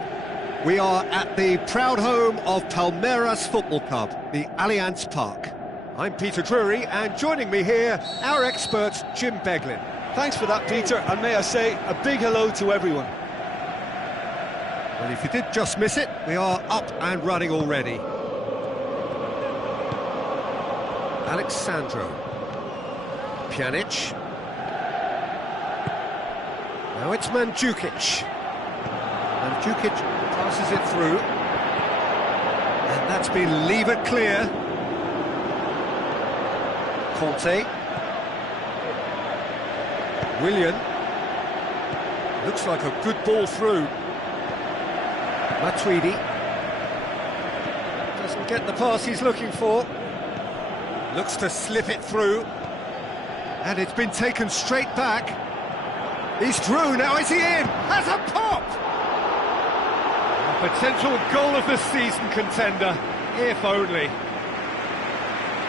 We are at the proud home of Palmeiras Football Club, the Allianz Park. I'm Peter Drury, and joining me here, our expert, Jim Beglin. Thanks for that, Peter, and may I say a big hello to everyone. Well, if you did just miss it, we are up and running already. Alexandro. Pjanic. Now it's Mandzukic. Mandzukic passes it through. And that's been levered clear. Conte. Willian. Looks like a good ball through. Matuidi. Doesn't get the pass he's looking for. Looks to slip it through. And it's been taken straight back. He's through, now is he in? Has a pop! A potential goal of the season contender, if only.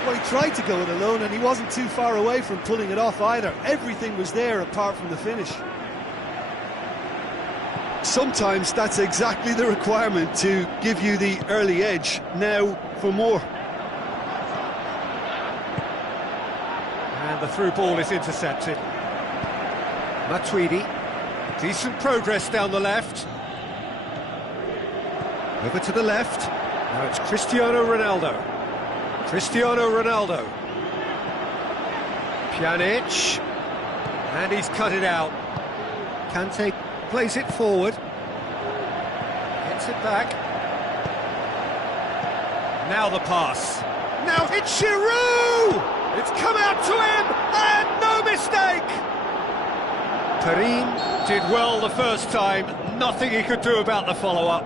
Well, he tried to go it alone and he wasn't too far away from pulling it off either. Everything was there apart from the finish. Sometimes that's exactly the requirement to give you the early edge. Now for more. And the through ball is intercepted. Matuidi, decent progress down the left. Over to the left. Now it's Cristiano Ronaldo. Cristiano Ronaldo. Pjanic. And he's cut it out. Kante plays it forward. Gets it back. Now the pass. Now it's Giroud! It's come out to him, and no mistake! Perin did well the first time, nothing he could do about the follow-up.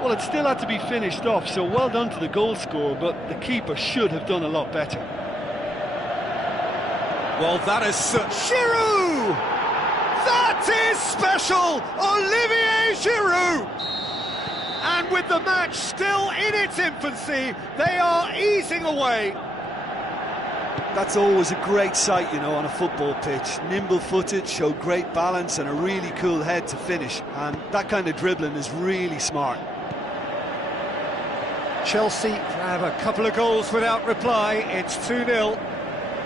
Well, it still had to be finished off, so well done to the goal scorer, but the keeper should have done a lot better. Well, that is Giroud! That is special! Olivier Giroud! And with the match still in its infancy, they are easing away. That's always a great sight, you know, on a football pitch. Nimble-footed, showed great balance and a really cool head to finish. And that kind of dribbling is really smart. Chelsea have a couple of goals without reply. It's 2-0.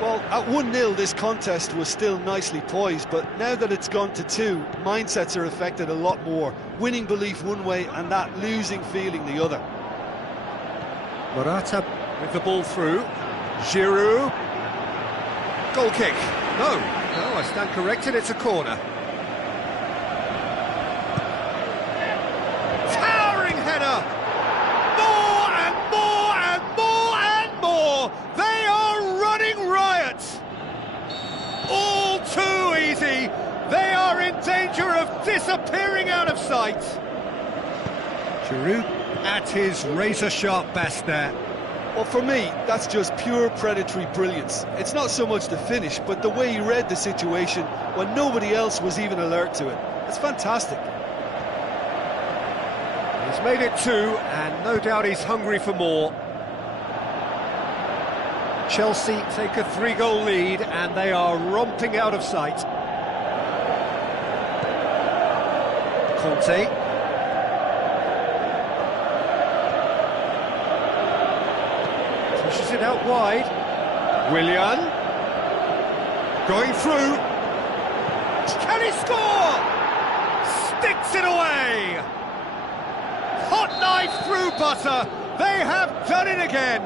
Well, at 1-0, this contest was still nicely poised, but now that it's gone to 2, mindsets are affected a lot more. Winning belief one way and that losing feeling the other. Morata with the ball through. Giroud. Goal kick. No, I stand corrected, it's a corner. Towering header! More and more and more and more! They are running riot! All too easy! They are in danger of disappearing out of sight! Giroud at his razor-sharp best there. Well, for me, that's just pure predatory brilliance. It's not so much the finish, but the way he read the situation when nobody else was even alert to it. It's fantastic. He's made it 2, and no doubt he's hungry for more. Chelsea take a 3-goal lead, and they are romping out of sight. Conte. Pushes it out wide. Willian. Going through. Can he score? Sticks it away. Hot knife through butter. They have done it again.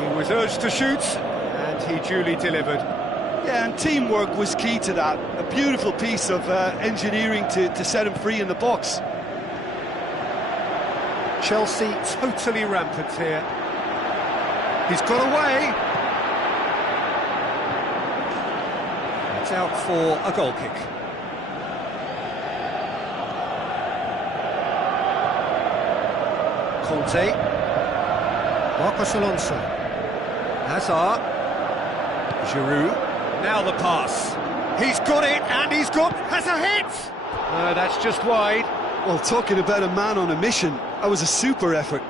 He was urged to shoot, and he duly delivered. Yeah, and teamwork was key to that. A beautiful piece of engineering to set him free in the box. Chelsea totally rampant here. He's got away. It's out for a goal kick. Conte. Marcos Alonso. Hazard. Giroud. Now the pass. He's got it, and has a hit! No, that's just wide. Well, talking about a man on a mission, that was a super effort.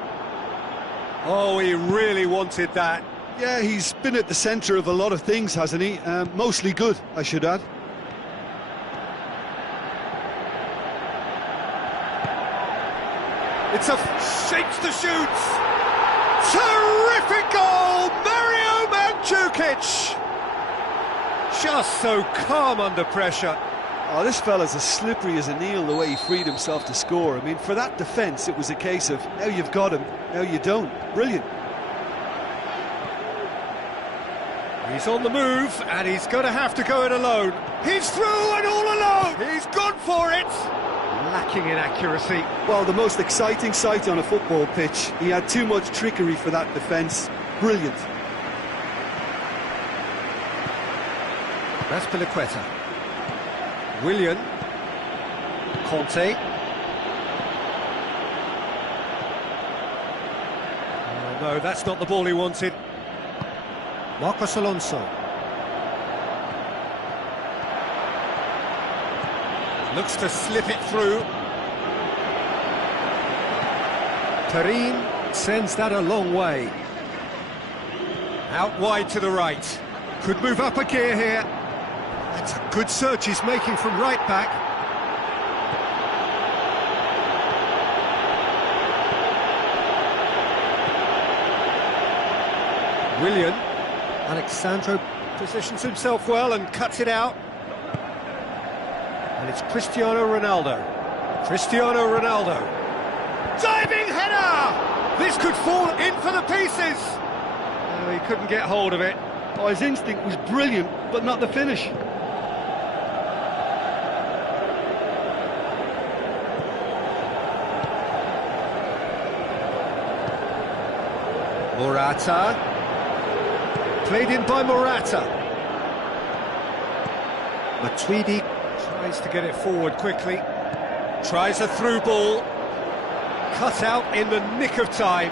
Oh, he really wanted that. Yeah, he's been at the centre of a lot of things, hasn't he? Mostly good, I should add. It's a shapes to shoot. Terrific goal, Mario Mandzukic. Just so calm under pressure. Oh, this fella's as slippery as an eel, the way he freed himself to score. I mean, for that defence, it was a case of, now you've got him, now you don't. Brilliant. He's on the move, and he's going to have to go it alone. He's through and all alone. He's gone for it. Lacking in accuracy. Well, the most exciting sight on a football pitch. He had too much trickery for that defence. Brilliant. That's Piliqueta. Willian. Conte. Oh, no, that's not the ball he wanted. Marcos Alonso. Looks to slip it through. Karim sends that a long way. Out wide to the right. Could move up a gear here. That's a good search he's making from right back. Willian. Alexandro positions himself well and cuts it out. And it's Cristiano Ronaldo. Cristiano Ronaldo. Diving header! This could fall in for the pieces. Oh, he couldn't get hold of it. Oh, his instinct was brilliant, but not the finish. Morata. Played in by Morata. Matuidi tries to get it forward quickly. Tries a through ball. Cut out in the nick of time.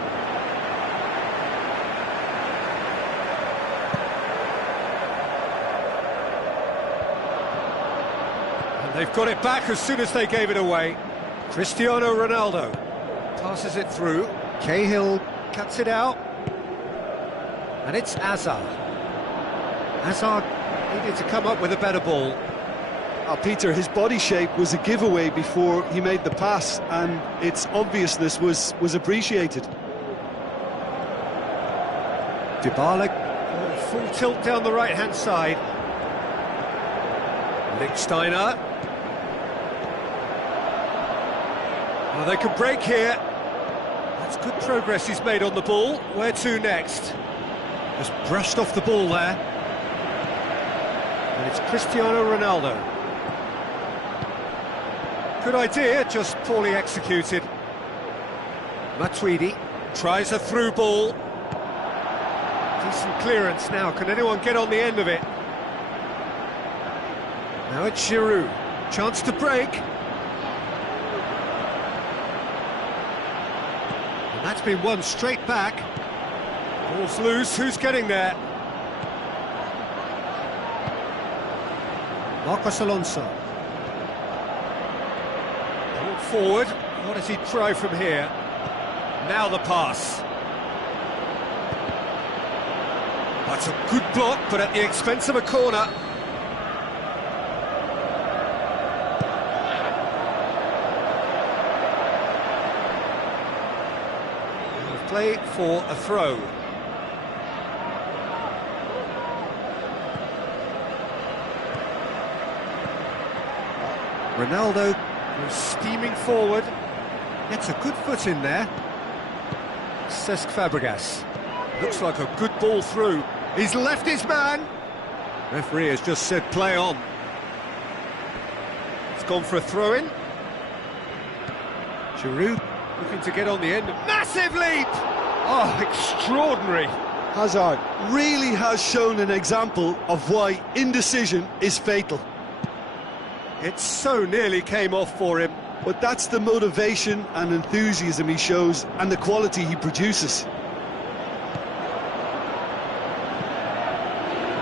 And they've got it back as soon as they gave it away. Cristiano Ronaldo passes it through. Cahill cuts it out. And it's Hazard. Hazard needed to come up with a better ball. Oh, Peter, his body shape was a giveaway before he made the pass, and its obviousness was appreciated. Dybala, full tilt down the right-hand side. Lichtsteiner. Oh, they can break here. That's good progress he's made on the ball. Where to next? Just brushed off the ball there. And it's Cristiano Ronaldo. Good idea, just poorly executed. Matuidi tries a through ball. Decent clearance now. Can anyone get on the end of it? Now it's Giroud. Chance to break. And that's been won straight back. Ball's loose, who's getting there? Marcos Alonso. Ball forward, what does he try from here? Now the pass. That's a good block, but at the expense of a corner. Play for a throw. Ronaldo goes steaming forward, gets a good foot in there. Cesc Fabregas, looks like a good ball through. He's left his man. Referee has just said play on. It's gone for a throw-in. Giroud looking to get on the end. Massive leap! Oh, extraordinary. Hazard really has shown an example of why indecision is fatal. It so nearly came off for him. But that's the motivation and enthusiasm he shows, and the quality he produces.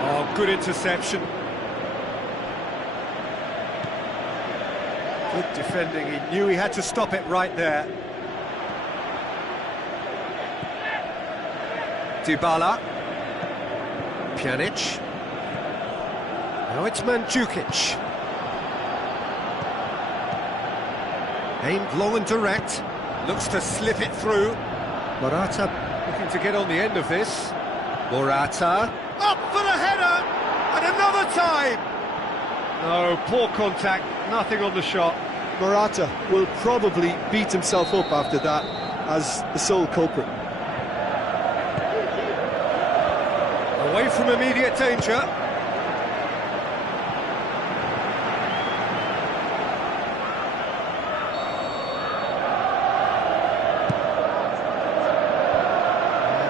Oh, good interception. Good defending, he knew he had to stop it right there. Dybala. Pjanic. Now it's Mandzukic. Aimed long and direct. Looks to slip it through. Morata looking to get on the end of this. Morata. Up for the header! And another time! No, poor contact, nothing on the shot. Morata will probably beat himself up after that as the sole culprit. Away from immediate danger.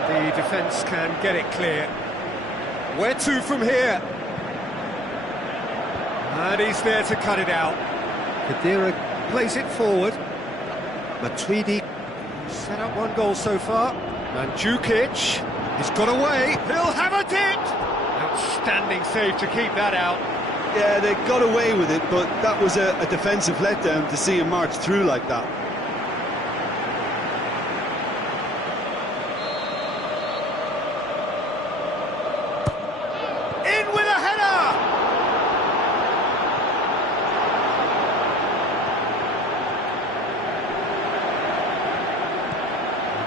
And the defence can get it clear. Where to from here? And he's there to cut it out. Kadira plays it forward. Matuidi set up one goal so far. Mandzukic, he's got away. He'll have a dip. Outstanding save to keep that out. Yeah, they got away with it, but that was a defensive letdown to see him march through like that. In with a header!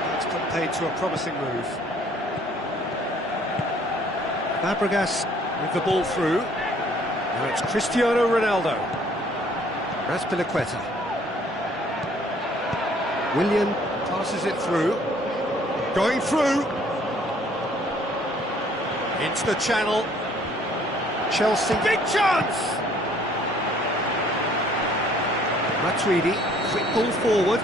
That's compared to a promising move. Fabregas with the ball through. Now it's Cristiano Ronaldo. Raspilicueta. Willian passes it through. Going through. Into the channel. Chelsea. Big chance! Matuidi, quick ball forward.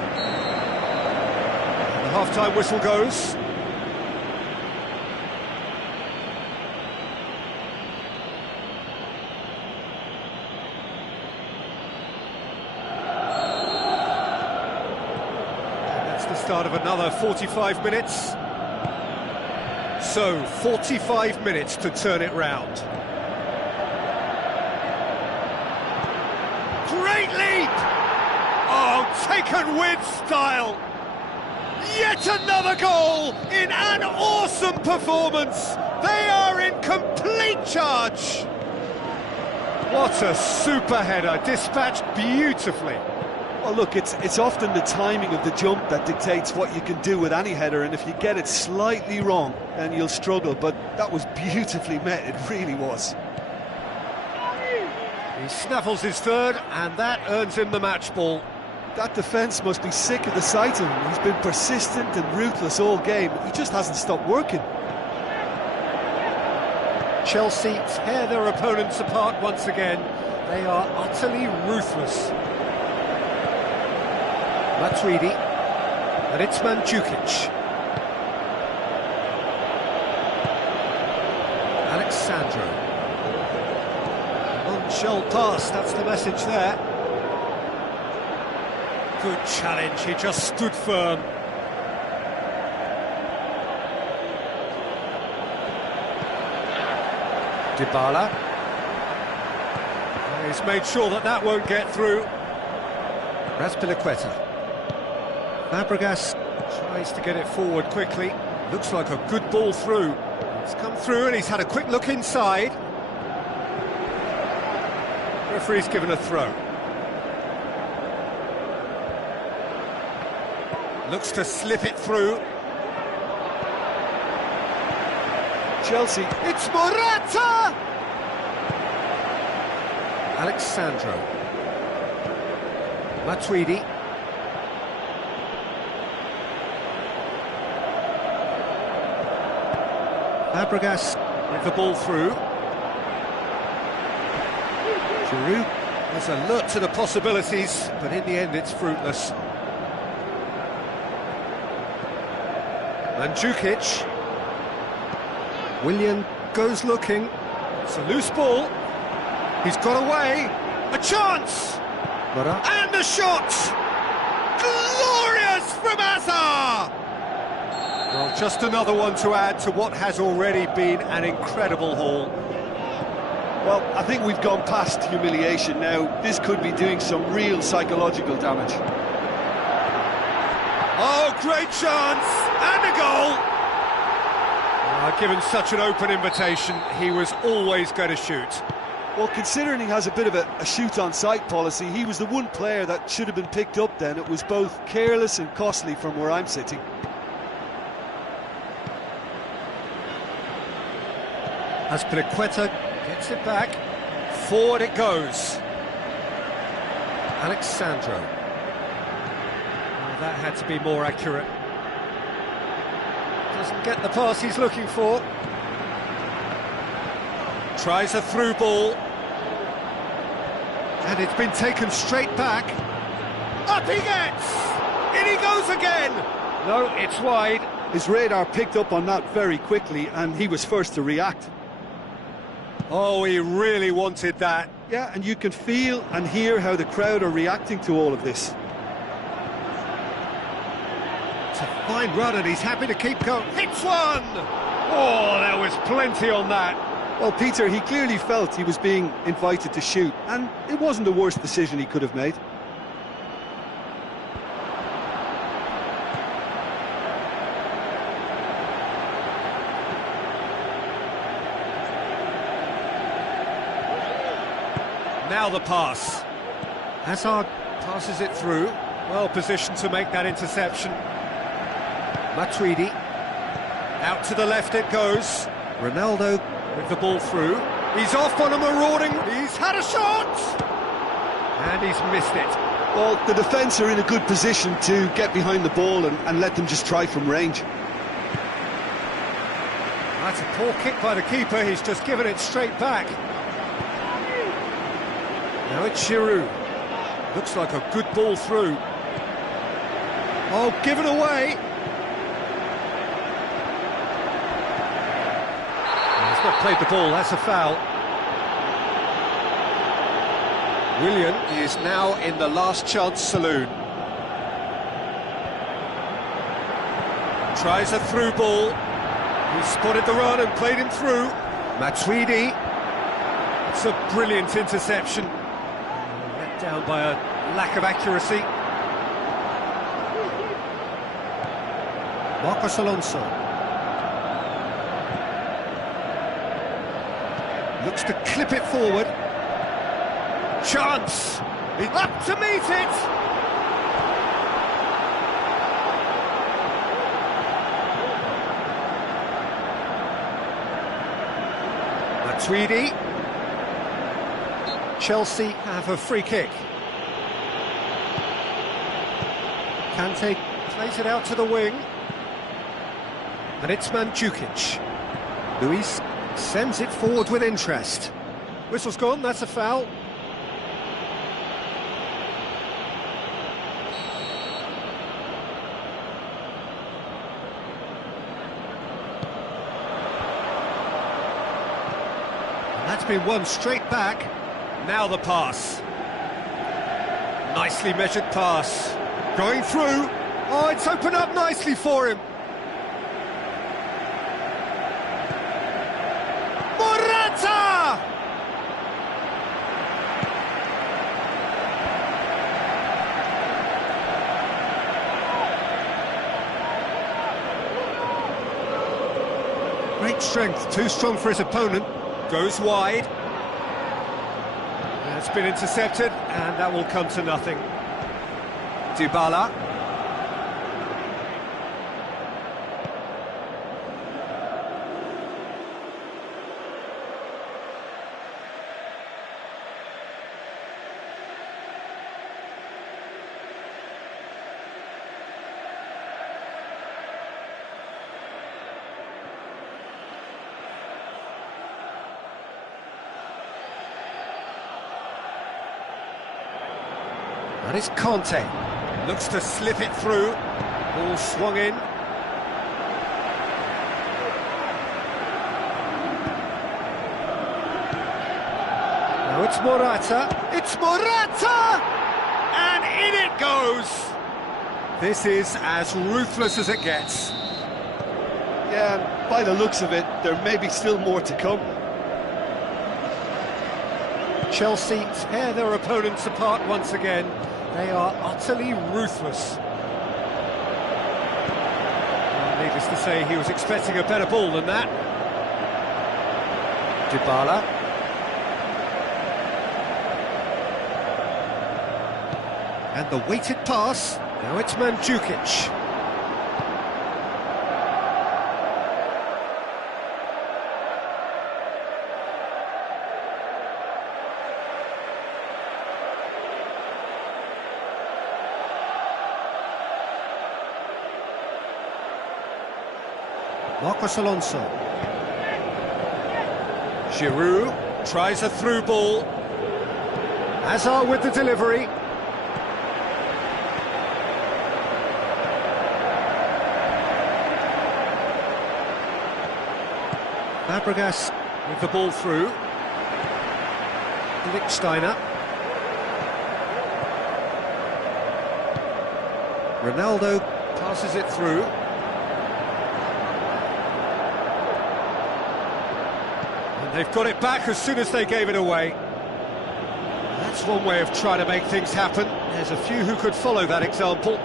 And the half-time whistle goes. Start of another 45 minutes. So, 45 minutes to turn it round. Great leap! Oh, taken with style! Yet another goal in an awesome performance! They are in complete charge! What a super header, dispatched beautifully. Well, look, it's often the timing of the jump that dictates what you can do with any header, and if you get it slightly wrong, then you'll struggle, but that was beautifully met, it really was. He snaffles his third, and that earns him the match ball. That defence must be sick of the sight of him. He's been persistent and ruthless all game. He just hasn't stopped working. Chelsea tear their opponents apart once again. They are utterly ruthless. Matuidi, and it's Mandzukic. Alexandro. On-shell pass, that's the message there. Good challenge, he just stood firm. Dybala. He's made sure that that won't get through. Raspilicueta. Fabregas tries to get it forward quickly. Looks like a good ball through. It's come through and he's had a quick look inside. Referee's given a throw. Looks to slip it through. Chelsea. It's Morata! Alexandro. Matuidi. Fabregas with the ball through. Giroud was alert to the possibilities, but in the end it's fruitless. Mandzukic. Willian goes looking. It's a loose ball. He's got away. A chance! And a shot! Glorious from Hazard! Well, just another one to add to what has already been an incredible haul. Well, I think we've gone past humiliation now. This could be doing some real psychological damage. Oh, great chance! And a goal! Given such an open invitation, he was always going to shoot. Well, considering he has a bit of a shoot-on-sight policy, he was the one player that should have been picked up then. It was both careless and costly from where I'm sitting. Azpilicueta gets it back. Forward it goes. Alexandro. Well, that had to be more accurate. Doesn't get the pass he's looking for. Tries a through ball. And it's been taken straight back. Up he gets! In he goes again! No, it's wide. His radar picked up on that very quickly, and he was first to react. Oh, he really wanted that. Yeah, and you can feel and hear how the crowd are reacting to all of this. It's a fine run, and he's happy to keep going. Hits one! Oh, there was plenty on that. Well, Peter, he clearly felt he was being invited to shoot, and it wasn't the worst decision he could have made. Now the pass. Hazard passes it through. Well positioned to make that interception. Matuidi. Out to the left it goes. Ronaldo with the ball through. He's off on a marauding. He's had a shot! And he's missed it. Well, the defence are in a good position to get behind the ball and let them just try from range. That's a poor kick by the keeper. He's just given it straight back. Now it's Giroud. Looks like a good ball through. Oh, given away. He's not played the ball, that's a foul. Willian is now in the last chance saloon. Tries a through ball. He spotted the run and played him through. Matuidi. It's a brilliant interception. Let down by a lack of accuracy. Marcos Alonso. Looks to clip it forward. Chance! He's up to meet it! Matuidi. Chelsea have a free kick. Kante plays it out to the wing. And it's Mandzukic. Luis sends it forward with interest. Whistle's gone, that's a foul. And that's been won straight back. Now the pass. Nicely measured pass. Going through. Oh, it's opened up nicely for him. Morata! Great strength, too strong for his opponent. Goes wide. It's been intercepted, and that will come to nothing. Dybala. And it's Conte. Looks to slip it through. Ball swung in. Now it's Morata. It's Morata! And in it goes! This is as ruthless as it gets. Yeah, by the looks of it, there may be still more to come. Chelsea tear their opponents apart once again. They are utterly ruthless. Well, needless to say, he was expecting a better ball than that. Dybala. And the weighted pass, now it's Mandzukic. Marcos Alonso. Giroud tries a through ball. Hazard with the delivery. Fabregas with the ball through. Lichtsteiner. Ronaldo passes it through. And they've got it back as soon as they gave it away. That's one way of trying to make things happen. There's a few who could follow that example.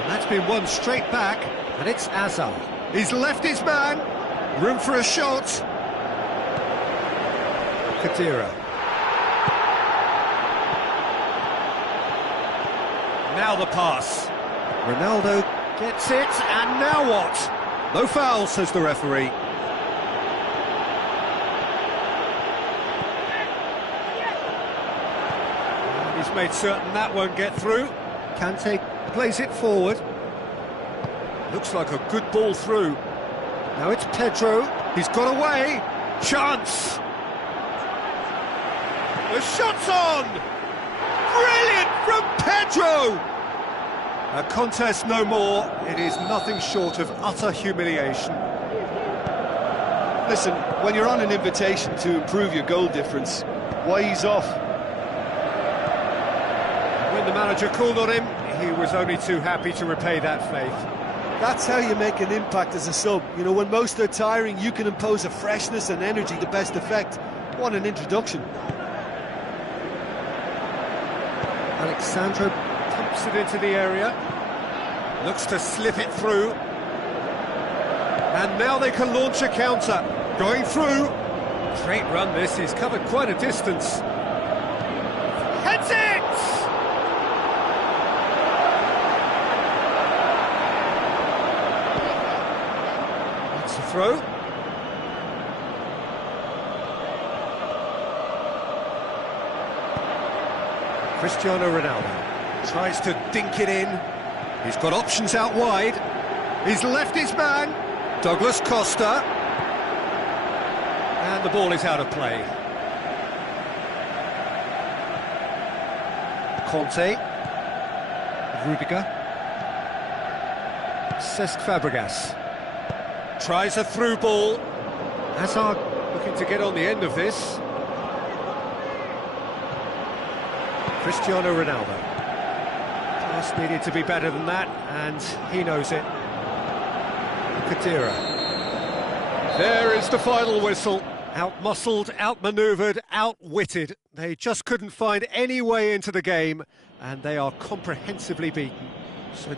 And that's been won straight back. And it's Hazard. He's left his man. Room for a shot. Khedira. Now the pass. Ronaldo gets it, and now what? No foul, says the referee. He's made certain that won't get through. Kante plays it forward. Looks like a good ball through. Now it's Pedro. He's got away. Chance. The shot's on. Brilliant from Pedro. A contest no more. It is nothing short of utter humiliation. Listen, when you're on an invitation to improve your goal difference, why ease off? When the manager called on him, he was only too happy to repay that faith. That's how you make an impact as a sub. You know, when most are tiring, you can impose a freshness and energy to best effect. What an introduction. Alexandro pumps it into the area. Looks to slip it through. And now they can launch a counter. Going through. Great run this, he's covered quite a distance. Heads it! Throw. Cristiano Ronaldo tries to dink it in. He's got options out wide. He's left his man. Douglas Costa. And the ball is out of play. Conte. Rudiger. Cesc Fabregas. Tries a through ball. Hazard looking to get on the end of this. Cristiano Ronaldo. Pass needed to be better than that, and he knows it. Khedira. There is the final whistle. Out-muscled, out-manoeuvred, outwitted. They just couldn't find any way into the game, and they are comprehensively beaten. So